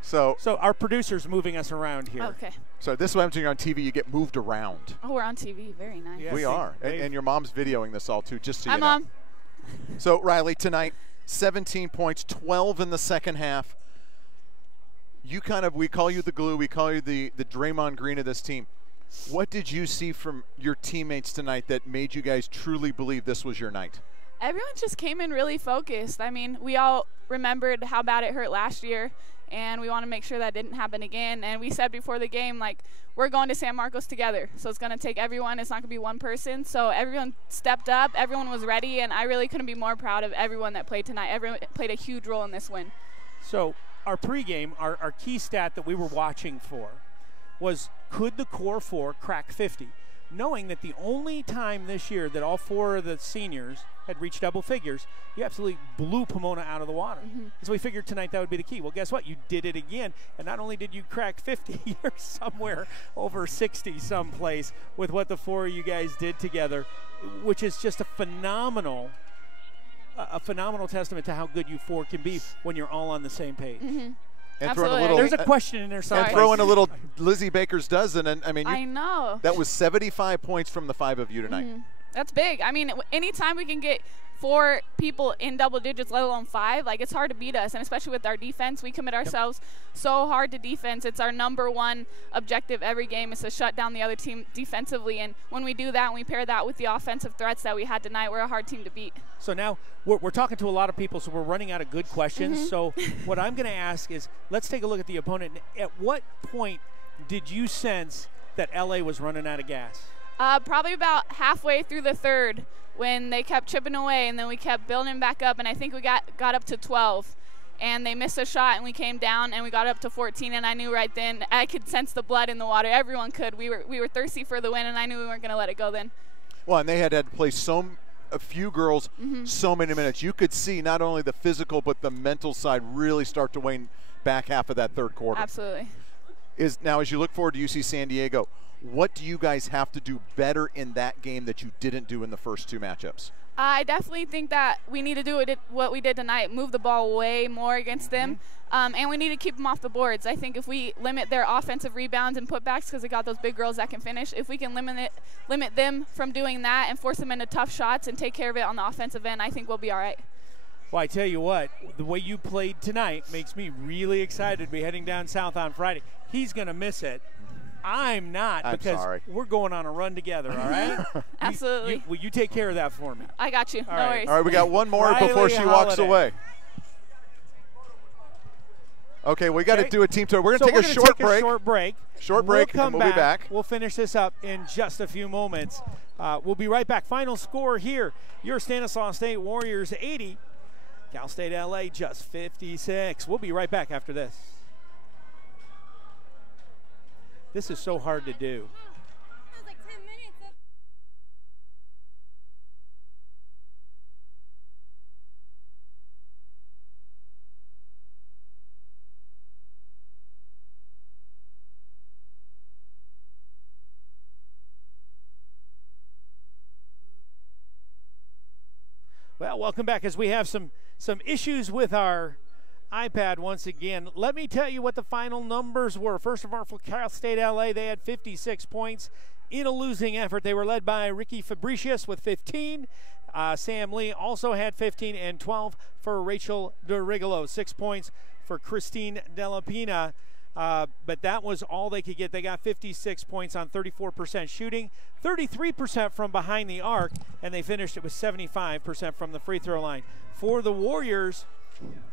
So our producer's moving us around here. Okay. So this is what happens when you're on TV. You get moved around. Oh, we're on TV. Very nice. Yes, we are. And your mom's videoing this all, too, just so you know. Hi, Mom. So, Riley, tonight, 17 points, 12 in the second half. We call you the glue. We call you the Draymond Green of this team. What did you see from your teammates tonight that made you guys truly believe this was your night? Everyone just came in really focused. I mean, we all remembered how bad it hurt last year, and we want to make sure that didn't happen again. And we said before the game, we're going to San Marcos together. So it's going to take everyone. It's not going to be one person. So everyone stepped up. Everyone was ready, and I really couldn't be more proud of everyone that played tonight. Everyone played a huge role in this win. So our pregame, our key stat that we were watching for was, could the core 4 crack 50? Knowing that the only time this year that all 4 of the seniors had reached double figures, you absolutely blew Pomona out of the water. Mm-hmm. So we figured tonight that would be the key. Well, guess what? You did it again. And not only did you crack 50, you're somewhere over 60 someplace with what the 4 of you guys did together, which is just a phenomenal testament to how good you 4 can be when you're all on the same page. Mm-hmm. And there's a question in there somewhere. And throw in a little Lizzie Baker's dozen. And I know. That was 75 points from the 5 of you tonight. Mm-hmm. That's big. I mean, anytime we can get 4 people in double digits, let alone 5, it's hard to beat us. And especially with our defense, we commit ourselves so hard to defense. It's our number one objective every game is to shut down the other team defensively. And when we do that and we pair that with the offensive threats that we had tonight, we're a hard team to beat. So now we're talking to a lot of people, so we're running out of good questions. Mm-hmm. So what I'm going to ask is, let's take a look at the opponent. At what point did you sense that LA was running out of gas? Probably about halfway through the third when they kept chipping away, and then we kept building back up, and I think we got up to 12. And they missed a shot, and we came down, and we got up to 14, and I knew right then, I could sense the blood in the water. Everyone could. We were thirsty for the win, and I knew we weren't going to let it go then. Well, and they had to play a few girls so many minutes. You could see not only the physical but the mental side really start to wane back half of that third quarter. Absolutely. is now as you look forward to UC San Diego, what do you guys have to do better in that game that you didn't do in the first 2 matchups? I definitely think that we need to do what we did tonight, move the ball way more against them, and we need to keep them off the boards. I think if we limit their offensive rebounds and putbacks, because they got those big girls that can finish, if we can limit them from doing that and force them into tough shots and take care of it on the offensive end, I think we'll be all right. Well, I tell you what, the way you played tonight makes me really excited to be heading down south on Friday. He's going to miss it. I'm not, because we're going on a run together, all right? Absolutely. Will you take care of that for me? I got you. All No right. worries. All right, we got one more Riley before she walks Holiday. away. Okay, we got to do a team tour. We're going to take a short break. Short break, We'll come and we'll be back. We'll finish this up in just a few moments. We'll be right back. Final score here. Your Stanislaus State Warriors 80. Cal State LA just 56. We'll be right back after this. This is so hard to do. Well, welcome back as we have some issues with our iPad once again. Let me tell you what the final numbers were. First of all, for Cal State LA, they had 56 points in a losing effort. They were led by Ricky Fabricius with 15. Sam Lee also had 15, and 12 for Rachel DeRigolo. 6 points for Christine Delapina. But that was all they could get. They got 56 points on 34% shooting, 33% from behind the arc, and they finished it with 75% from the free throw line. For the Warriors,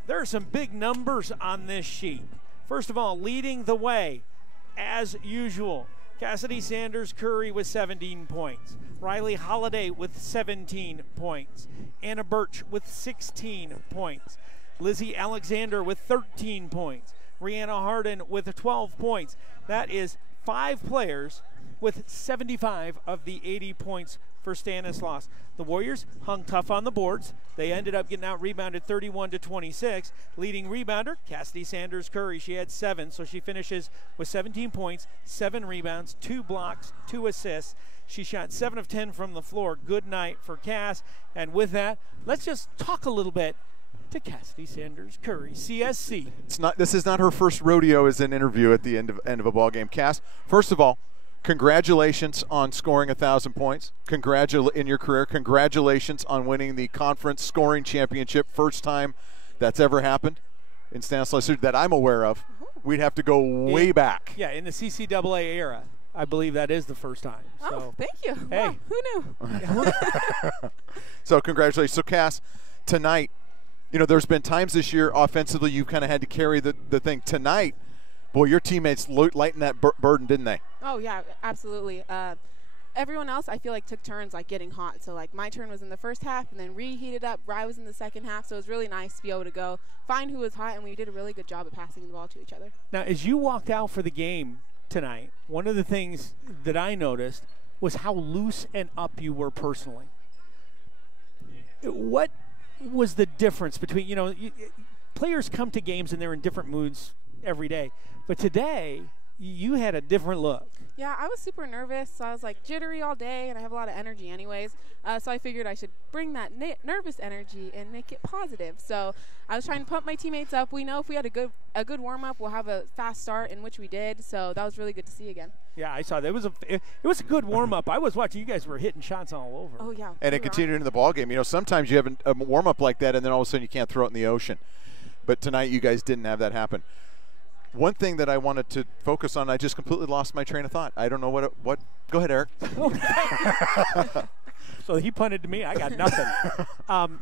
there are some big numbers on this sheet. First of all, leading the way, as usual, Cassidy Sanders Curry with 17 points. Riley Holiday with 17 points. Anna Burch with 16 points. Lizzie Alexander with 13 points. Rihanna Harden with 12 points. That is 5 players with 75 of the 80 points for Stanislaus. The Warriors hung tough on the boards. They ended up getting out-rebounded 31-26. Leading rebounder, Cassidy Sanders Curry. She had 7, so she finishes with 17 points, 7 rebounds, 2 blocks, 2 assists. She shot 7 of 10 from the floor. Good night for Cass. And with that, let's just talk a little bit to Cassidy Sanders Curry, CSC. This is not her first rodeo as an interview at the end of a ball game. Cass, first of all, congratulations on scoring 1,000 points. In your career, congratulations on winning the conference scoring championship. First time that's ever happened in Stanislaus that I'm aware of. We'd have to go way back. Yeah, in the CCAA era. I believe that is the first time. Oh, thank you. Hey. Wow, who knew? So congratulations. So Cass, tonight, you know, there's been times this year offensively you've kind of had to carry the thing. Tonight, boy, your teammates lightened that burden, didn't they? Oh, yeah, absolutely. Everyone else, I feel like, took turns, like, getting hot. So, like, my turn was in the first half, and then reheated up. Rye was in the second half, so it was really nice to be able to go find who was hot, and we did a really good job of passing the ball to each other. Now, as you walked out for the game tonight, one of the things that I noticed was how loose and up you were personally. What was the difference between, you know, players come to games and they're in different moods every day, but today you had a different look. Yeah, I was super nervous, so I was like jittery all day, and I have a lot of energy anyways, so I figured I should bring that nervous energy and make it positive. So I was trying to pump my teammates up. We know if we had a good warm-up, we'll have a fast start, in which we did, so that was really good to see again. Yeah, I saw that. It was a good warm-up. I was watching. You guys were hitting shots all over. Oh, yeah. And it continued into the ball game. You know, sometimes you have a warm-up like that, and then all of a sudden you can't throw it in the ocean. But tonight you guys didn't have that happen. One thing that I wanted to focus on, I just completely lost my train of thought. I don't know what. Go ahead, Eric. So he punted to me. I got nothing.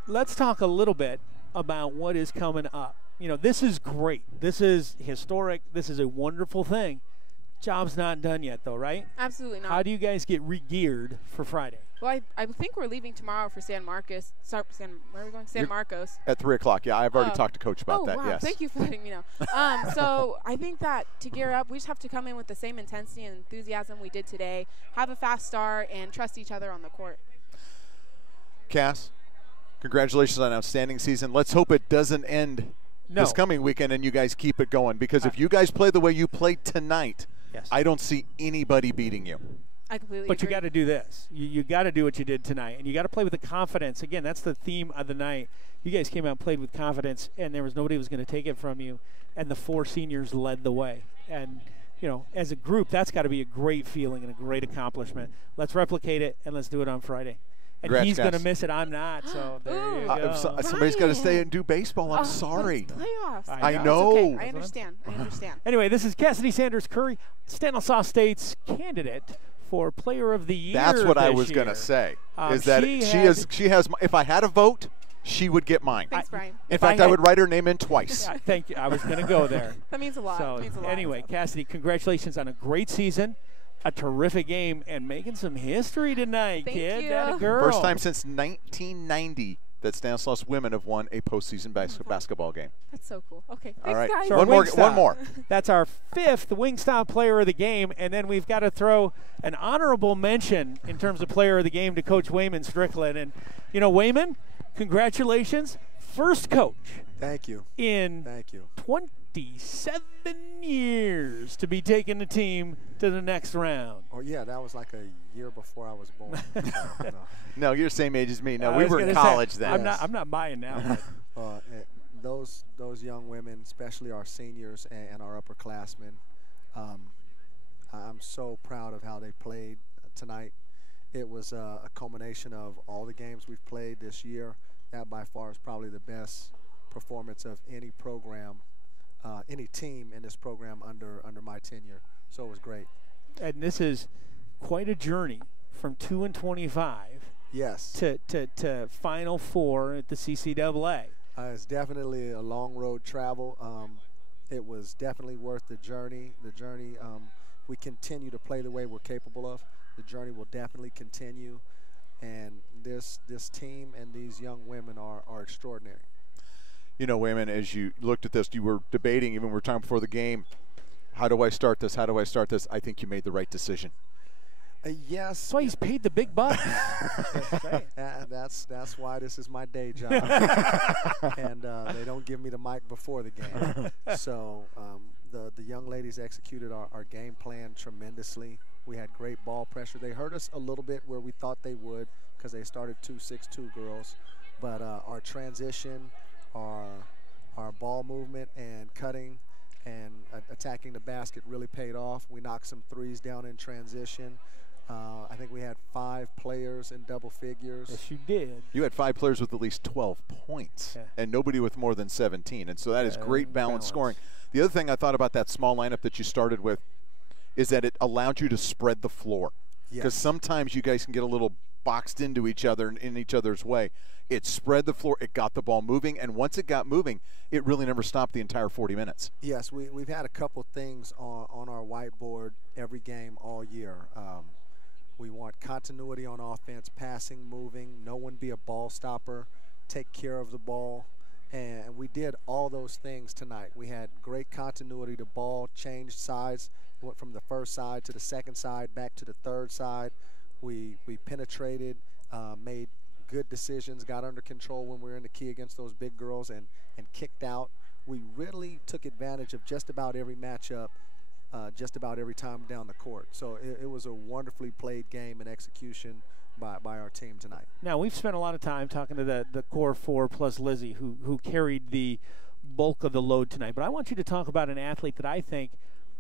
Let's talk a little bit about what is coming up. You know, this is great. This is historic. This is a wonderful thing. Job's not done yet, though, right? Absolutely not. How do you guys get re-geared for Friday? Well, I think we're leaving tomorrow for San Marcos. Where are we going? San Marcos. At 3 o'clock, yeah. I've already talked to Coach about that, wow. yes. Thank you for letting me know. So I think that to gear up, we just have to come in with the same intensity and enthusiasm we did today, have a fast start, and trust each other on the court. Cass, congratulations on an outstanding season. Let's hope it doesn't end this coming weekend and you guys keep it going. Because if you guys play the way you played tonight, I don't see anybody beating you. I completely But agree. you got to do this. You got to do what you did tonight, and you got to play with the confidence. Again, that's the theme of the night. You guys came out and played with confidence, and there was nobody who was going to take it from you, and the 4 seniors led the way. And, as a group, that's got to be a great feeling and a great accomplishment. Let's replicate it, and let's do it on Friday. And Congrats, he's going to Cass. miss it. I'm not, so there you go. Somebody's got to stay and do baseball. I'm sorry. Playoffs. I know. It's okay. I understand. Anyway, this is Cassidy Sanders Curry, Stanislaus State's candidate for Player of the Year. That's what I was going to say. Is that she has. If I had a vote, she would get mine. Thanks, Brian. In fact, I would write her name in twice. Thank you. I was going to go there. That means a lot. So, That means a lot. anyway, Cassidy, congratulations on a great season, a terrific game, and making some history tonight, kid. you. That a girl. First time since 1990 that Stanislaus women have won a postseason basketball game. That's so cool. Okay. All Thanks, right. guys. So One more. That's our 5th Wingstop Player of the Game, and then we've got to throw an honorable mention in terms of Player of the Game to Coach Wayman Strickland. And, Wayman, congratulations. First coach. Thank you. In Thank you. 27 years to be taking the team to the next round. Oh, yeah, that was like a year before I was born. So, No, you're the same age as me. No, we was were in gonna college say, then. I'm not buying now. those young women, especially our seniors and our upperclassmen, I'm so proud of how they played tonight. It was a culmination of all the games we've played this year. That by far is probably the best performance of any program, any team in this program under my tenure. So it was great. And this is quite a journey from 2-25. Yes. To Final Four at the CCAA. It's definitely a long road travel. It was definitely worth the journey. We continue to play the way we're capable of. The journey will definitely continue. And this team and these young women are extraordinary. Wayman, as you looked at this, you were debating, even we were talking before the game, how do I start this? How do I start this? I think you made the right decision. Yes. That's why he's paid the big bucks. That's why this is my day job. And they don't give me the mic before the game. So the young ladies executed our game plan tremendously. We had great ball pressure. They hurt us a little bit where we thought they would because they started 2-6-2 girls. But our transition, our ball movement and cutting and attacking the basket really paid off. We knocked some threes down in transition. I think we had 5 players in double figures. Yes, you did. You had 5 players with at least 12 points and nobody with more than 17. And so that is great balanced scoring. The other thing I thought about that small lineup that you started with is that it allowed you to spread the floor. Because sometimes you guys can get a little boxed into each other and in each other's way. It spread the floor. It got the ball moving. And once it got moving, it really never stopped the entire 40 minutes. Yes, we've had a couple things on our whiteboard every game all year. We want continuity on offense, passing, moving, no one be a ball stopper, take care of the ball. And we did all those things tonight. We had great continuity. The ball changed sides. Went from the first side to the second side, back to the third side. We penetrated, made good decisions, got under control when we were in the key against those big girls and kicked out. We really took advantage of just about every matchup, just about every time down the court. So it was a wonderfully played game and execution by our team tonight. Now, we've spent a lot of time talking to the core 4 plus Lizzie, who carried the bulk of the load tonight. But I want you to talk about an athlete that I think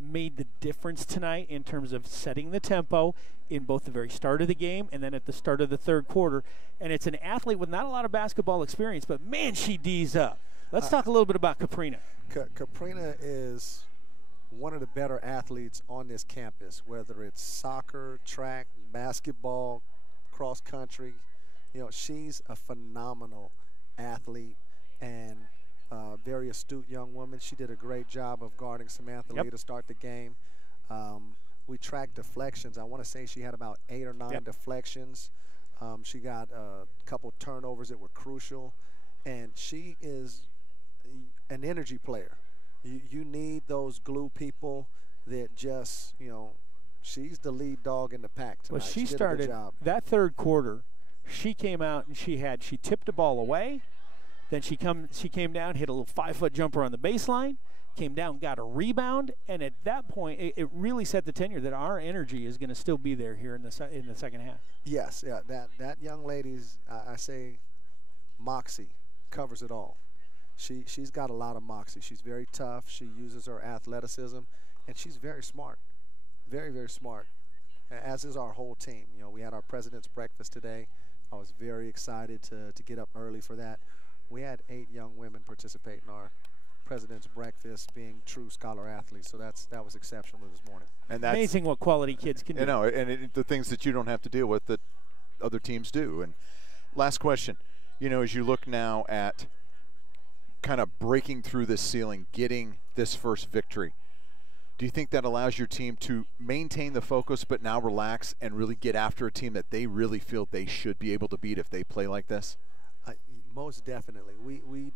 made the difference tonight in terms of setting the tempo in both the very start of the game and then at the start of the third quarter. And it's an athlete with not a lot of basketball experience, but, man, she D's up. Let's talk a little bit about Caprina. Caprina is one of the better athletes on this campus, whether it's soccer, track, basketball, cross country. She's a phenomenal athlete and very astute young woman. She did a great job of guarding Samantha Lee to start the game. We tracked deflections. I want to say she had about 8 or 9 deflections. She got a couple turnovers that were crucial. And she is an energy player. You need those glue people that just, she's the lead dog in the pack tonight. Well, she did a started good job. that third quarter. She came out and she tipped the ball away, Then she came down, hit a little 5-foot jumper on the baseline, came down, got a rebound, and at that point, it really set the tenure that our energy is going to still be there here in the second half. Yes, yeah, that young lady's, I say, moxie covers it all. She's got a lot of moxie. She's very tough. She uses her athleticism, and she's very smart, very, very smart, as is our whole team. You know, we had our president's breakfast today. I was very excited to get up early for that. We had 8 young women participate in our president's breakfast, being true scholar athletes. So that was exceptional this morning. And that's amazing what quality kids can do. You know, and the things that you don't have to deal with that other teams do. And last question, you know, as you look now at kind of breaking through this ceiling, getting this first victory, do you think that allows your team to maintain the focus but now relax and really get after a team that they really feel they should be able to beat if they play like this? Most definitely. We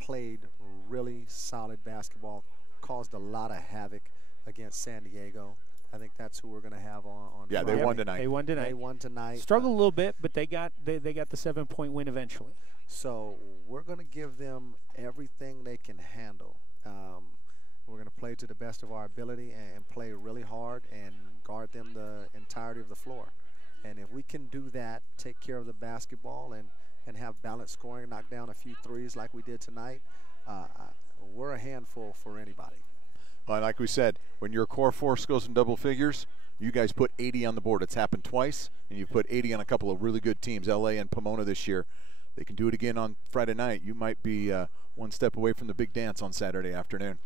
played really solid basketball, caused a lot of havoc against San Diego. I think that's who we're going to have on Yeah, Friday. they won tonight. They won tonight. Struggled a little bit, but they got the 7-point win eventually. So we're going to give them everything they can handle. We're going to play to the best of our ability and play really hard and guard them the entirety of the floor. And if we can do that, take care of the basketball and have balanced scoring, knock down a few threes like we did tonight, we're a handful for anybody. Well, like we said, when your core force goes in double figures, you guys put 80 on the board. It's happened twice, and you've put 80 on a couple of really good teams, LA and Pomona this year. They can do it again on Friday night. You might be one step away from the big dance on Saturday afternoon.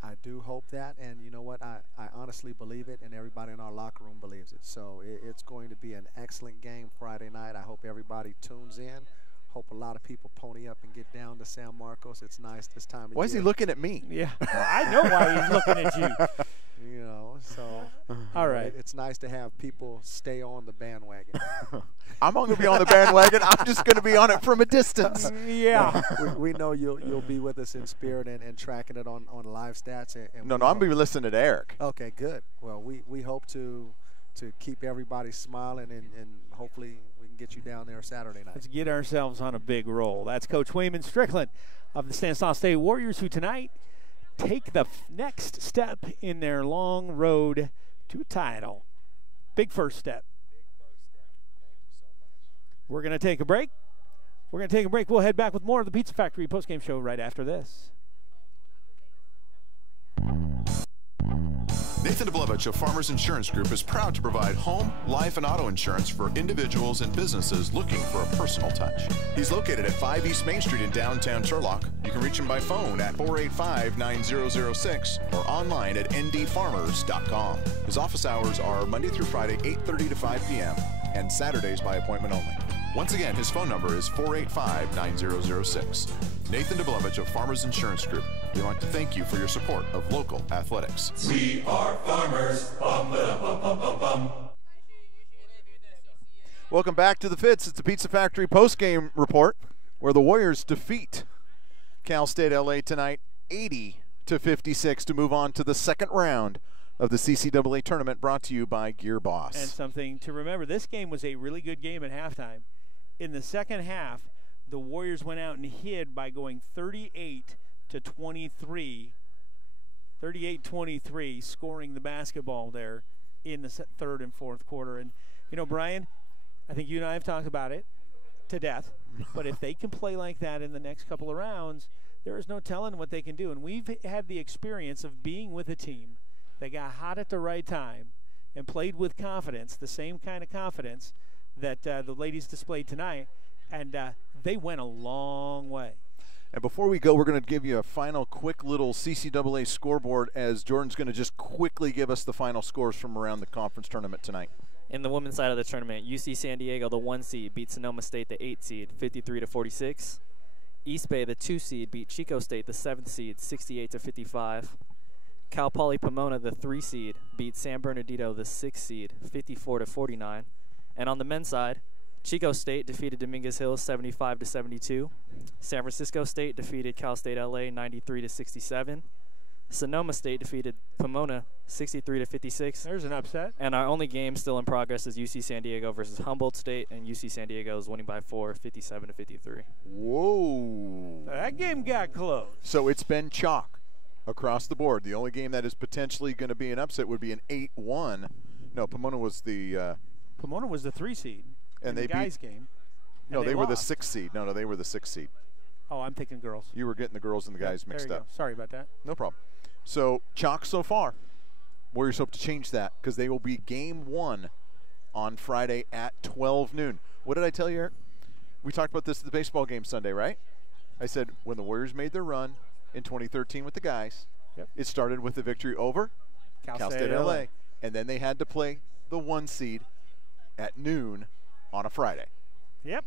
I do hope that, and you know what? I honestly believe it, and everybody in our locker room believes it. So it's going to be an excellent game Friday night. I hope everybody tunes in. Hope a lot of people pony up and get down to San Marcos. It's nice this time of year. Why is he looking at me? Yeah, well, I know why he's looking at you. You know, so all right. It's nice to have people stay on the bandwagon. I'm not going to be on the bandwagon. I'm just going to be on it from a distance. Yeah. we know you'll be with us in spirit and tracking it on live stats. And No, I'm going to be listening to Eric. Okay, good. Well, we hope to keep everybody smiling and hopefully we can get you down there Saturday night. Let's get ourselves on a big roll. That's Coach Wayman Strickland of the Stanislaus State Warriors, who tonight take the next step in their long road to a title. Big first step. We're going to take a break. We'll head back with more of the Pizza Factory postgame show right after this. Nathan Deblovich of Farmers Insurance Group is proud to provide home, life, and auto insurance for individuals and businesses looking for a personal touch. He's located at 5 East Main Street in downtown Turlock. You can reach him by phone at 485-9006 or online at ndfarmers.com. His office hours are Monday through Friday, 8:30 to 5 p.m. and Saturdays by appointment only. Once again, his phone number is 485-9006. Nathan Deblovich of Farmers Insurance Group. We'd like to thank you for your support of local athletics. We are farmers. Bum, ba-dum, bum, bum, bum. Welcome back to the Fitz. It's the Pizza Factory postgame report, where the Warriors defeat Cal State LA tonight 80-56 to move on to the second round of the CCAA tournament, brought to you by Gear Boss. And something to remember, this game was a really good game at halftime. In the second half, the Warriors went out and hid by going 38-23, scoring the basketball there in the third and fourth quarter. And, you know, Brian, I think you and I have talked about it to death, but if they can play like that in the next couple of rounds, there is no telling what they can do. And we've had the experience of being with a team that got hot at the right time and played with confidence, the same kind of confidence that the ladies displayed tonight, and they went a long way. And before we go, we're going to give you a final quick little CCAA scoreboard, as Jordan's going to just quickly give us the final scores from around the conference tournament tonight. In the women's side of the tournament, UC San Diego, the 1 seed, beat Sonoma State, the 8 seed, 53-46. East Bay, the 2 seed, beat Chico State, the 7th seed, 68-55. Cal Poly Pomona, the 3 seed, beat San Bernardino, the 6 seed, 54-49. And on the men's side, Chico State defeated Dominguez Hills 75-72. San Francisco State defeated Cal State LA 93-67. Sonoma State defeated Pomona 63-56. There's an upset. And our only game still in progress is UC San Diego versus Humboldt State, and UC San Diego is winning by 4, 57-53. Whoa. That game got close. So it's been chalk across the board. The only game that is potentially going to be an upset would be an 8-1. No, Pomona was the 3 seed. And they the guys beat, game. No, they were the lost. 6 seed. No, they were the 6 seed. Oh, I'm thinking girls. You were getting the girls and the guys mixed up. Sorry about that. No problem. So chalk so far. Warriors hope to change that because they will be game 1 on Friday at 12 noon. What did I tell you, Eric? We talked about this at the baseball game Sunday, right? I said when the Warriors made their run in 2013 with the guys, it started with the victory over Cal State LA. And then they had to play the 1 seed at noon on a Friday. Yep.